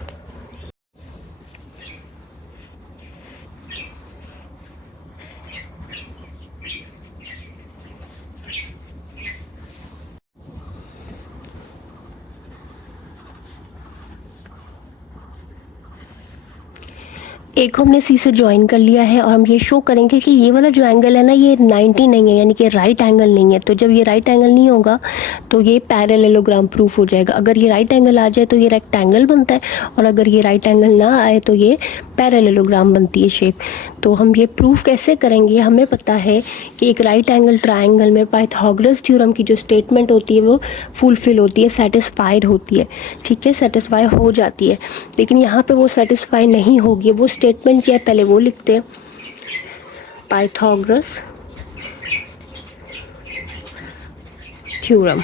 एक हमने सी से ज्वाइन कर लिया है और हम ये शो करेंगे कि ये वाला जो एंगल है ना ये 90 नहीं है, यानी कि राइट एंगल नहीं है। तो जब ये राइट एंगल नहीं होगा तो ये पैरेललोग्राम प्रूफ हो जाएगा। अगर ये राइट एंगल आ जाए तो ये रेक्टेंगल बनता है, और अगर ये राइट एंगल ना आए तो ये पैरेललोग्राम बनती है शेप। तो हम ये प्रूफ कैसे करेंगे, हमें पता है कि एक राइट एंगल ट्राइंगल में पाइथागोरस थ्योरम की जो स्टेटमेंट होती है वो फुलफिल होती है, सेटिस्फाइड होती है, ठीक है, सेटिस्फाई हो जाती है। लेकिन यहाँ पे वो सेटिस्फाई नहीं होगी। वो स्टेटमेंट क्या है पहले वो लिखते हैं। पाइथागोरस थ्योरम,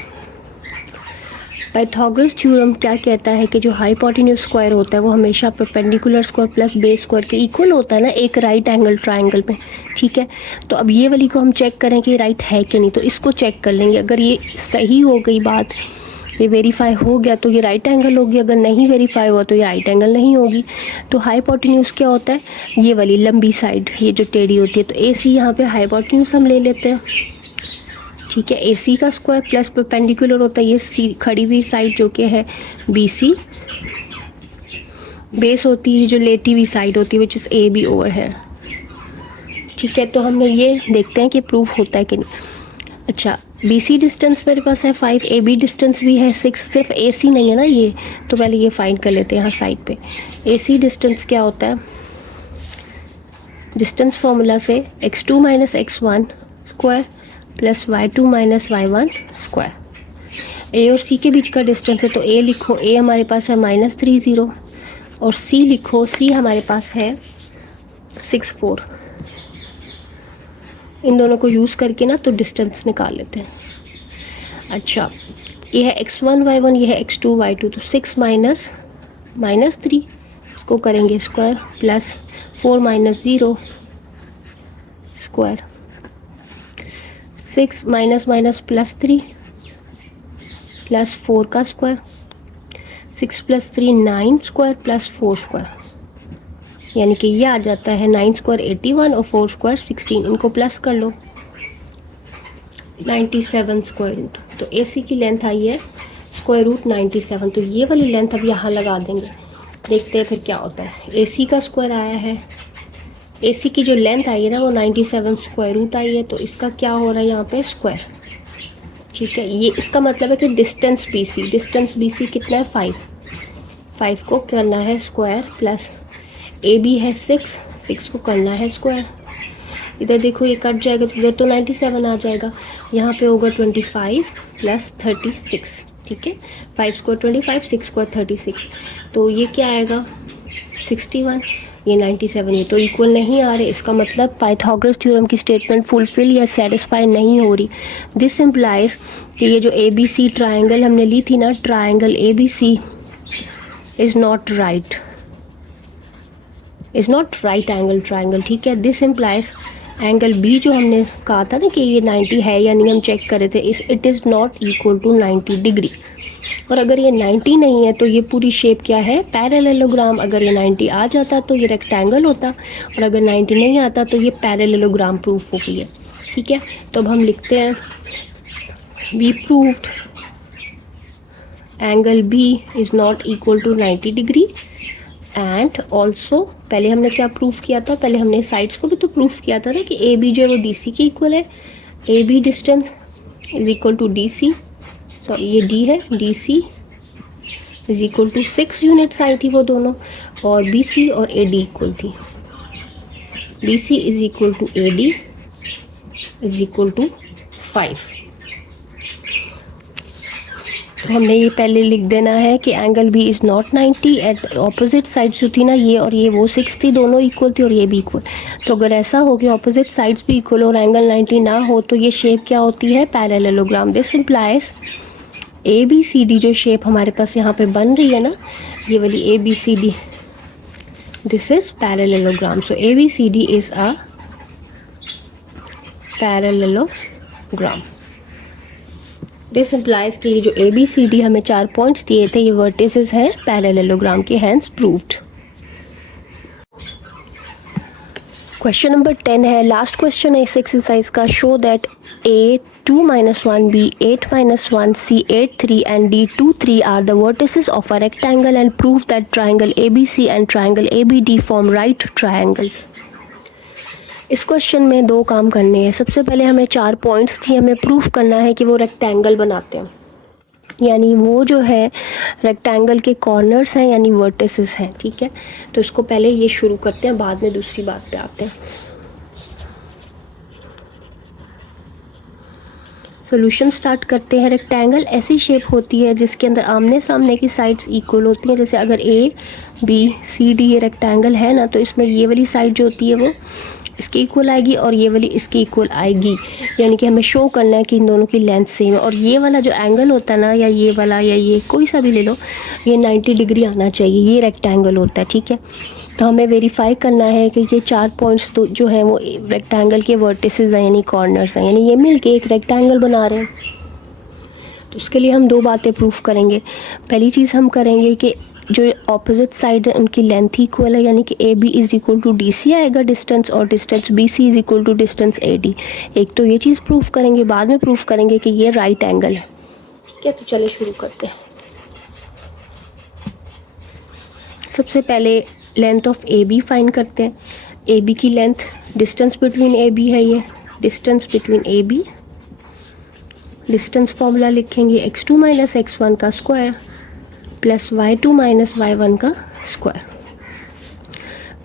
पाइथागोरस थ्योरम क्या कहता है कि जो हाइपोटेन्यूज स्क्वायर होता है वो हमेशा perpendicular square plus base square के इक्वल होता है ना एक राइट एंगल ट्राइंगल में, ठीक है। तो अब ये वाली को हम चेक करें कि राइट है कि नहीं, तो इसको चेक कर लेंगे। अगर ये सही हो गई बात, ये वेरीफाई हो गया तो ये राइट एंगल होगी, अगर नहीं वेरीफाई हुआ तो ये राइट एंगल नहीं होगी। तो हाइपोटेन्यूज क्या होता है, ये वाली लंबी साइड, ये जो टेढ़ी होती है। तो AC यहाँ पे हाइपोटेन्यूज हम ले लेते हैं, ठीक है। AC का स्क्वायर प्लस परपेंडिकुलर होता है ये सी खड़ी हुई साइड जो कि है BC, बेस होती है जो लेटी हुई साइड होती है विच इज़ AB ओवर है, ठीक है। तो हमने ये देखते हैं कि प्रूफ होता है कि नहीं। अच्छा, BC डिस्टेंस मेरे पास है 5, AB डिस्टेंस भी है 6, सिर्फ AC नहीं है ना ये, तो पहले ये फाइंड कर लेते हैं यहाँ साइड पे। AC डिस्टेंस क्या होता है, डिस्टेंस फॉर्मूला से x2 minus x1 square plus y2 minus y1 square. A और C के बीच का डिस्टेंस है तो A लिखो, A हमारे पास है -30 और C लिखो, C हमारे पास है 64। इन दोनों को यूज़ करके ना तो डिस्टेंस निकाल लेते हैं। अच्छा, ये है x1 y1, ये है x2 y2, तो 6 माइनस -3 इसको करेंगे square plus 4 minus 0 square, 6 minus minus plus 3 plus 4 का square, 6 plus 3 9 square plus 4 square, यानी कि ये आ जाता है 9 स्क्वायर 81 और 4 स्क्वायर 16। इनको प्लस कर लो, 97 स्क्वायर रूट। तो AC की लेंथ आई है स्क्वायर रूट 97। तो ये वाली लेंथ अब यहाँ लगा देंगे, देखते हैं फिर क्या होता है। AC का स्क्वायर आया है, AC की जो लेंथ आई है ना वो 97 स्क्वायर रूट आई है, तो इसका क्या हो रहा है यहाँ पे स्क्वायर, ठीक है। ये इसका मतलब है कि डिस्टेंस BC कितना है 5 को करना है स्क्वायर प्लस AB है 6 को करना है स्क्वायर। इधर देखो ये कट जाएगा तो इधर तो 97 आ जाएगा, यहाँ पे होगा 25 प्लस 36, ठीक है। 5 स्क्वायर 25, 6 स्क्वायर 36, तो ये क्या आएगा 61, ये 97, ये तो इक्वल नहीं आ रहे। इसका मतलब पाइथागोरस थ्योरम की स्टेटमेंट फुलफिल या सेटिस्फाई नहीं हो रही। दिस इम्प्लाइज कि ये जो ABC ट्राइंगल हमने ली थी ना, triangle ABC is not right angle triangle, ठीक है। दिस इम्प्लाइज एंगल B जो हमने कहा था ना कि ये 90 है या नहीं, हम चेक कर रहे थे, it is not equal to 90 degree. और अगर ये 90 नहीं है तो ये पूरी शेप क्या है पैरेललोग्राम। अगर ये 90 आ जाता तो ये रेक्टेंगल होता, और अगर 90 नहीं आता तो ये पैरेललोग्राम प्रूफ हो गई है, ठीक है। तो अब हम लिखते हैं we proved angle B is not equal to 90 degree and also, पहले हमने क्या प्रूफ किया था, पहले हमने साइड्स को भी तो प्रूफ किया था ना कि AB जो है वो DC के इक्वल है। AB distance is equal to DC, sorry ये D है, DC is equal to 6 units आई थी वो दोनों, और BC और AD इक्वल थी। BC is equal to AD is equal to 5। तो हमने ये पहले लिख देना है कि angle B is not 90 at opposite sides जो थी ना, ये और ये वो 6 थी, दोनों इक्वल थी और ये भी इक्वल। तो अगर ऐसा हो कि ऑपोजिट साइड्स भी इक्वल और एंगल 90 ना हो तो ये शेप क्या होती है, parallelogram. This implies A B C D जो शेप हमारे पास यहाँ पे बन रही है ना, ये वाली A B C D, this is parallelogram. So A B C D is a parallelogram. This implies कि ये जो ए बी सी डी हमें 4 पॉइंट्स दिए थे, ये वर्टिसेस हैं पैरेललोग्राम के, हैंस प्रूव्ड। क्वेश्चन नंबर 10 है, लास्ट क्वेश्चन है इस एक्सरसाइज का। Show that A 2 - 1 b 8 - 1 c 8 3 and d 2 3 are the vertices of a rectangle and prove that triangle ABC and triangle ABD form right triangles। इस क्वेश्चन में 2 काम करने हैं। सबसे पहले हमें 4 पॉइंट्स थी, हमें प्रूफ करना है कि वो रेक्टेंगल बनाते हैं, यानी वो जो है रेक्टेंगल के कॉर्नर्स हैं यानी वर्टिसेस हैं। ठीक है, तो इसको पहले ये शुरू करते हैं, बाद में दूसरी बात पे आते हैं। सोल्यूशन स्टार्ट करते हैं। रेक्टेंगल ऐसी शेप होती है जिसके अंदर आमने सामने की साइड्स इक्वल होती हैं। जैसे अगर ए बी सी डी ये रेक्टेंगल है ना, तो इसमें ये वाली साइड जो होती है वो इसकी इक्वल आएगी और ये वाली इसकी इक्वल आएगी, यानी कि हमें शो करना है कि इन दोनों की लेंथ सेम है। और ये वाला जो एंगल होता है ना, या ये वाला या ये कोई सा भी ले लो, ये 90 डिग्री आना चाहिए, ये रेक्टेंगल होता है। ठीक है, तो हमें वेरीफाई करना है कि ये 4 पॉइंट्स तो जो हैं वो रेक्टेंगल के वर्टिसेस हैं यानी कॉर्नर्स हैं, यानी ये मिलके एक रेक्टेंगल बना रहे हैं। तो उसके लिए हम 2 बातें प्रूफ करेंगे। पहली चीज़ हम करेंगे कि जो ऑपोजिट साइड है उनकी लेंथ इक्वल है, यानी कि A B is equal to D C आएगा डिस्टेंस, और distance B C is equal to distance A D. एक तो ये चीज़ प्रूफ करेंगे, बाद में प्रूफ करेंगे कि ये राइट एंगल है। ठीक है, तो चले शुरू करते हैं। सबसे पहले length of A B find करते हैं। ए बी की length, distance between A B है, ये distance between A B, distance formula लिखेंगे x2 - x1 का स्क्वायर प्लस y2 - y1 का स्क्वायर।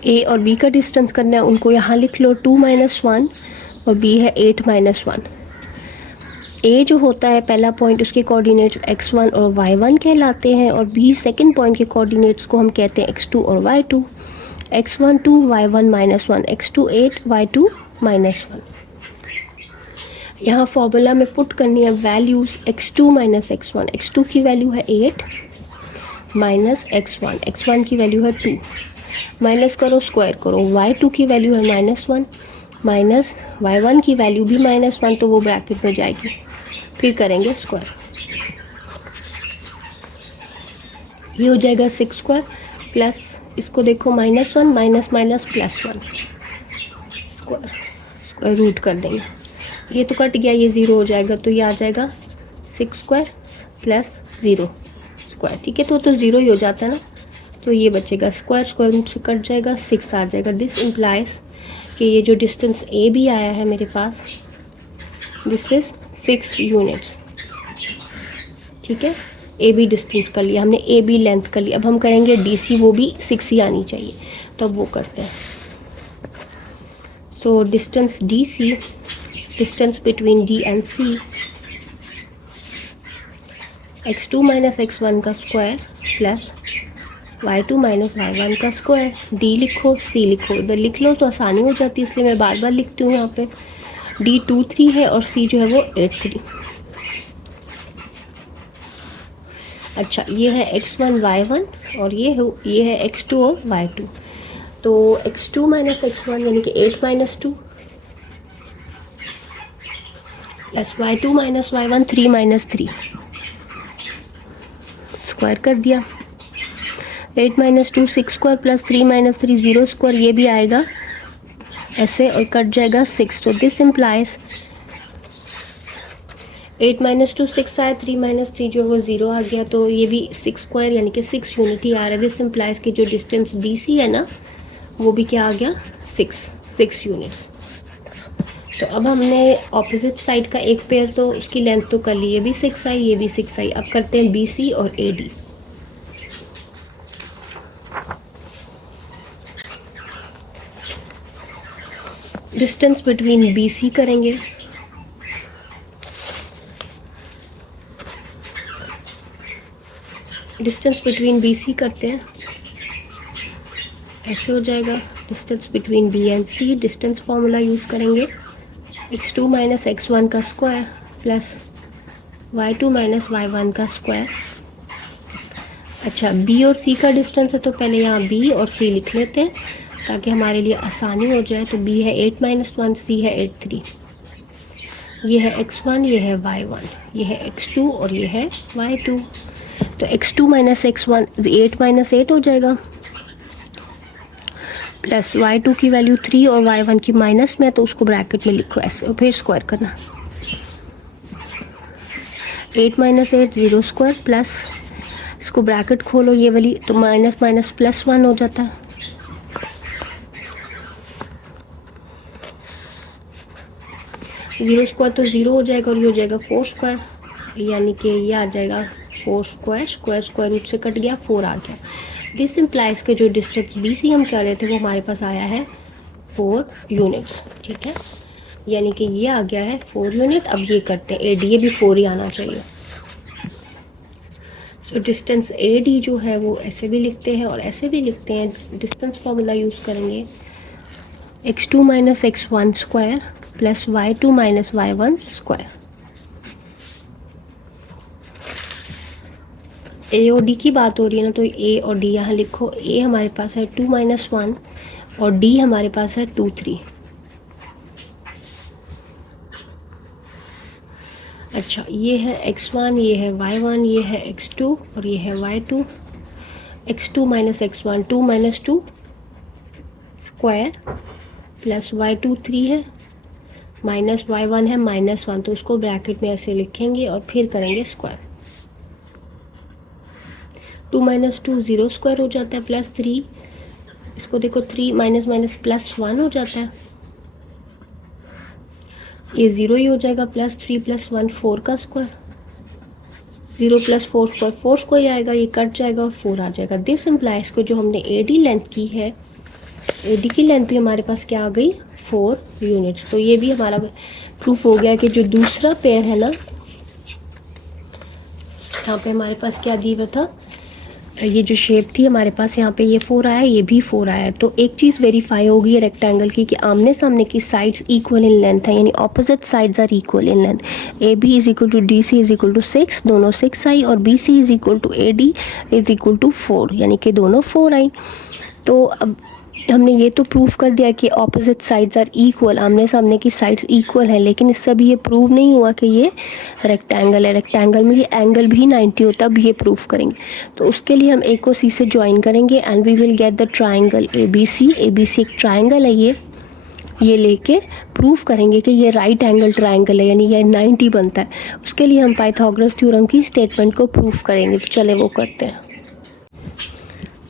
ए और बी का डिस्टेंस करना है, उनको यहाँ लिख लो 2 - 1 और बी है 8 - 1। ए जो होता है पहला पॉइंट, उसके कोऑर्डिनेट्स x1 और y1 कहलाते हैं, और बी सेकंड पॉइंट के कोऑर्डिनेट्स को हम कहते हैं x2 और y2। x1 2 y1 - 1, x2 8 y2 - 1। यहाँ फॉर्मूला में पुट करनी है वैल्यूज़ x2 - x1। x2 की वैल्यू है 8 माइनस x1 की वैल्यू है 2, माइनस करो स्क्वायर करो, y2 की वैल्यू है -1 माइनस y1 की वैल्यू भी -1, तो वो ब्रैकेट में जाएगी, फिर करेंगे स्क्वायर, ये हो जाएगा 6 स्क्वायर प्लस इसको देखो -1 माइनस माइनस +1 स्क्वायर रूट कर देंगे। ये तो कट गया, ये 0 हो जाएगा, तो ये आ जाएगा 6 स्क्वायर प्लस 0 स्क्वायर। ठीक है, तो 0 ही हो जाता है ना, तो ये बचेगा स्क्वायर रूट से कट जाएगा, 6 आ जाएगा। दिस इम्प्लाइज कि ये जो डिस्टेंस ए बी आया है मेरे पास, दिस इज 6 यूनिट्स। ठीक है, ए बी डिस्टेंस कर लिया हमने, ए बी लेंथ कर लिया। अब हम करेंगे डी सी, वो भी 6 ही आनी चाहिए, तो अब वो करते हैं। So distance D C, distance between D and C, x2 - x1 का स्क्वायर प्लस y2 - y1 का स्क्वायर। d लिखो, c लिखो, इधर लिख लो तो आसानी हो जाती है, इसलिए मैं बार बार लिखती हूँ यहाँ पे। d 2 3 है और c जो है वो 8 3। अच्छा, ये है x1 y1 और ये है x2 और y2। तो x2 - x1 यानी कि 8 - 2 प्लस y2 - y1 3 - 3 स्क्वायर कर दिया। 8 - 2 6 स्क्वायर प्लस 3 - 3 0 स्क्वायर, ये भी आएगा ऐसे और कट जाएगा 6। तो दिस इम्प्लाइज 8 - 2 6 आया, 3 - 3 जो वो 0 आ गया, तो ये भी 6 स्क्वायर यानी कि 6 यूनिट ही आ रहा है। दिस इम्प्लाइज कि जो डिस्टेंस डी सी है ना, वो भी क्या आ गया, 6 यूनिट्स। तो अब हमने ऑपोजिट साइड का एक पेयर तो उसकी लेंथ तो कर ली, ये भी 6 आई, ये भी 6 आई। अब करते हैं बी सी और A D. Distance between B C करेंगे, डिस्टेंस बिटवीन बी सी करते हैं, ऐसे हो जाएगा distance between B and C. Distance formula use करेंगे, x2 माइनस x1 का square plus y2 minus y1 का स्क्वायर। अच्छा, b और c का डिस्टेंस है तो पहले यहाँ b और c लिख लेते हैं ताकि हमारे लिए आसानी हो जाए। तो b है 8 माइनस 1, c है 8 3, ये है x1, ये है y1, ये है x2 और ये है y2। तो x2 माइनस x1 8 माइनस 8 हो जाएगा, प्लस y2 की वैल्यू 3 और y1 की माइनस में, तो उसको ब्रैकेट में लिखो ऐसे और फिर स्क्वायर करना। 8 माइनस 8 0 स्क्वायर प्लस इसको ब्रैकेट खोलो ये वाली, तो माइनस माइनस प्लस 1 हो जाता है। जीरो स्क्वायर तो ज़ीरो हो जाएगा और ये हो जाएगा 4 स्क्वायर, यानी कि ये आ जाएगा 4 स्क्वायर, स्क्वायर स्क्वायर रूट से कट गया, 4 आ गया। दिस इम्प्लाइज के जो डिस्टेंस बी सी हम कर रहे थे वो हमारे पास आया है 4 यूनिट्स, ठीक है, यानी कि ये आ गया है 4 यूनिट। अब ये करते हैं ए डी, ये भी 4 ही आना चाहिए। सो डिस्टेंस ए डी जो है वो ऐसे भी लिखते हैं और ऐसे भी लिखते हैं। डिस्टेंस फॉर्मूला यूज़ करेंगे, x2 minus x1 square plus y2 minus y1 square. A और डी की बात हो रही है ना, तो ए और डी यहाँ लिखो। ए हमारे पास है 2 माइनस 1 और डी हमारे पास है 2 3। अच्छा, ये है x1, ये है y1, ये है x2 और ये है y2। x2 minus x1 2 minus 2 square plus y2 3 है, माइनस y1 है माइनस 1, तो उसको ब्रैकेट में ऐसे लिखेंगे और फिर करेंगे स्क्वायर। 2 माइनस 2 0 स्क्वायर हो जाता है, प्लस 3, इसको देखो 3 माइनस माइनस प्लस 1 हो जाता है, ये 0 ही हो जाएगा, प्लस 3 प्लस 1 4 का स्क्वायर, 0 प्लस 4 स्क्वायर 4 स्क्वायर आएगा, ये कट जाएगा और 4 आ जाएगा। दिस इम्प्लाइज को जो हमने ए डी लेंथ की है, ए डी की लेंथ भी हमारे पास क्या आ गई 4 यूनिट्स। तो ये भी हमारा प्रूफ हो गया कि जो दूसरा पेयर है ना, यहाँ पे हमारे पास क्या दिया हुआ था, ये जो शेप थी हमारे पास यहाँ पे ये 4 आया, ये भी 4 आया। तो एक चीज़ वेरीफाई होगी रेक्टेंगल की कि आमने सामने की साइड्स इक्वल इन लेंथ है, यानी opposite sides are equal in length. A B is equal to D C is equal to 6, दोनों 6 आई, और B C is equal to A D is equal to 4, यानी कि दोनों 4 आई। तो अब हमने ये तो प्रूव कर दिया कि ऑपोजिट साइड्स आर इक्वल, आमने सामने की साइड्स इक्वल हैं, लेकिन इससे अभी ये प्रूव नहीं हुआ कि ये रेक्टेंगल है। रेक्टेंगल में ये एंगल भी 90 होता है, अब ये प्रूव करेंगे। तो उसके लिए हम ए को सी से ज्वाइन करेंगे and we will get the triangle A B C. A B C एक ट्राइंगल है, ये लेके प्रूव करेंगे कि ये राइट एंगल ट्राइंगल है, यानी ये 90 बनता है। उसके लिए हम पाइथागोरस थ्योरम की स्टेटमेंट को प्रूव करेंगे। तो चले वो करते हैं।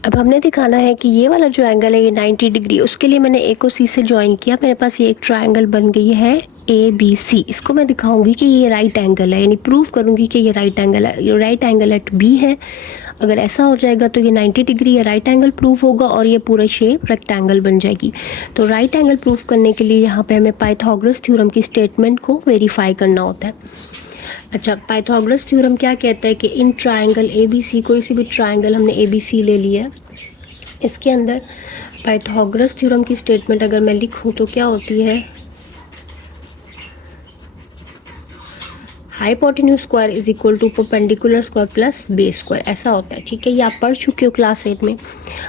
अब हमने दिखाना है कि ये वाला जो एंगल है ये 90 डिग्री, उसके लिए मैंने ए को सी से ज्वाइन किया, मेरे पास ये एक ट्रायंगल बन गई है ए बी सी। इसको मैं दिखाऊंगी कि ये राइट एंगल है, यानी प्रूव करूंगी कि ये राइट एंगल है, ये राइट एंगल एट बी है। अगर ऐसा हो जाएगा तो ये 90 डिग्री या राइट एंगल प्रूफ होगा और ये पूरा शेप रेक्टेंगल बन जाएगी। तो राइट एंगल प्रूफ करने के लिए यहाँ पे हमें पाइथागोरस थ्योरम की स्टेटमेंट को वेरीफाई करना होता है। अच्छा, पाइथागोरस थ्योरम क्या कहता है कि इन ट्राइंगल ए बी सी, कोई सी भी ट्राइंगल हमने ए बी सी ले लिया है, इसके अंदर पाइथागोरस थ्योरम की स्टेटमेंट अगर मैं लिखूं तो क्या होती है, hypotenuse square is equal to perpendicular square plus base square, ऐसा होता है। ठीक है, ये आप पढ़ चुके हो क्लास 8 में।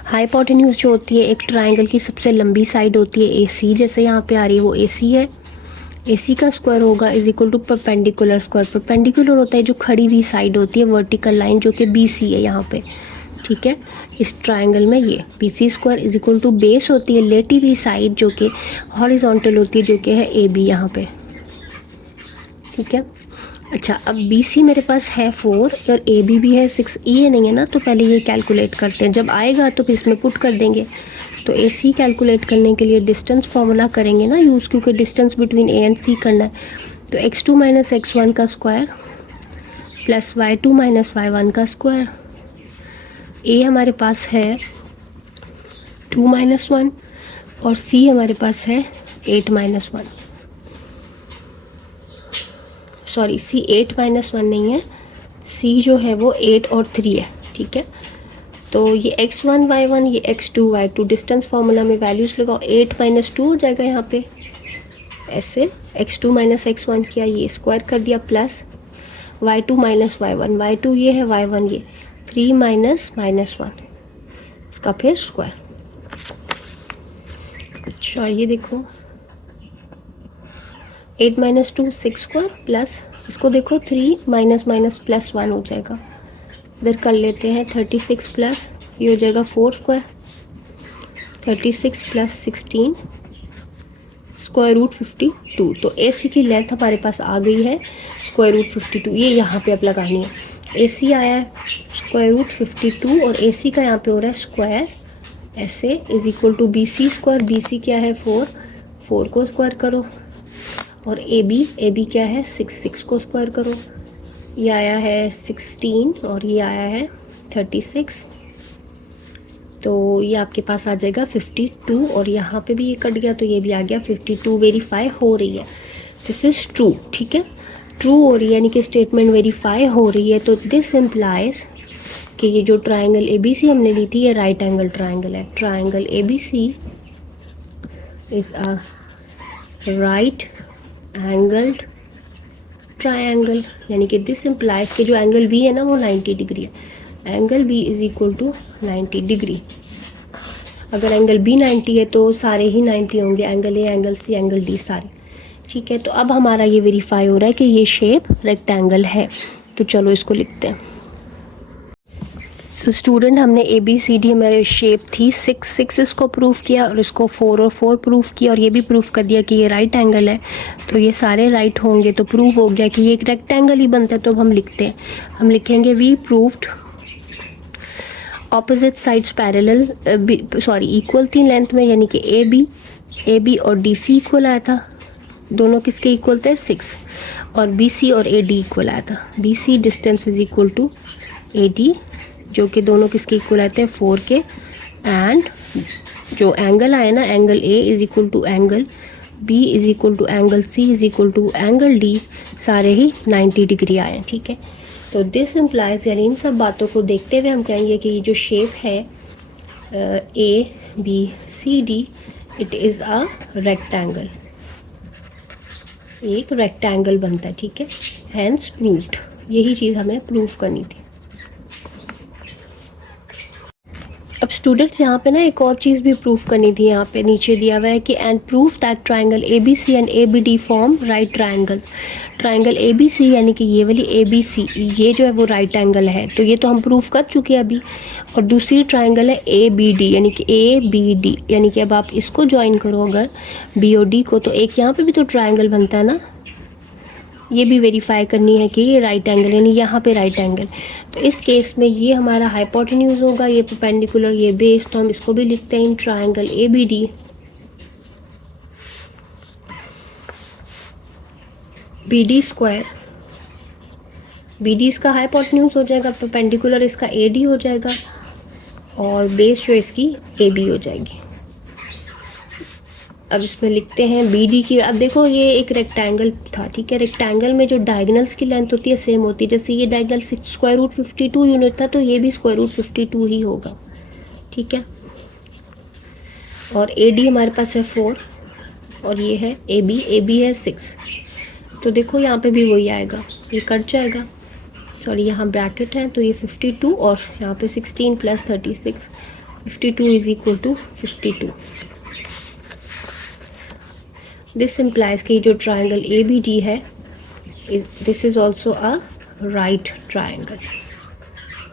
हाइपोटेन्यूज जो होती है एक ट्राइंगल की सबसे लंबी साइड होती है ए सी, जैसे यहाँ पे आ रही है वो ए सी है। ए सी का स्क्वायर होगा is equal to perpendicular square. Perpendicular होता है जो खड़ी हुई साइड होती है, वर्टिकल लाइन, जो कि बी सी है यहाँ पे। ठीक है, इस ट्राइंगल में ये B C square is equal to base होती है लेटी हुई साइड जो कि हॉरिजॉन्टल होती है, जो कि है ए बी यहाँ पे। ठीक है, अच्छा, अब बी सी मेरे पास है 4 और ए बी भी है 6, ये नहीं है ना, तो पहले ये कैलकुलेट करते हैं, जब आएगा तो फिर इसमें पुट कर देंगे। तो ए सी कैलकुलेट करने के लिए डिस्टेंस फार्मूला करेंगे ना यूज़, क्योंकि डिस्टेंस बिटवीन ए एंड सी करना है। तो x2 माइनस x1 का square plus y2 minus y1 का स्क्वायर। ए हमारे पास है 2 माइनस 1 और सी हमारे पास है 8 माइनस 1, सॉरी सी 8 माइनस 1 नहीं है, सी जो है वो 8 और 3 है। ठीक है। तो ये x1 y1, ये x2 y2, डिस्टेंस फार्मूला में वैल्यूज लगाओ, 8 माइनस 2 हो जाएगा यहाँ पे, ऐसे x2 माइनस x1 किया, ये स्क्वायर कर दिया, plus y2 minus y1, y2 ये है, y1 ये, 3 माइनस माइनस 1, इसका फिर स्क्वायर। अच्छा ये देखो 8 माइनस 2 6 स्क्वायर, प्लस इसको देखो 3 माइनस माइनस प्लस 1 हो जाएगा, इधर कर लेते हैं 36 प्लस ये हो जाएगा 4 स्क्वायर, 36 प्लस 16 स्क्वायर रूट 52। तो AC की लेंथ हमारे पास आ गई है स्क्वायर रूट 52, ये यहाँ पे अब लगानी है। AC आया है स्क्वायर रूट 52 और AC का यहाँ पे हो रहा है स्क्वायर, ऐसे is equal to BC square, BC क्या है 4, 4 को स्क्वायर करो, और AB क्या है 6, 6 को स्क्वायर करो, ये आया है 16 और ये आया है 36, तो ये आपके पास आ जाएगा 52, और यहाँ पे भी ये कट गया तो ये भी आ गया 52। वेरीफाई हो रही है, दिस इज़ ट्रू, ठीक है, ट्रू हो रही है, यानी कि स्टेटमेंट वेरीफाई हो रही है। तो दिस इम्प्लाइज कि ये जो ट्राइंगल ABC हमने ली थी ये राइट एंगल ट्राइंगल है। Triangle ABC is a right angled triangle, यानी कि दिस इम्प्लाइज कि जो एंगल B है ना वो 90 डिग्री है, angle B is equal to 90 degree. अगर एंगल B 90 है तो सारे ही 90 होंगे, angle A, angle C, angle D सारे, ठीक है। तो अब हमारा ये वेरीफाई हो रहा है कि ये शेप रेक्टेंगल है, तो चलो इसको लिखते हैं। सो स्टूडेंट हमने ABCD हमारे शेप थी 6 इसको प्रूफ किया, और इसको 4 और 4 प्रूफ किया, और ये भी प्रूफ कर दिया कि ये राइट एंगल है, तो ये सारे राइट होंगे, तो प्रूफ हो गया कि ये एक रेक्टेंगल ही बनता है। तो अब हम लिखते हैं, हम लिखेंगे we proved opposite sides parallel, sorry equal थी लेंथ में, यानी कि AB और DC इक्वल आया था, दोनों किसके इक्वल थे 6, और BC और AD इक्वल आया था, BC distance is equal to AD, जो कि दोनों किसके इक्वल आते हैं 4 के, एंड जो एंगल आया ना angle A is equal to angle B is equal to angle C is equal to angle D, सारे ही 90 डिग्री आए, ठीक है। तो दिस इम्प्लाइज, यानी इन सब बातों को देखते हुए हम कहेंगे कि ये जो शेप है ABCD it is a rectangle, एक रेक्टेंगल बनता है, ठीक है, हैंस प्रूव्ड, यही चीज़ हमें प्रूव करनी थी। अब स्टूडेंट्स यहाँ पे ना एक और चीज़ भी प्रूफ करनी थी, यहाँ पे नीचे दिया हुआ है कि and proof that triangle ABC and ABD form right triangle. Triangle ABC यानी कि ये वाली ABC ये जो है वो राइट एंगल है, तो ये तो हम प्रूफ कर चुके हैं अभी। और दूसरी ट्राइंगल है ABD यानी कि ABD, यानी कि अब आप इसको ज्वाइन करो अगर B और D को, तो एक यहाँ पे भी तो ट्राइंगल बनता है ना, ये भी वेरीफाई करनी है कि ये राइट एंगल, यानी यहाँ पे राइट एंगल। तो इस केस में ये हमारा हाइपोटेन्यूज होगा, ये परपेंडिकुलर, ये बेस, तो हम इसको भी लिखते हैं in triangle ABD BD square, BD इसका हाइपोटेन्यूज हो जाएगा, परपेंडिकुलर इसका AD हो जाएगा, और बेस जो इसकी AB हो जाएगी। अब इसमें लिखते हैं BD की। अब देखो ये एक रेक्टेंगल था, ठीक है, रेक्टेंगल में जो डायगनल्स की लेंथ होती है सेम होती है, जैसे ये डायगनल स्क्वायर रूट 52 यूनिट था, तो ये भी स्क्वायर रूट 52 ही होगा, ठीक है। और AD हमारे पास है 4 और ये है AB है 6, तो देखो यहाँ पे भी वही आएगा, ये कट जाएगा, सॉरी यहाँ ब्रैकेट है, तो ये 52 और यहाँ पे 16 plus 36, 52 is equal to 52। This implies कि जो ट्राइंगल ABD है this is also a right triangle,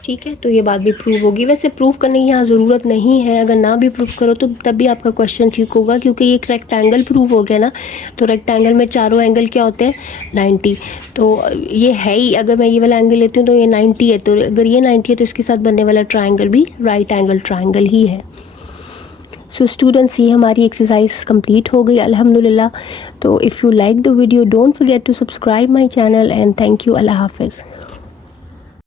ठीक है। तो ये बात भी प्रूव होगी। वैसे प्रूव करने की यहाँ ज़रूरत नहीं है, अगर ना भी प्रूव करो तो तब भी आपका क्वेश्चन ठीक होगा, क्योंकि ये एक रेक्टेंगल प्रूव हो गया ना, तो रेक्टेंगल में चारों एंगल क्या होते हैं 90, तो ये है ही, अगर मैं ये वाला एंगल लेती हूँ तो ये 90 है, तो अगर ये 90 है तो इसके साथ बनने वाला ट्राइंगल भी राइट एंगल ट्राइंगल ही है। सो स्टूडेंट्स ये हमारी एक्सरसाइज कंप्लीट हो गई अल्हम्दुलिल्लाह। तो if you like the video don't forget to subscribe my channel and thank you. अल्लाह हाफिज़।